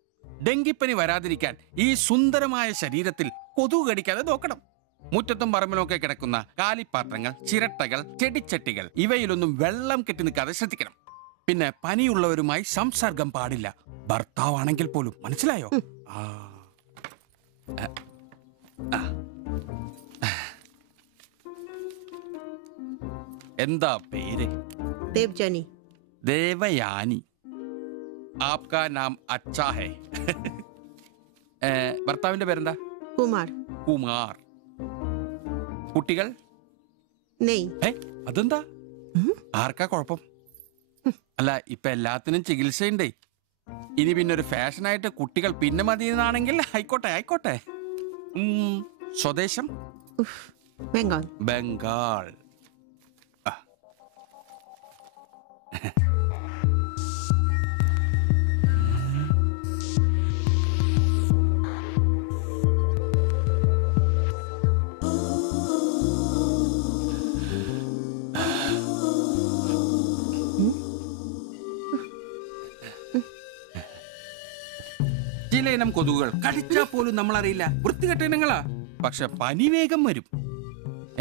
ഡെങ്കിപ്പനി വരാതിരിക്കാൻ ഈ സുന്ദരമായ ശരീരത്തിൽ കൊതുക് കടിക്കാതെ നോക്കണം. മുറ്റത്തും പറമ്പിലൊക്കെ കിടക്കുന്ന കാലിപ്പാത്രങ്ങൾ, ചിരട്ടകൾ, ചെടിച്ചട്ടികൾ ഇവയിലൊന്നും വെള്ളം കെട്ടി നിൽക്കാതെ ശ്രദ്ധിക്കണം. പിന്നെ പനിയുള്ളവരുമായി സംസർഗം പാടില്ല, ഭർത്താവാണെങ്കിൽ പോലും. മനസ്സിലായോ? എന്താ പേര്? ദേവ്ജാനി. ദേവയാനി. ആപ്കാ നാം അച്ഛാ ഹേ. ഭർത്താവിന്റെ പേരെന്താ? കുമാർ. കുമാർ. കുട്ടികൾ? അതെന്താ? ആർക്കാ കുഴപ്പം? അല്ല, ഇപ്പൊ എല്ലാത്തിനും ചികിത്സയുണ്ടേ. ഇനി പിന്നെ ഒരു ഫാഷനായിട്ട് കുട്ടികൾ പിന്നെ മതി എന്നാണെങ്കിൽ ആയിക്കോട്ടെ ആയിക്കോട്ടെ. സ്വദേശം ബംഗാൾ. ബംഗാൾ. ചില ഇനം കൊതുകുകൾ കടിച്ചാൽ പോലും നമ്മളറിയില്ല, വൃത്തികെട്ട ഇനങ്ങളാ. പക്ഷെ പനി വേഗം വരും.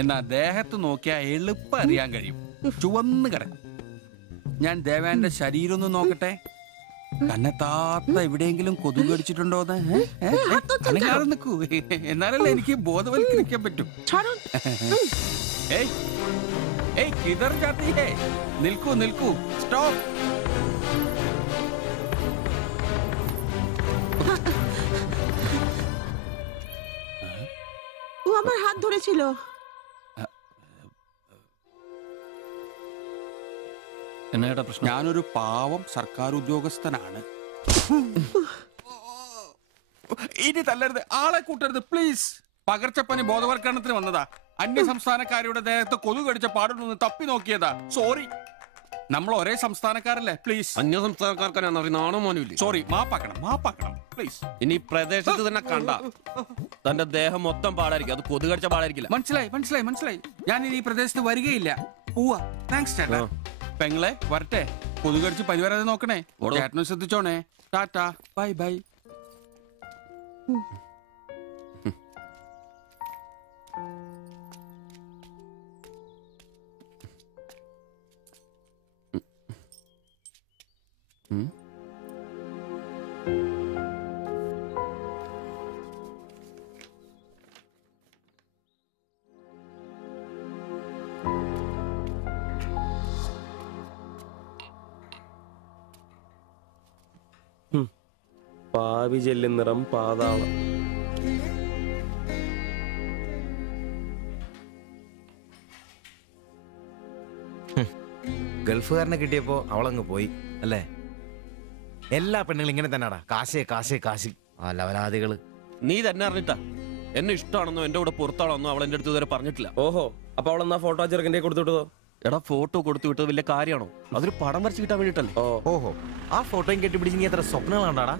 എന്നാ ദേഹത്ത് നോക്കിയാൽ എളുപ്പം അറിയാൻ കഴിയും, ചുവന്ന് കിടക്കും. ഞാൻ ദേവാന്റെ ശരീരം ഒന്ന് നോക്കട്ടെ. കന്നെത്താത്ത എവിടെയെങ്കിലും കൊതുക് കടിച്ചിട്ടുണ്ടോന്ന് അനങ്ങാതെ നിൽക്കൂ, എന്നാലല്ലേ എനിക്ക് ബോധവൽക്കരിക്കാൻ പറ്റും. ഏയ് ഏയ് കിതർ ജാത്തി ഹേ, നിൽക്കൂ നിൽക്കൂ, സ്റ്റോപ്പ്. ও আমার হাত ধরেছিল। എന്നാ പ്രശ്നം? ഞാനൊരു പാവം സർക്കാർ ഉദ്യോഗസ്ഥനാണ്. ഇനി തല്ലരുത്, ആളെ കൂട്ടരുത് പ്ലീസ്. പകർച്ചപ്പനി ബോധവൽക്കരണത്തിന് വന്നതാ. അന്യ സംസ്ഥാനക്കാരുടെ ദേഹത്ത് കൊതുക് കടിച്ച പാടുണ്ടെന്ന് തപ്പി നോക്കിയതാ. സോറി, നമ്മൾ ഒരേ സംസ്ഥാനക്കാരല്ലേ, പ്ലീസ്. അന്യ സംസ്ഥാനക്കാർക്കാണോ മോനില്ല? സോറി, മാപ്പാക്കണം മാപ്പാക്കണം പ്ലീസ്. ഇനി പ്രദേശത്ത് തന്നെ കണ്ട തന്റെ ദേഹം മൊത്തം പാടായിരിക്കും, അത് കൊതുക് കടിച്ച പാടായിരിക്കില്ല. മനസ്സിലായി മനസ്സിലായി മനസ്സിലായി. ഞാൻ ഇനി ഈ പ്രദേശത്ത് വരികയില്ല. പോവാ. താങ്ക്സ് ചേട്ടാ. പെങ്ങളെ വരട്ടെ. കൊതുക് കടിച്ച് പനി വരാതെ നോക്കണേ. ചേട്ടനും ശ്രദ്ധിച്ചോണേ. Tata, bye bye. പാവി ചെല്ലും നിറം പാതാളം. ഗൾഫുകാരനെ കിട്ടിയപ്പോ അവളങ്ങ് പോയി അല്ലേ? എല്ലാ പെണ്ണുങ്ങളും ഇങ്ങനെ തന്നെയാടാ, കാശേ കാശേ കാശി. ആ ലവലാദികള്. നീ തന്നെ അറിഞ്ഞിട്ടാ എന്നെ ഇഷ്ടമാണെന്നോ എന്റെ കൂടെ പുറത്താണെന്നോ അവൾ എന്റെ അടുത്ത് ഇതുവരെ പറഞ്ഞിട്ടില്ല. ഓഹോ, അപ്പൊ അവളെന്നാ ഫോട്ടോ ചെറുക്കൻ്റെ കൊടുത്തു വിട്ടതോ? എടാ, ഫോട്ടോ കൊടുത്തു വിട്ടത് വലിയ കാര്യമാണോ? അതൊരു പടം വരച്ച് കിട്ടാൻ വേണ്ടിട്ടല്ലേ. ഓഹോ, ആ ഫോട്ടോയും കെട്ടിപ്പിടിച്ച് നീ എത്ര സ്വപ്നങ്ങൾ കണ്ടാടാ?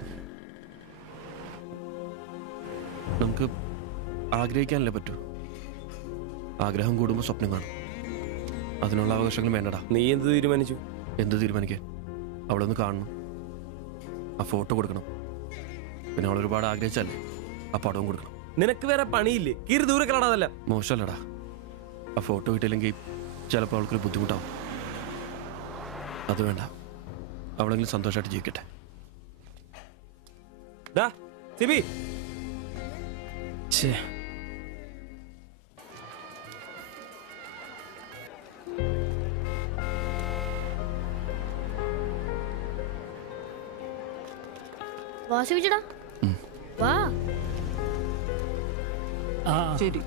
നമുക്ക് ആഗ്രഹിക്കാനല്ലേ പറ്റൂ. ആഗ്രഹം കൂടുമ്പോ സ്വപ്നം കാണും. അതിനുള്ള അവകാശങ്ങൾ വേണ്ടടാ. നീ എന്ത് തീരുമാനിച്ചു? എന്ത് തീരുമാനിക്കാൻ? അവളൊന്ന് കാണണം, ആ ഫോട്ടോ കൊടുക്കണം, പിന്നെ അവൾ ഒരുപാട് ആഗ്രഹിച്ചല്ലേ ആ പടവും കൊടുക്കണം. നിനക്ക് വേറെ പണിയില്ലേ? കീറി ദൂരെ കളാടല്ല. മോശമല്ലടാ, ആ ഫോട്ടോ കിട്ടിയില്ലെങ്കിൽ ചിലപ്പോൾ അവൾക്കൊരു ബുദ്ധിമുട്ടാവും. അത് വേണ്ട, അവളെങ്കിലും സന്തോഷമായിട്ട് ജീവിക്കട്ടെ. സിബി, വാ ശിവചേട്ടാ, വാ. ശരി.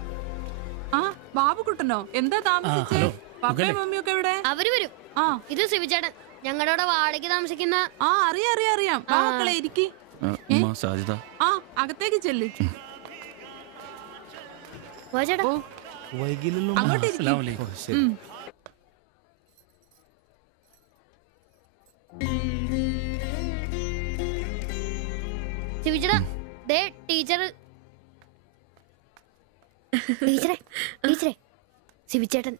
ആ ബാബുക്കുട്ടനോ, എന്താ താമസിച്ചേ? പപ്പയും മമ്മിയൊക്കെ എവിടെ? അവര് വരും. ഇത് ശിവചേട്ടൻ, ഞങ്ങളുടെ വാടകയ്ക്ക് താമസിക്കുന്ന. ആ അറിയാം അറിയാം അറിയാം. മക്കളെ ഇരിക്കി. ആ അകത്തേക്ക് ചെല്ല്. അങ്ങോട്ട് ശിവചേട്ടാ, ദേ ടീച്ചർ. ടീച്ചറെ ടീച്ചറെ, ശിവചേട്ടൻ.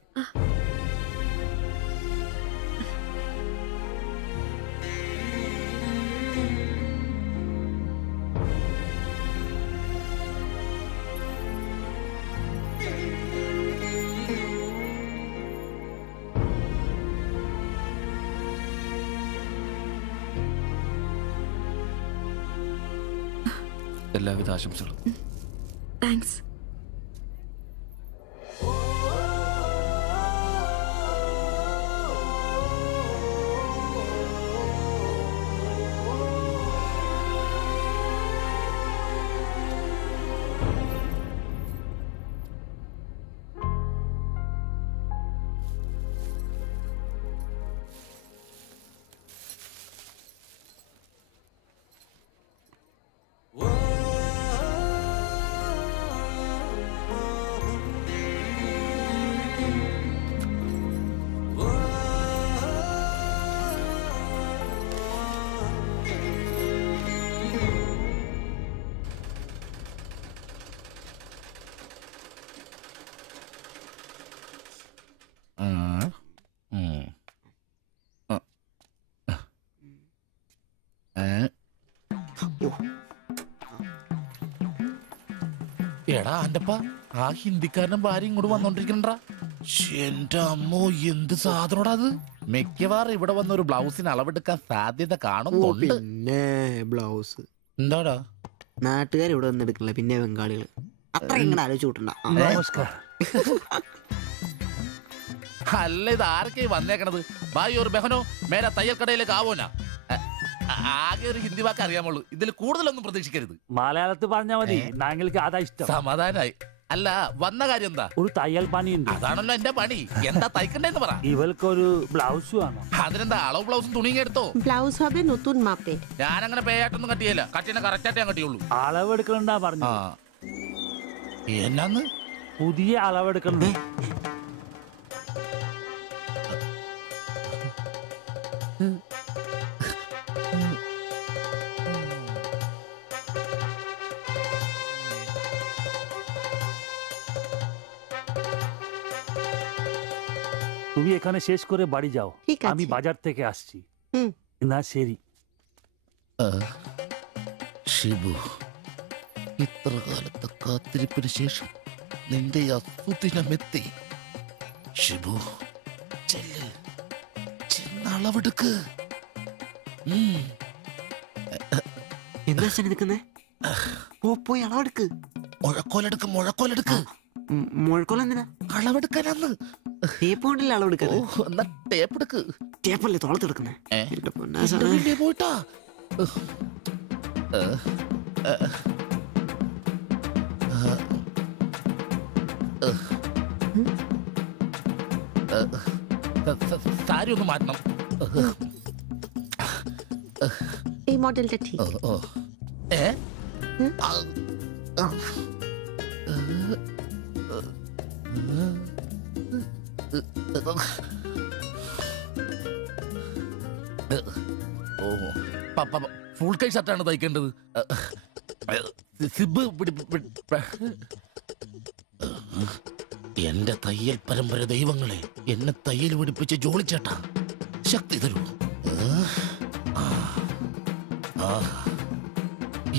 എല്ലാവിധ ആശംസകളും. താങ്ക്സ്. ആന്റപ്പ ആ ഹിന്ദിക്കാരനും ഭാര്യ ഇങ്ങോട്ട് വന്നോണ്ടിരിക്കണ്ടാ. എന്റെ അമ്മോ, എന്ത് സാധനോടാ അത്. മിക്കവാറും ഇവിടെ വന്ന ഒരു ബ്ലൗസിന് അളവെടുക്കാൻ സാധ്യത കാണുന്നുണ്ട്. പിന്നെ ബ്ലൗസ് എന്താടാ നാട്ടുകാർ ഇവിടെ വന്ന് എടുക്കില്ല, പിന്നെ ബംഗാളികൾ. അത്ര ഇങ്ങനെ ആലോചിച്ച് കൂട്ടണ്ട. നമസ്കാരം. അല്ല, ഇത് ആരൊക്കെ വന്നേക്കണത്? ഭായി ഒരു ബഹനോ മേര തയ്യൽ കടയിലേക്ക് ആവോനാ. ആകെ ഒരു ഹിന്ദി വാക്ക് അറിയാമുള്ളൂ, ഇതിൽ കൂടുതലൊന്നും പ്രതീക്ഷിക്കരുത്. മലയാളത്തിൽ പറഞ്ഞാൽ മതി, ഞങ്ങൾക്ക് അതാ ഇഷ്ടം. സമാധാനായി. അല്ല, വന്ന കാര്യം എന്താ? ഒരു തയ്യൽ പണിയുണ്ട്. അതാണല്ലോ എന്റെ പണി. എന്താ തയ്ക്കണ്ടേന്ന് പറ. ഇവൾക്കൊരു ബ്ലൗസ് വേണം. അതിനെന്താ അളവ് ബ്ലൗസും തുണിയും എടുത്തോ? ব্লাউজ হবে নতুন মাপে। ഞാൻ അങ്ങനെ പേയായിട്ടൊന്നും കട്ടിയല്ല, കട്ടിനെ കറക്റ്റായിട്ട് ഞാൻ കട്ടിയുള്ളൂ. അളവെടുക്കണ്ടാ പറഞ്ഞു. എന്നാന്ന്? പുതിയ അളവെടുക്കണ്ടേ? তুমি এখানে শেষ করে বাড়ি যাও, আমি বাজার থেকে আসছি। না ശരി. ഷിബു, ഇത്ര കാലത്തെ കാത്തിരിപ്പിന് ശേഷം നിന്റെ അസുദിനമെത്തി. ഷിബു, ചെല്ല്, ചെന്നളവെടുക്ക്. എന്താ നിൽക്കുന്നേ? പോയി അളവെടുക്ക്. മുഴക്കോലെടുക്ക്, മുഴക്കോലെടുക്ക്. മുഴക്കോൽ എന്തിനാ? അളവെടുക്കാനാന്ന്. ടേപ്പ് കൊണ്ടല്ലേ അളവെടുക്കാൻ? എന്നാ ടേപ്പ് എടുക്ക്. ടേപ്പല്ലേ തോളത്തെടുക്കുന്നേ? പോയിട്ടാ സാരി ഒന്ന് മാറ്റണം. এই মডেলটা ঠিক। ഫുൾ കൈ ഷർട്ടാണ് തയ്ക്കേണ്ടത്. സിബ് എന്റെ തയ്യൽ പരമ്പര ദൈവങ്ങളെ, എന്നെ തയ്യൽ പിടിപ്പിച്ച് ജോളിച്ചേട്ടാ, ശക്തി തരൂ.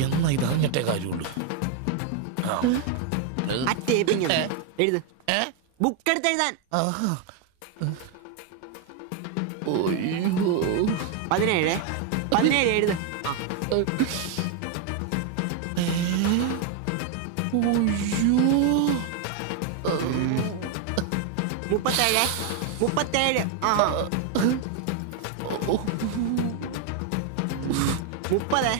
എന്നാ ഇത് അറിഞ്ഞിട്ടേ കാര്യമുള്ളൂ. ബുക്ക് എടുത്ത് എഴുതാൻ. 17 എഴുത്. 37. 30.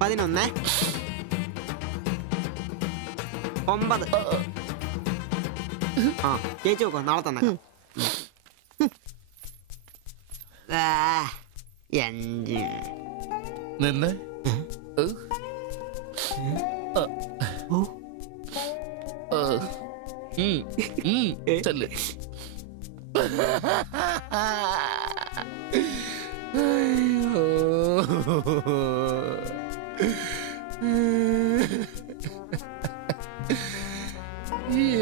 11. 9. ചേച്ചി നോക്കോ, നാളെ തന്നെ. 5. നിന്ന് ചെല്ല്.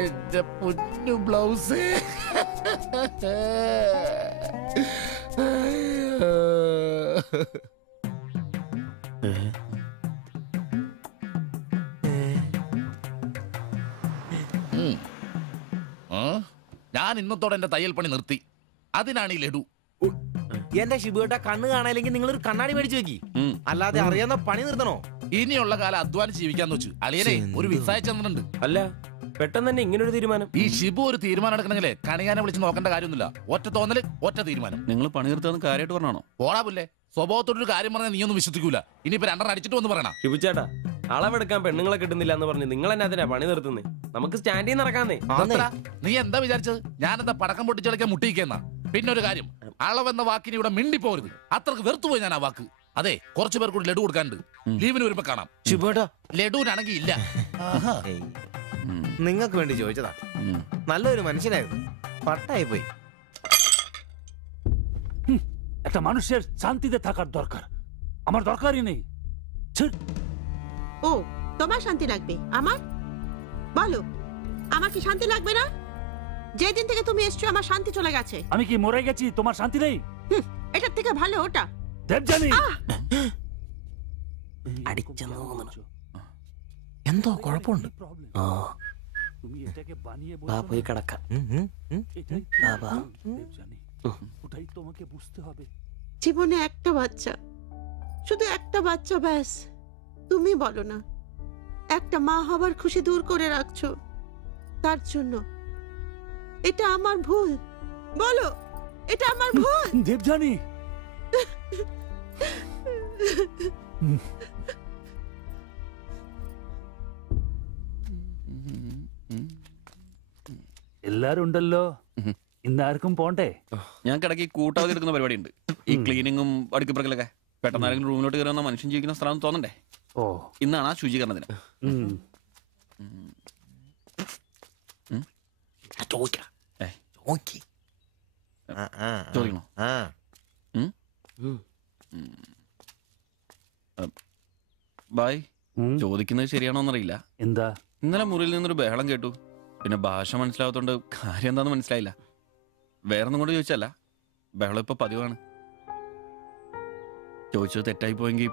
എന്റെ പൊന്നു ബ്ലൗസ്. ഞാൻ ഇന്നത്തോടെ എന്റെ തയ്യൽ പണി നിർത്തി. അതിനാണ് ഈ ലഡു. എന്റെ ഷിബുട്ട കണ്ണ് കാണാനില്ലെങ്കിൽ നിങ്ങൾ ഒരു കണ്ണാടി മേടിച്ചു വെക്കി, അല്ലാതെ അറിയാവുന്ന പണി നിർത്തണോ? ഇനിയുള്ള കാലം അധ്വാനിച്ച് ജീവിക്കാന്ന് വെച്ചു. അളിയനെ ഒരു വിസ അയച്ചെന്നിട്ടുണ്ട്. അല്ല, പെട്ടെന്ന് തന്നെ ഇങ്ങനെ ഒരു തീരുമാനം. ഈ ഷിബു ഒരു തീരുമാനം എടുക്കണമെങ്കിലേ കണിയാനെ വിളിച്ച് നോക്കേണ്ട കാര്യമൊന്നുമില്ല. ഒറ്റ തോന്നല്, ഒറ്റ തീരുമാനം. നിങ്ങൾ പണി നിർത്താന്ന് കാര്യമായിട്ട് പറഞ്ഞാണോ? പോടാ പുല്ലേ, സ്വഭാവത്തോടൊരു കാര്യം പറഞ്ഞാൽ നീ ഒന്നും വിശ്വസിക്കൂല. ഇനിയിപ്പോ 2 അടിച്ചിട്ട് വന്ന് പറയണം. ഷിബുച്ചേട്ടാ, അളവെടുക്കാൻ പെണ്ണുങ്ങളെ കിട്ടുന്നില്ല എന്ന് പറഞ്ഞ് നിങ്ങൾ തന്നെ അതിനാ പണി നിർത്തുന്നേ. നമുക്ക് സ്റ്റാൻഡിൽ നടക്കാന്നേ. നീ എന്താ വിചാരിച്ചത്? ഞാനെന്താ പടക്കം പൊട്ടിച്ചടക്കാൻ മുട്ടിയിക്കെന്നാ? പിന്നെ ഒരു കാര്യം, അളവെന്ന വാക്കിന് ഇവിടെ മിണ്ടിപ്പോരുത്. അത്രക്ക് വെറുത്തുപോയി ഞാൻ ആ വാക്ക്. അതെ, കുറച്ചു പേർ കൂടി ലഡു കൊടുക്കാനുണ്ട്. ലീവിന് വരുമ്പോ കാണാം. ലഡുവിനാണെങ്കിൽ ഇല്ല. നിങ്ങൾക്ക് വേണ്ടി ചോദിച്ചതാ. നല്ലൊരു മനുഷ്യനായിരുന്നു, പട്ടായി പോയി. একটা মানুষের শান্তিতে থাকার দরকার, আমার দরকারই নেই। ও, তোমার শান্তি লাগবে? আমার বলো, আমার কি শান্তি লাগবে না? যেদিন থেকে তুমি এসছো আমার শান্তি চলে গেছে। আমি কি মরে গেছি? তোমার শান্তি নেই? এটার থেকে ভালো ওটা। দেবজানি, അടിച്ചെന്ന് തോന്നുന്നു. എന്തോ കുഴപ്പമുണ്ട്. പോയി കിടക്കാം. জীবনে একটা বাচ্চা, শুধু একটা বাচ্চা, ব্যাস। তুমি বলো না, একটা মা হবার খুশি দূর করে রাখছো তার জন্য। এটা আমার ভুল, বলো এটা আমার ভুল? দেবযানী, എല്ലാരും ഉണ്ടല്ലോ, ഇന്നാർക്കും പോണ്ടേ? ഞങ്ങൾക്ക് കൂട്ടാതെ എടുക്കുന്ന പരിപാടി ഉണ്ട്. ഈ ക്ലീനിങ്ങും അടുക്കപ്പുറക്കലൊക്കെ. പെട്ടെന്ന് ആരെങ്കിലും റൂമിലോട്ട് കയറുന്ന മനുഷ്യൻ ജീവിക്കുന്ന സ്ഥലം തോന്നണ്ടേ? ഇന്നാണ് ആ ശുചീകരണത്തിന്. ചോദിക്കണോ? ബായ്, ചോദിക്കുന്നത് ശരിയാണോന്നറിയില്ല. എന്താ? ഇന്നലെ മുറിയിൽ നിന്നൊരു ബഹളം കേട്ടു. പിന്നെ ഭാഷ മനസ്സിലാവാത്തോണ്ട് കാര്യം എന്താന്ന് മനസ്സിലായില്ല. വേറൊന്നും കൊണ്ട് ചോദിച്ചല്ല, ബഹളം ഇപ്പൊ പതിവാണ്. ചോദിച്ചത് തെറ്റായി പോയെങ്കിൽ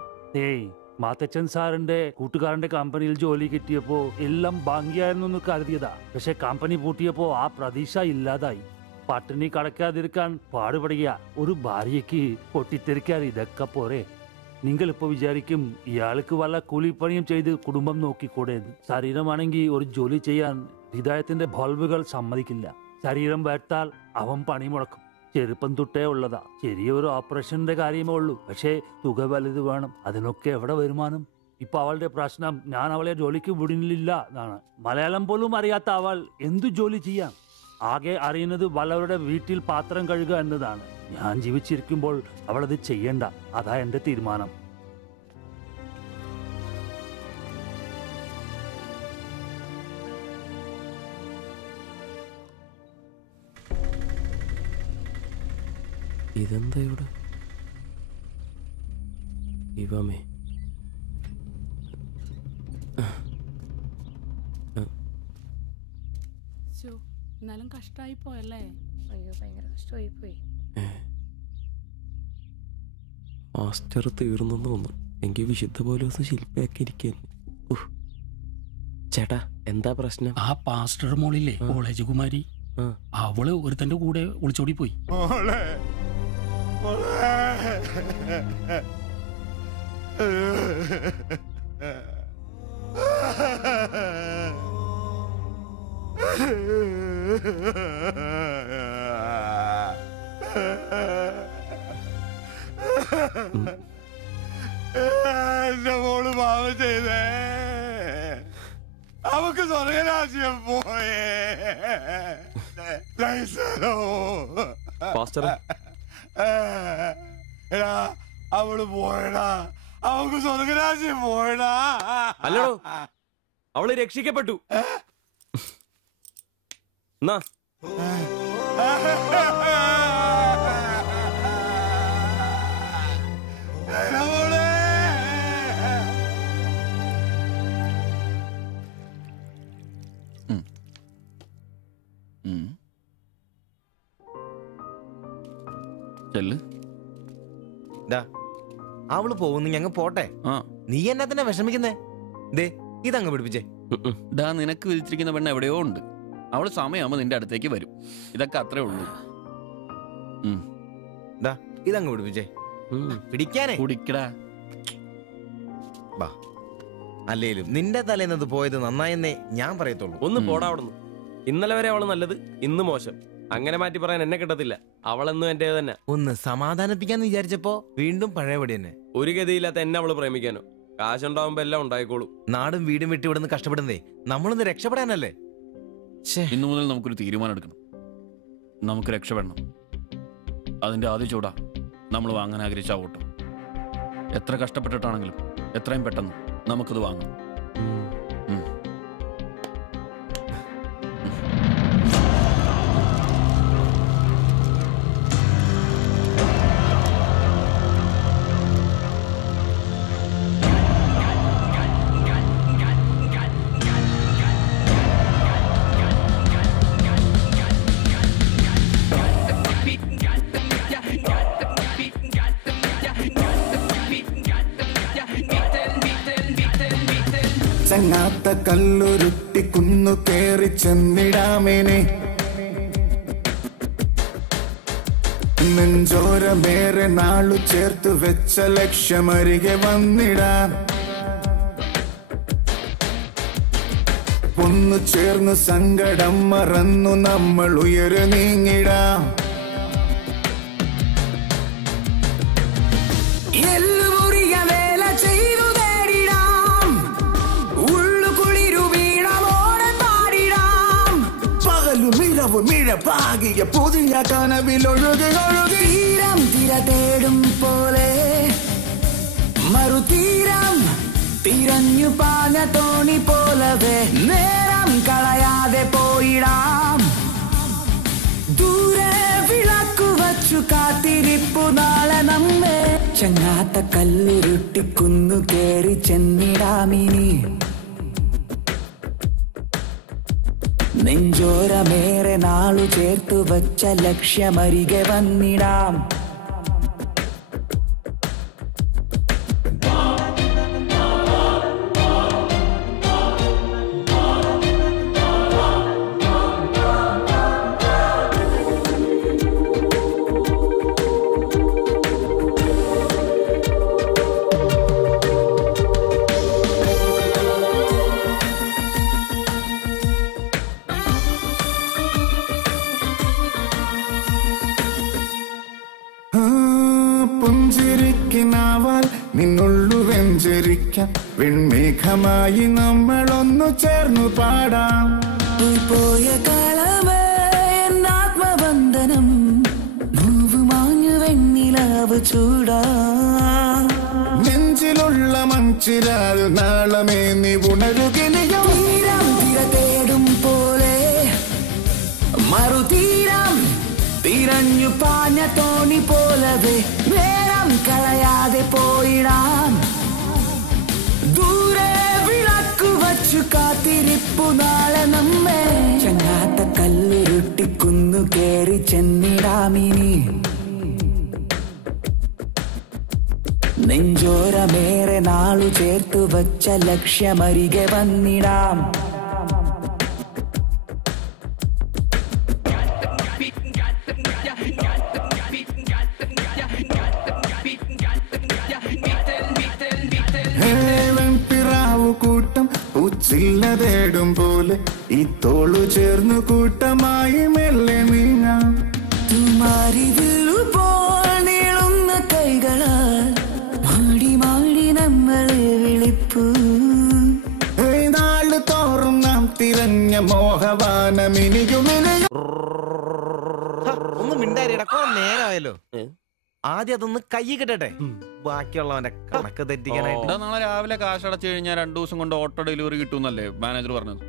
ഏയ്, മാത്തച്ചൻ സാറിന്റെ കൂട്ടുകാരന്റെ കമ്പനിയിൽ ജോലി കിട്ടിയപ്പോ എല്ലാം ഭംഗിയായിരുന്നു കരുതിയതാ. പക്ഷെ കമ്പനി പൂട്ടിയപ്പോ ആ പ്രതീക്ഷ ഇല്ലാതായി. പട്ടിണി കടക്കാതിരിക്കാൻ പാടുപെടുക. ഒരു ഭാര്യയ്ക്ക് പൊട്ടിത്തെറിക്കാൻ ഇതൊക്കെ പോരെ? നിങ്ങളിപ്പോ വിചാരിക്കും ഇയാൾക്ക് വല്ല കൂലിപ്പണിയും ചെയ്ത് കുടുംബം നോക്കിക്കൂടെ? ശരീരമാണെങ്കിൽ ഒരു ജോലി ചെയ്യാൻ ഹൃദയത്തിന്റെ ബൾബുകൾ സമ്മതിക്കില്ല. ശരീരം വേട്ടാൽ അവൻ പണി മുടക്കും. ചെറുപ്പം തൊട്ടേ ഉള്ളതാ. ചെറിയൊരു ഓപ്പറേഷന്റെ കാര്യമേ ഉള്ളൂ, പക്ഷേ തുക വലുത് വേണം. അതിനൊക്കെ എവിടെ വരുമാനം? ഇപ്പൊ അവളുടെ പ്രശ്നം ഞാൻ അവളെ ജോലിക്ക് വിടുന്നില്ല എന്നാണ്. മലയാളം പോലും അറിയാത്ത അവൾ എന്തു ജോലി ചെയ്യാം? ആകെ അറിയുന്നത് വല്ലവരുടെ വീട്ടിൽ പാത്രം കഴുകുക എന്നതാണ്. ഞാൻ ജീവിച്ചിരിക്കുമ്പോൾ അവളത് ചെയ്യണ്ട. അതാ എന്റെ തീരുമാനം. ഇതെന്താ ഇവിടെ? ഇവമേ എന്നാലും കഷ്ടായി പോയല്ലേ? അയ്യോ, ഭയങ്കര കഷ്ടമായി പോയി. മാസ്റ്റർ തീർന്നു തോന്നുന്നു. എനിക്ക് വിശുദ്ധ പോലീസ് ശില്പിയാക്കി ഇരിക്കുന്നു. ചേട്ടാ, എന്താ പ്രശ്നം? ആ പാസ്റ്റർ മോളില്ലേ, കോളേജ് കുമാരി, അവള് ഒരുത്തന്റെ കൂടെ ഒളിച്ചോടി പോയി. എന്റെ മോള് പാവം ചെയ്തേ. അവക്ക് സ്വർഗരാജ്യം പോയേ. എടാ, അവള് പോയടാ. അവക്ക് സ്വർഗരാജ്യം പോയടാ. അല്ലടോ, അവള് രക്ഷിക്കപ്പെട്ടു. എന്നാ അവള് പോകുന്നു, ഞങ്ങ പോട്ടെ. നീ എന്നതിനാ വിഷമിക്കുന്നേ? ദേ, ഇതങ്ങ് പിടിപ്പിച്ചേ. നിനക്ക് വിളിച്ചിരിക്കുന്ന പെണ്ണ് എവിടെയോ ഉണ്ട്. അവള് സമയമാകുമ്പോ നിന്റെ അടുത്തേക്ക് വരും. ഇതൊക്കെ അത്രേ ഉള്ളൂ. ഇതങ്ങ് പിടിപ്പിച്ചേ. പിടിക്കാനേ കുടിക്കടാ. അല്ലേലും നിന്റെ തലേന്നത് പോയത് നന്നായെന്നേ ഞാൻ പറയത്തുള്ളൂ. ഒന്ന് പോടാ അവിടുന്ന്. ഇന്നലെ വരെ അവള് നല്ലത്, ഇന്ന് മോശം. അങ്ങനെ മാറ്റി പറയാൻ എന്നെ കിട്ടത്തില്ല. അവളെന്നും എന്റെ തന്നെ. ഒന്ന് സമാധാനിപ്പിക്കാന്ന് വിചാരിച്ചപ്പോ വീണ്ടും പഴയപടി തന്നെ. ഒരു ഗതിയില്ലാത്ത എന്നെ അവള് പ്രേമിക്കാനോ? കാശുണ്ടാവുമ്പോ എല്ലാം ഉണ്ടായിക്കോളൂ. നാടും വീടും വിട്ട് ഇവിടുന്ന് കഷ്ടപ്പെടുന്നേ നമ്മളൊന്ന് രക്ഷപ്പെടാനല്ലേ? ഇന്നു മുതൽ നമുക്കൊരു തീരുമാനം എടുക്കണം. നമുക്ക് രക്ഷപ്പെടണം. അതിന്റെ ആദ്യ ചൂടാ നമ്മൾ വാങ്ങാൻ ആഗ്രഹിച്ച ഓട്ടോ. എത്ര കഷ്ടപ്പെട്ടിട്ടാണെങ്കിലും എത്രയും പെട്ടെന്ന് നമുക്കത് വാങ്ങാം. Tell me ചെങ്ങാത്ത കല്ലുരുട്ടി കുന്നു കേറി ചെന്നിടാമേനെ നെഞ്ചോരമേറെ നാളു ചേർത്ത് വെച്ച ലക്ഷ്യമരികെ വന്നിടാം ഒന്നു ചേർന്ന് സങ്കടം മറന്നു നമ്മൾ ഉയര് നീങ്ങിടാം എല്ലുമുറിയ വേല ചെയ്തു നേടിടാം ഉള്ളു കുളിരു വീണമോടെ പാടിടാം പകലും ഇരവും ഇഴപ്പാകിയ പുതിയ കനവിലൊഴുകി ഒഴുകി തീരം തിര തേടും പോലെ മറുതീരം തിരഞ്ഞു പാഞ്ഞ തോണി പോലവേ നേരം കളയാതെ പോയിടാം ദൂരെ വിളക്കു വച്ചു കാത്തിരിപ്പു നാളെ നമ്മെ ചെങ്ങാത്ത കല്ലുരുട്ടി കുന്നു കേറി ചെന്നിടാമിനി നെഞ്ചോരമേറെ നാളു ചേർത്തു വച്ച ലക്ഷ്യമരികെ വന്നിടാം പുഞ്ചിരിക്കിനാവാൽ നിന്നുള്ളു വെഞ്ചരിക്കാം വെൺമേഘമായി നമ്മളൊന്നു ചേർന്നു പാടാം പോയ കാലമേ എന്നാത്മബന്ധനം നോവുമാഞ്ഞു വെണ്ണിലാവ് ചൂടാം നെഞ്ചിലുള്ള മൺചിരാൽ നാളമേ നീ ഉണരുകിനിയോ തീരം തിര തേടും പോലെ മറുതീരം തിരഞ്ഞു പാഞ്ഞ തോണി പോലവേ നേരം കളയാതെ പോയിടാം ദൂരെ വിളക്കു വച്ചു കാത്തിരിപ്പു നാളെ നമ്മെ ചെങ്ങാത്ത കല്ലുരുട്ടി കുന്നു കേറി ചെന്നിടാമിനി നെഞ്ചോരമേറെ നാളു ചേർത്തു വച്ച ലക്ഷ്യമരികെ വന്നിടാം കൂട്ടം ഉച്ചില്ല തേടും പോലെ ഈ തോളു ചേർന്നു കൂട്ടമായി മെല്ലെ നീങ്ങാം തുമാരിതിലുപോൽ നീളുന്ന കൈകളാൽ മാടി മാടി നമ്മളെ വിളിപ്പൂ നാള് തോറും നാം തിരഞ്ഞ മോഹവാനമിനിയുമിനിയും ഒന്ന് മിണ്ടാരിടാ നേരമായല്ലോ ആദ്യം അതൊന്ന് കൈ കിട്ടട്ടെ ബാക്കിയുള്ളവന്റെ കണക്ക് തെറ്റിക്കാനായിട്ട് നാളെ രാവിലെ കാശ് അടച്ചു കഴിഞ്ഞാൽ 2 ദിവസം കൊണ്ട് ഓട്ടോ ഡെലിവറി കിട്ടുമെന്നല്ലേ മാനേജർ പറഞ്ഞത്?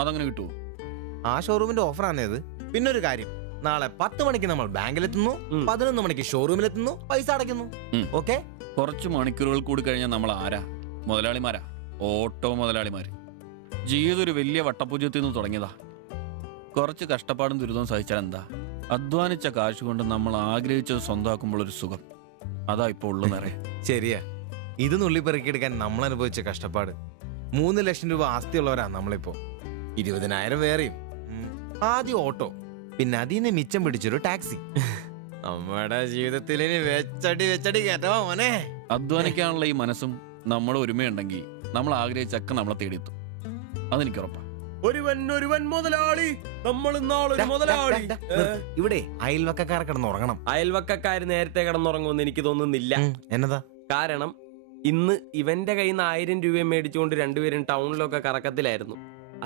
അതങ്ങനെ കിട്ടുമോ? ആ ഷോറൂമിന്റെ ഓഫറാണേത്. പിന്നെ ഒരു കാര്യം, നാളെ 10 മണിക്ക് നമ്മൾ ബാങ്കിലെത്തുന്നു, 11 മണിക്ക് ഷോറൂമിലെത്തുന്നു, പൈസ അടയ്ക്കുന്നു. ഓക്കെ, കുറച്ച് മണിക്കൂറുകൾ കൂടി കഴിഞ്ഞാൽ നമ്മൾ ആരാ? മുതലാളിമാരാ, ഓട്ടോ മുതലാളിമാര്. ജീവിതം ഒരു വലിയ വട്ടപൂജ്യത്തിൽ നിന്ന് തുടങ്ങിയതാ. കുറച്ച് കഷ്ടപ്പാടും ദുരിതവും സഹിച്ചാൽ എന്താ? അധ്വാനിച്ച കാശ് കൊണ്ട് നമ്മൾ ആഗ്രഹിച്ചത് സ്വന്തമാക്കുമ്പോൾ ഒരു സുഖം, അതാ ഇപ്പൊ ഉള്ളു നിറയെ. ശരിയാ, ഇത് നുള്ളിപ്പെറുക്കിയെടുക്കാൻ നമ്മൾ അനുഭവിച്ച കഷ്ടപ്പാട്. 3 ലക്ഷം രൂപ ആസ്തിയുള്ളവരാ നമ്മളിപ്പോ. 20,000 വേറെയും. ആദ്യം ഓട്ടോ, പിന്നെ അതിന് മിച്ചം പിടിച്ചൊരു ടാക്സി. നമ്മുടെ ജീവിതത്തിൽ ഇനി വെച്ചടി കേട്ടോ മോനെ. അധ്വാനിക്കാനുള്ള ഈ മനസ്സും നമ്മൾ ഒരുമയുണ്ടെങ്കിൽ നമ്മൾ ആഗ്രഹിച്ചൊക്കെ നമ്മളെ തേടിയെത്തും, അതെനിക്ക് ഉറപ്പാ. ഒരുവൻ മുതലാളി, നമ്മൾ നാളൊരു മുതലാളി. ഇവിടെ അയൽവക്കക്കാർ കിടന്നുറങ്ങണം. അയൽവക്കക്കാര് നേരത്തെ കിടന്നുറങ്ങുമെന്ന് എനിക്ക് തോന്നുന്നില്ല. എന്നതാ കാരണം ഇന്ന് ഇവന്റെ കയ്യിൽ നിന്ന് 1000 രൂപ മേടിച്ചുകൊണ്ട് രണ്ടുപേരും ടൗണിലൊക്കെ കറക്കത്തിലായിരുന്നു.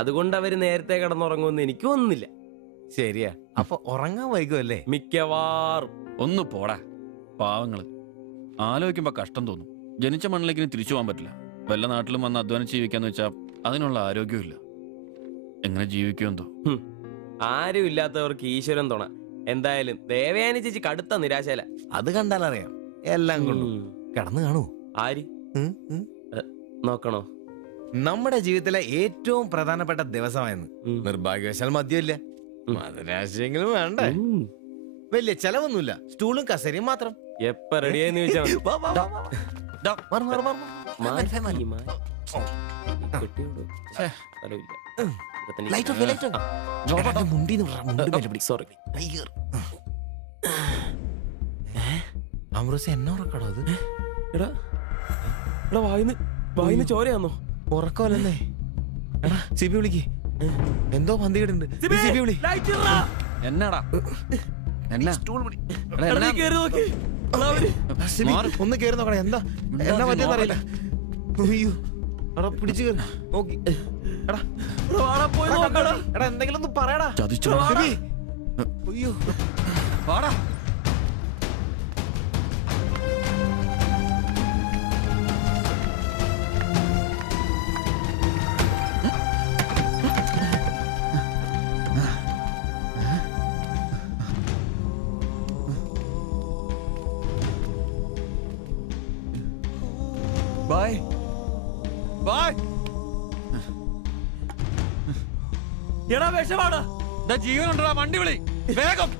അതുകൊണ്ട് അവര് നേരത്തെ കിടന്നുറങ്ങുമെന്ന് എനിക്ക് തോന്നുന്നില്ല. ശരിയാ, അപ്പൊ ഉറങ്ങാൻ വൈകുമല്ലേ? മിക്കവാറും. ഒന്ന് പോടാ പാവങ്ങള്. ആലോചിക്കുമ്പോ കഷ്ടം തോന്നും. ജനിച്ച മണ്ണിലേക്ക് തിരിച്ചു പോകാൻ പറ്റില്ല. വല്ല നാട്ടിലും വന്ന് അധ്വാനിച്ച് ജീവിക്കാന്ന് വെച്ചാൽ അതിനുള്ള ആരോഗ്യമില്ല. എങ്ങനെ ജീവിക്കുമെന്തോ. ആരും ഇല്ലാത്തവർക്ക് ഈശ്വരൻ തുണ. എന്തായാലും ദേവയാനി ചേച്ചി കടുത്ത നിരാശയില. അത് കണ്ടാലറിയാം എല്ലാം കൊണ്ടും. കിടന്നു കാണൂ. ആര് നോക്കണോ? നമ്മുടെ ജീവിതത്തിലെ ഏറ്റവും പ്രധാനപ്പെട്ട ദിവസമായിരുന്നു. നിർഭാഗ്യവശാൽ മദ്യമില്ല, മധുരാശയെങ്കിലും വേണ്ട. വലിയ ചെലവൊന്നുമില്ല, സ്റ്റൂളും കസേരയും മാത്രം. എപ്പ റെഡിയായെന്ന് ചോദിച്ചാൽ light off light off sorry Ambrose എന്നെ ഉറക്കടോ അത്? എടാ എടാ വായിന്ന് ചോരയാന്നോ? ഉറക്കമല്ലെന്നേ. എടാ സിബി വിളിക്ക്, എന്തോ പന്തി കേട്ടുണ്ട്. സിബി വിളി. എന്നാടാ എന്നാ ഒന്ന് കേറി നോക്കണേ. എന്താ എന്നാ പറ്റിയെന്നറിയില്ല. അയ്യോ എടാ പിടിച്ചു കയറി നോക്കി. എടാ എടാ എന്തെങ്കിലും ഒന്ന് പറയടാ. അയ്യോ വാടാ. Bye bye. എടാ വിഷമാടാ. ജീവനുണ്ടടാ, വണ്ടി വിളി വേഗം.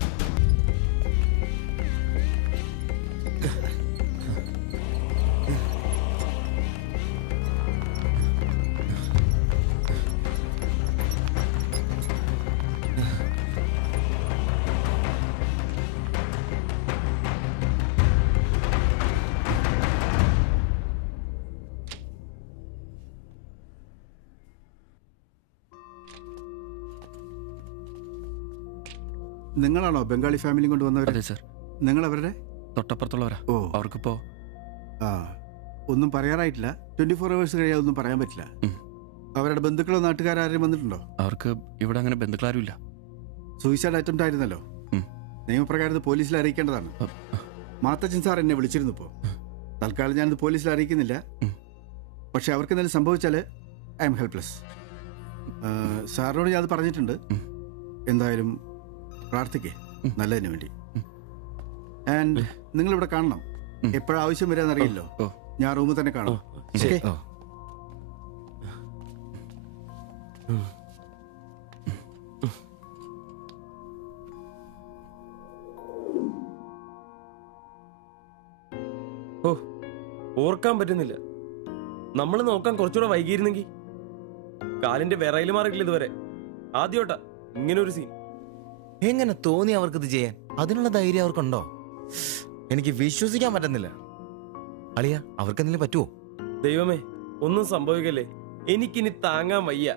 നിങ്ങളാണോ ബംഗാളി ഫാമിലി കൊണ്ട് വന്നവർ? അതെ സർ. നിങ്ങൾ അവരുടെ തൊട്ടപ്പുറത്തുള്ളവരാ. ഓ അവർക്കിപ്പോ ഒന്നും പറയാറായിട്ടില്ല. 24 hours കഴിയാതെ ഒന്നും പറയാൻ പറ്റില്ല. അവരുടെ ബന്ധുക്കളോ നാട്ടുകാരും വന്നിട്ടുണ്ടോ? അവർക്ക് ഇവിടെ അങ്ങനെ ബന്ധുക്കളാരും ഇല്ല. സൂയിസൈഡ് അറ്റംപ്റ്റ് ആയിരുന്നല്ലോ. നിയമപ്രകാരം പോലീസിൽ അറിയിക്കേണ്ടതാണ്. മാത്തച്ചൻ സാർ എന്നെ വിളിച്ചിരുന്നു. ഇപ്പോൾ തൽക്കാലം ഞാനിത് പോലീസിൽ അറിയിക്കുന്നില്ല. പക്ഷെ അവർക്ക് എന്തെങ്കിലും സംഭവിച്ചാൽ ഐ എം ഹെൽപ്ലെസ്. സാറിനോട് ഞാൻ അത് പറഞ്ഞിട്ടുണ്ട്. എന്തായാലും പ്രാർത്ഥിക്കേ നല്ലതിന് വേണ്ടി. ആൻഡ് നിങ്ങളിവിടെ കാണണം. എപ്പോഴും ആവശ്യം വരാന്നറിയില്ലോ. ഞാൻ റൂമിൽ തന്നെ കാണാം. ഓ ഓർക്കാൻ പറ്റുന്നില്ല. നമ്മൾ നോക്കാൻ കുറച്ചുകൂടെ വൈകിയിരുന്നെങ്കിൽ. കാലിന്റെ വിറയിൽ മാറിയിട്ടില്ല ഇതുവരെ. ആദ്യോട്ടാ ഇങ്ങനെ ഒരു സീൻ. എങ്ങനെ തോന്നി അവർക്കിത് ചെയ്യാൻ? അതിനുള്ള ധൈര്യം അവർക്കുണ്ടോ? എനിക്ക് വിശ്വസിക്കാൻ പറ്റുന്നില്ല. അളിയ അവർക്ക് എന്തെങ്കിലും പറ്റുമോ? ദൈവമേ ഒന്നും സംഭവിക്കല്ലേ. എനിക്കിനി താങ്ങാൻ വയ്യ.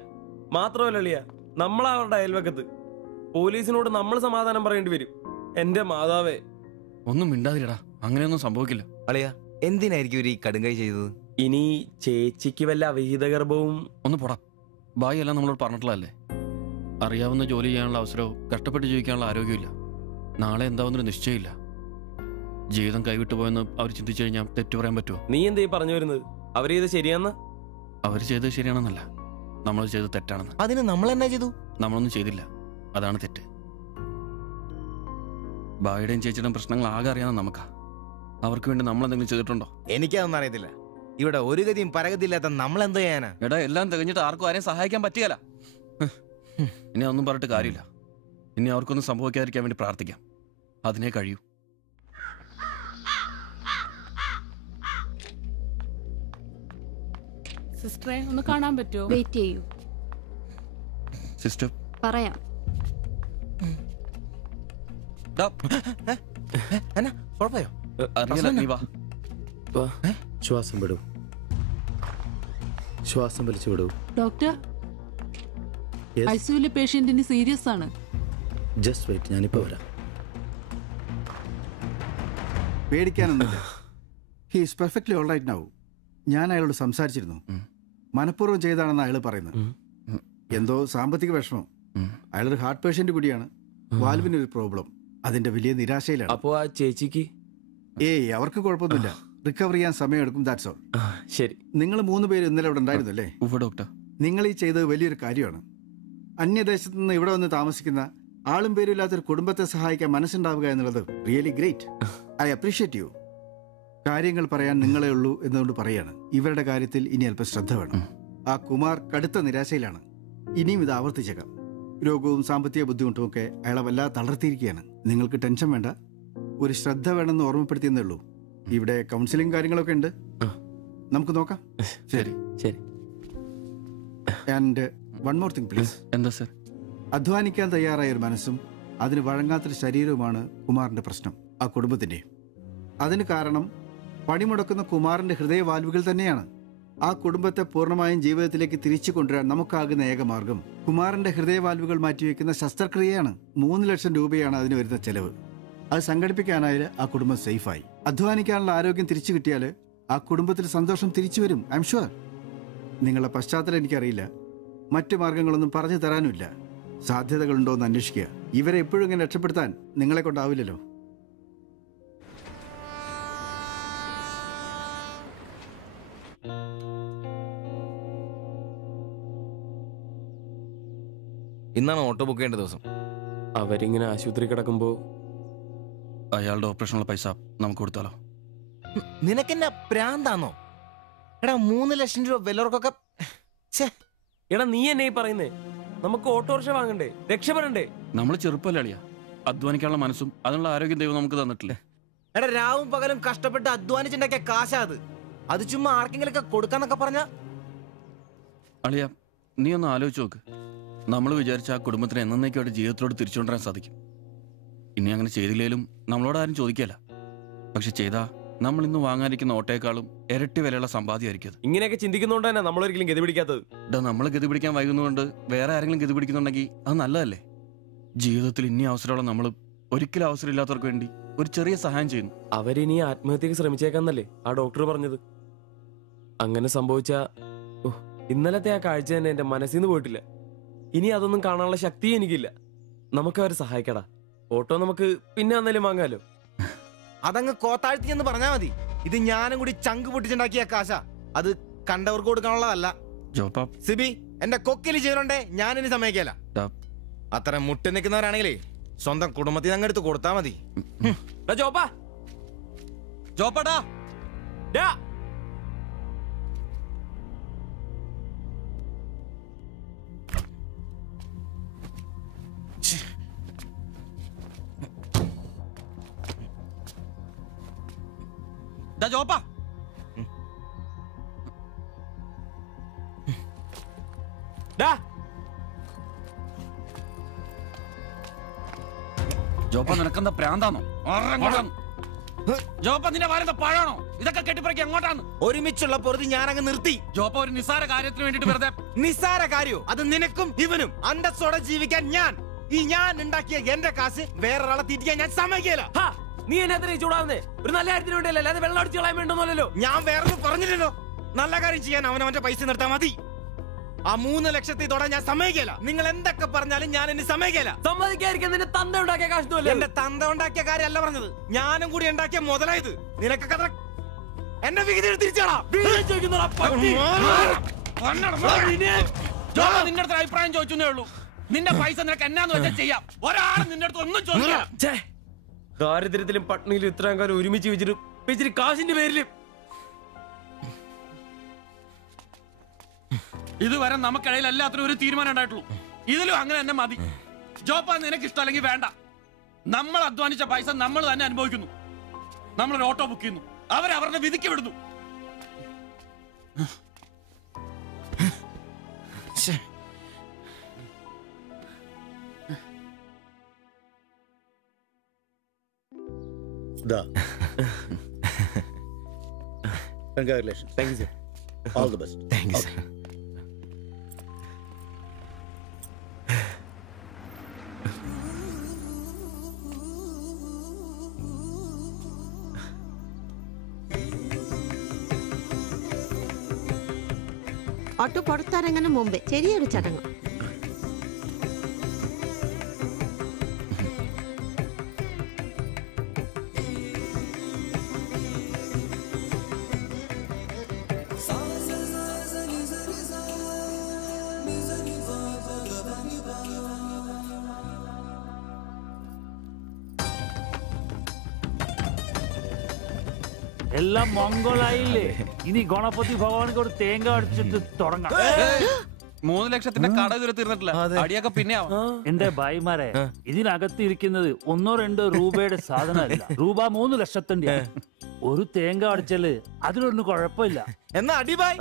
മാത്രമല്ല അളിയ, നമ്മളവരുടെ അയൽവക്കത്ത്. പോലീസിനോട് നമ്മൾ സമാധാനം പറയേണ്ടി വരും. എന്റെ മാതാവേ. ഒന്നും മിണ്ടാതിരടാ, അങ്ങനെയൊന്നും സംഭവിക്കില്ല. അളിയ എന്തിനായിരിക്കും ഒരു കടുങ്കൈ ചെയ്തത്? ഇനി ചേച്ചിക്ക് വല്ല അവിഹിത ഗർഭവും. ഒന്ന് പോടാ. ബായി എല്ലാം നമ്മളോട് പറഞ്ഞിട്ടുള്ളതല്ലേ. അറിയാവുന്ന ജോലി ചെയ്യാനുള്ള അവസരവും കഷ്ടപ്പെട്ട് ജീവിക്കാനുള്ള ആരോഗ്യമില്ല. നാളെ എന്താവുന്നൊരു നിശ്ചയമില്ല. ജീവിതം കൈവിട്ടു പോയെന്ന് അവർ ചിന്തിച്ചു കഴിഞ്ഞാൽ തെറ്റു പറയാൻ പറ്റുമോ? നീ എന്തേ പറഞ്ഞു വരുന്നത്? അവർ ചെയ്ത് ശരിയാന്ന്? അവർ ചെയ്തത് ശരിയാണെന്നല്ല, നമ്മൾ ചെയ്തത് തെറ്റാണെന്ന്. അതിന് നമ്മൾ എന്നാ ചെയ്തു? നമ്മളൊന്നും ചെയ്തില്ല, അതാണ് തെറ്റ്. ബായിയുടെയും ചേച്ചിയുടെയും പ്രശ്നങ്ങൾ ആകെ അറിയാവുന്ന നമുക്കാ. അവർക്ക് വേണ്ടി നമ്മൾ എന്തെങ്കിലും ചെയ്തിട്ടുണ്ടോ? എനിക്കതൊന്നും അറിയത്തില്ല. ഇവിടെ ഒരു ഗതിയും പരഗതിയില്ലാത്ത നമ്മൾ എന്തോ ചെയ്യാനാ? എടാ എല്ലാം തികഞ്ഞിട്ട് ആർക്കും ആരെയും സഹായിക്കാൻ പറ്റിയല്ല. ഇനി ഒന്നും പറഞ്ഞിട്ട് കാര്യമില്ല. ഇനി അവർക്കൊന്നും സംഭവിക്കാതിരിക്കാൻ വേണ്ടി പ്രാർത്ഥിക്കാം. അതിനെ കഴിയൂ. സിസ്റ്ററെ ഒന്ന് കാണാൻ പറ്റുമോ? വെയിറ്റ് ചെയ്യൂ. സിസ്റ്റർ പറയാം. അറിയില്ല, നീ വാ. ശ്വാസം വിടൂ, ശ്വാസം വലിച്ചു വിടൂ. ഡോക്ടർ, ഐസിയുലെ പേഷ്യന്റിന് സീരിയസ് ആണ്. ജസ്റ്റ് വെയിറ്റ്, ഞാനിപ്പോ വരാം. പേടിക്കാനൊന്നുമില്ല. He is perfectly all right now. ഞാൻ അയാളോട് സംസാരിച്ചിരുന്നു. മനഃപൂർവ്വം ചെയ്താണെന്ന് അയാൾ പറയുന്നത്. എന്തോ സാമ്പത്തിക വിഷമം. അയാളൊരു ഹാർട്ട് പേഷ്യന്റ് കൂടിയാണ്. വാൽവിന് ഒരു പ്രോബ്ലം. അതിന്റെ വലിയ നിരാശയിലാണ്. അപ്പോ ആ ചേച്ചിക്ക്? അവർക്ക് കുഴപ്പമൊന്നുമില്ല. റിക്കവർ ചെയ്യാൻ സമയമെടുക്കും. That's all. ശരി. നിങ്ങൾ 3 പേര് ഇന്നലെ ഇവിടെ ഉണ്ടായിരുന്നല്ലേ? ഡോക്ടർ, നിങ്ങൾ ഈ ചെയ്തത് വലിയൊരു കാര്യമാണ്. അന്യദേശത്ത് നിന്ന് ഇവിടെ വന്ന് താമസിക്കുന്ന ആളും പേരും ഇല്ലാത്തൊരു കുടുംബത്തെ സഹായിക്കാൻ മനസ്സുണ്ടാവുക എന്നുള്ളത് really great. I appreciate you. കാര്യങ്ങൾ പറയാൻ നിങ്ങളെ ഉള്ളൂ എന്നുകൊണ്ട് പറയാണ്. ഇവരുടെ കാര്യത്തിൽ ഇനി അല്പം ശ്രദ്ധ വേണം. ആ കുമാർ കടുത്ത നിരാശയിലാണ്. ഇനിയും ഇത് ആവർത്തിച്ചേക്കാം. രോഗവും സാമ്പത്തിക ബുദ്ധിമുട്ടും ഒക്കെ അയാളെ വല്ലാതെ തളർത്തിയിരിക്കുകയാണ്. നിങ്ങൾക്ക് ടെൻഷൻ വേണ്ട. ഒരു ശ്രദ്ധ വേണമെന്ന് ഓർമ്മപ്പെടുത്തിയെന്നേ ഉള്ളൂ. ഇവിടെ കൗൺസിലിംഗ് കാര്യങ്ങളൊക്കെ ഉണ്ട്. നമുക്ക് നോക്കാം. ശരി ശരി. And one more thing please. എന്താ സർ? അധ്വാനിക്കാൻ തയ്യാറായ ഒരു മനസ്സും അതിന് വഴങ്ങാത്തൊരു ശരീരവുമാണ് കുമാറിന്റെ പ്രശ്നം, ആ കുടുംബത്തിന്റെ. അതിന് കാരണം പണിമുടക്കുന്ന കുമാറിന്റെ ഹൃദയവാൽവുകൾ തന്നെയാണ്. ആ കുടുംബത്തെ പൂർണ്ണമായും ജീവിതത്തിലേക്ക് തിരിച്ചു കൊണ്ടുവരാൻ നമുക്കാകുന്ന ഏക മാർഗം കുമാറിന്റെ ഹൃദയവാൽവുകൾ മാറ്റിവെക്കുന്ന ശസ്ത്രക്രിയയാണ്. 3 ലക്ഷം രൂപയാണ് അതിന് വരുന്ന ചെലവ്. അത് സംഘടിപ്പിക്കാനായാൽ ആ കുടുംബം സേഫായി. അധ്വാനിക്കാനുള്ള ആരോഗ്യം തിരിച്ചു കിട്ടിയാൽ ആ കുടുംബത്തിൽ സന്തോഷം തിരിച്ചു വരും. I am sure. നിങ്ങളുടെ പശ്ചാത്തലം എനിക്കറിയില്ല, മറ്റു മാർഗങ്ങളൊന്നും പറഞ്ഞു തരാനുമില്ല. സാധ്യതകളുണ്ടോ എന്ന് അന്വേഷിക്കുക. ഇവരെ എപ്പോഴും ഇങ്ങനെ രക്ഷപ്പെടുത്താൻ നിങ്ങളെ കൊണ്ടാവില്ലല്ലോ. ഇന്നാണ് ഓട്ടോ ബുക്ക് ചെയ്യേണ്ട ദിവസം. അവരിങ്ങനെ ആശുപത്രി കിടക്കുമ്പോ അയാളുടെ ഓപ്പറേഷനുള്ള പൈസ നമുക്ക് കൊടുത്താലോ? നിനക്കെന്നാ പ്രാന്താന്നോ? എടാ 3 ലക്ഷം രൂപ വിലർക്കൊക്കെ. എടാ നീ എന്നെ ഈ പറയുന്നേ? നമുക്ക് ഓട്ടോറിക്ഷ വാങ്ങണ്ടേ, രക്ഷപ്പെടണ്ടേ? നമ്മൾ ചെറുപ്പല്ലേ അളിയാ. അധ്വാനിക്കാനുള്ള മനസ്സും അതിനുള്ള ആരോഗ്യം ദൈവം നമുക്ക് തന്നിട്ടില്ലേ? എടാ രാവും പകലും കഷ്ടപ്പെട്ട് അധ്വാനിച്ചുണ്ടാക്കിയ കാശാ അത് ചുമ്മാ ആർക്കെങ്കിലൊക്കെ കൊടുക്കാന്നൊക്കെ പറഞ്ഞ. അളിയ, നീ ഒന്ന് ആലോചിച്ച് നോക്ക്. നമ്മൾ വിചാരിച്ച ആ കുടുംബത്തിന് എന്നേക്കുമായിട്ട് ജീവിതത്തിലോട് തിരിച്ചുകൊണ്ടുവരാൻ സാധിക്കും. ഇനി അങ്ങനെ ചെയ്തില്ലേലും നമ്മളോട് ആരും ചോദിക്കല്ല. പക്ഷെ ചെയ്താ നമ്മൾ ഇന്ന് വാങ്ങാനിരിക്കുന്ന ഓട്ടേക്കാളും ഇരട്ടി വിലയുള്ള സമ്പാദ്യമായിരിക്കും. ഇങ്ങനെയൊക്കെ ചിന്തിക്കുന്നതുകൊണ്ട് തന്നെ നമ്മളൊരിക്കലും ഗതി പിടിക്കാത്തത്. നമ്മൾ ഗതി പിടിക്കാൻ വൈകുന്നതുകൊണ്ട് വേറെ ആരെങ്കിലും ഗതി പിടിക്കുന്നുണ്ടെങ്കിൽ അത് നല്ലതല്ലേ? ജീവിതത്തിൽ ഇനി അവസരമുള്ള നമ്മൾ ഒരിക്കലും അവസരമില്ലാത്തവർക്ക് വേണ്ടി ഒരു ചെറിയ സഹായം ചെയ്യുന്നു. അവരിനി ആത്മഹത്യക്ക് ശ്രമിച്ചേക്കാന്നല്ലേ ആ ഡോക്ടർ പറഞ്ഞത്? അങ്ങനെ സംഭവിച്ച ഇന്നലത്തെ ആ കാഴ്ച തന്നെ എന്റെ മനസ്സിൽ നിന്ന് പോയിട്ടില്ല. ഇനി അതൊന്നും കാണാനുള്ള ശക്തിയും എനിക്കില്ല. നമുക്ക് അവരെ സഹായിക്കടാ. ഓട്ടോ നമുക്ക് പിന്നെ അന്നേലും വാങ്ങാലോ. അതങ്ങ് കോത്താഴ്ത്തി എന്ന് പറഞ്ഞാ മതി. ഇത് ഞാനും കൂടി ചങ്ക് പൊട്ടിച്ചുണ്ടാക്കിയ കാശ. അത് കണ്ടവർക്ക് കൊടുക്കാനുള്ളതല്ല. സിബി, എന്റെ കൊക്കില് ജീവനുണ്ടേ ഞാൻ ഇനി സമ്മതിക്കല. അത്ര മുട്ടി നിൽക്കുന്നവരാണെങ്കിലേ സ്വന്തം കുടുംബത്തിൽ അങ്ങ് എടുത്ത് കൊടുത്താ മതി. ജോപ്പാടാ ജോപ്പാ ജോപ്പ, നിനക്കെന്താ പ്രാന്താണോ? ജോപ്പ, നിന്റെ വാരെന്താ പഴാണോ? ഇതൊക്കെ കെട്ടിപ്പറക്കി അങ്ങോട്ടാണ്. ഒരുമിച്ചുള്ള പൊറുതി ഞാനങ്ങ് നിർത്തി. ജോപ്പ, ഒരു നിസ്സാര കാര്യത്തിന് വേണ്ടിട്ട് വെറുതെ. നിസ്സാര കാര്യോ? അത് നിനക്കും ഇവനും അന്തസ്സോടെ ജീവിക്കാൻ ഞാൻ ഉണ്ടാക്കിയ എന്റെ കാശ് വേറൊരാളെ തീറ്റിക്കാൻ ഞാൻ സമ്മതിക്കില്ല. നീ എന്നെ ചൂടാവുന്നേ? ഒരു നല്ല കാര്യത്തിന് വേണ്ടിയല്ലേ, അല്ലാതെ വെള്ളം അടിച്ചു കളയാൻ വേണ്ടല്ലോ. ഞാൻ വേറെ പറഞ്ഞില്ലല്ലോ. നല്ല കാര്യം ചെയ്യാൻ അവനവന്റെ പൈസ നിർത്താൻ മതി. ആ 3 ലക്ഷത്തിൽ തൊടാൻ ഞാൻ സമ്മതിക്കില്ല. നിങ്ങൾ എന്തൊക്കെ പറഞ്ഞാലും ഞാൻ ഇനി സമ്മതിക്കില്ല. സമ്മതിക്കാതിരിക്കാൻ നിന്റെ തന്ത ഉണ്ടാക്കിയ കാശൊന്നുമല്ല. എന്റെ തന്ത ഉണ്ടാക്കിയ കാര്യമല്ല പറഞ്ഞത്, ഞാനും കൂടി ഉണ്ടാക്കിയ മുതലായത്. നിനക്കൊക്കെ എന്റെ വിഹിതം തിരിച്ചാടാ. നിന്റെ അടുത്ത് അഭിപ്രായം ചോദിച്ചേ ഉള്ളൂ. നിന്റെ പൈസ നിനക്ക് എന്നാന്ന് വെച്ചാൽ ചെയ്യാം. ഒരാളും നിന്റെ അടുത്ത് ഒന്നും ചോദിക്കില്ല. ദാരിദ്ര്യത്തിലും പട്ടിണിയിലും ഇത്രയും കാലം ഒരുമിച്ച് വെച്ചിട്ട് കാശിന്റെ പേരിലും ഇതുവരെ നമുക്കിടയിൽ എല്ലാത്തിനും ഒരു തീരുമാനം ഉണ്ടായിട്ടുള്ളൂ. ഇതിലും അങ്ങനെ തന്നെ മതി. ജോപ്പ, നിനക്ക് ഇഷ്ടമല്ലെങ്കിൽ വേണ്ട. നമ്മൾ അധ്വാനിച്ച പൈസ നമ്മൾ തന്നെ അനുഭവിക്കുന്നു. നമ്മളൊരു ഓട്ടോ ബുക്ക് ചെയ്യുന്നു, അവരവരുടെ വിധിക്ക് വിടുന്നു. Congratulations. Thank you, sir. All the best. Thank you, sir. Auto പുറത്തിറങ്ങുന്ന മുമ്പേ ചെറിയൊരു ചടങ്ങ്. എല്ലാം മംഗളായില്ലേ? ഇനി ഗണപതി ഭഗവാനക്ക് ഒരു തേങ്ങ അടിച്ചിട്ട് തുടങ്ങാം. 3 ലക്ഷത്തിന്റെ കട ഇതുവരെ തീർന്നിട്ടില്ല. അടിയൊക്കെ പിന്നെ എന്റെ ഭായിമാരെ, ഇതിനകത്ത് ഇരിക്കുന്നത് 1-2 രൂപയുടെ സാധനമല്ല, രൂപ 3 ലക്ഷത്തിന്റെ. ഒരു തേങ്ങ അടിച്ചാല് അതിലൊന്നും കുഴപ്പമില്ല. എന്നാ അടിബായ്.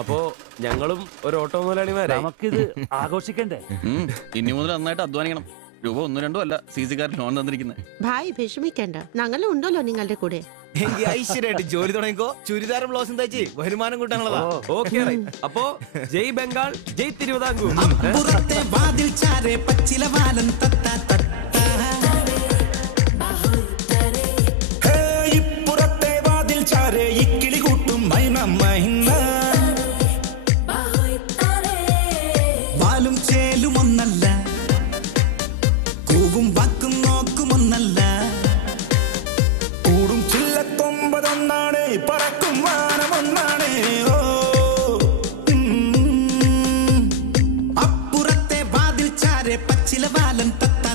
അപ്പോ ഞങ്ങളും ഒരു ഓട്ടോ മുതലാളിമാരെ നമുക്കിത് ആഘോഷിക്കണ്ടേ? ഇനി മുതൽ നന്നായിട്ട് അധ്വാനിക്കണം. രൂപ 1-2 അല്ല CC-കാരൻ ലോൺ തന്നിരിക്കുന്നത്. ഭായ് വിഷമിക്കണ്ട, ഞങ്ങളും ഉണ്ടല്ലോ നിങ്ങളുടെ കൂടെ. എങ്കിൽ ഐശ്വര്യമായിട്ട് ജോലി തുടങ്ങിക്കോ. ചുരിദാറും ബ്ലൗസും തയ്ച്ച് വരുമാനം കൂട്ടാനുള്ളതാ. ഓക്കെ അപ്പോ ജയ് ബംഗാൾ, ജയ് തിരുവിതാംകൂർ. വാലും ചേലും ഒന്നല്ല, കൂവും വാക്കും നോക്കുമൊന്നല്ല, കൂടും ചില്ലത്തൊമ്പതൊന്നാണ്, പറക്കും വാനമൊന്നാണ്. ഓ അപ്പുറത്തെ വാതിൽ ചാരെ പച്ചില വാലൻ തത്ത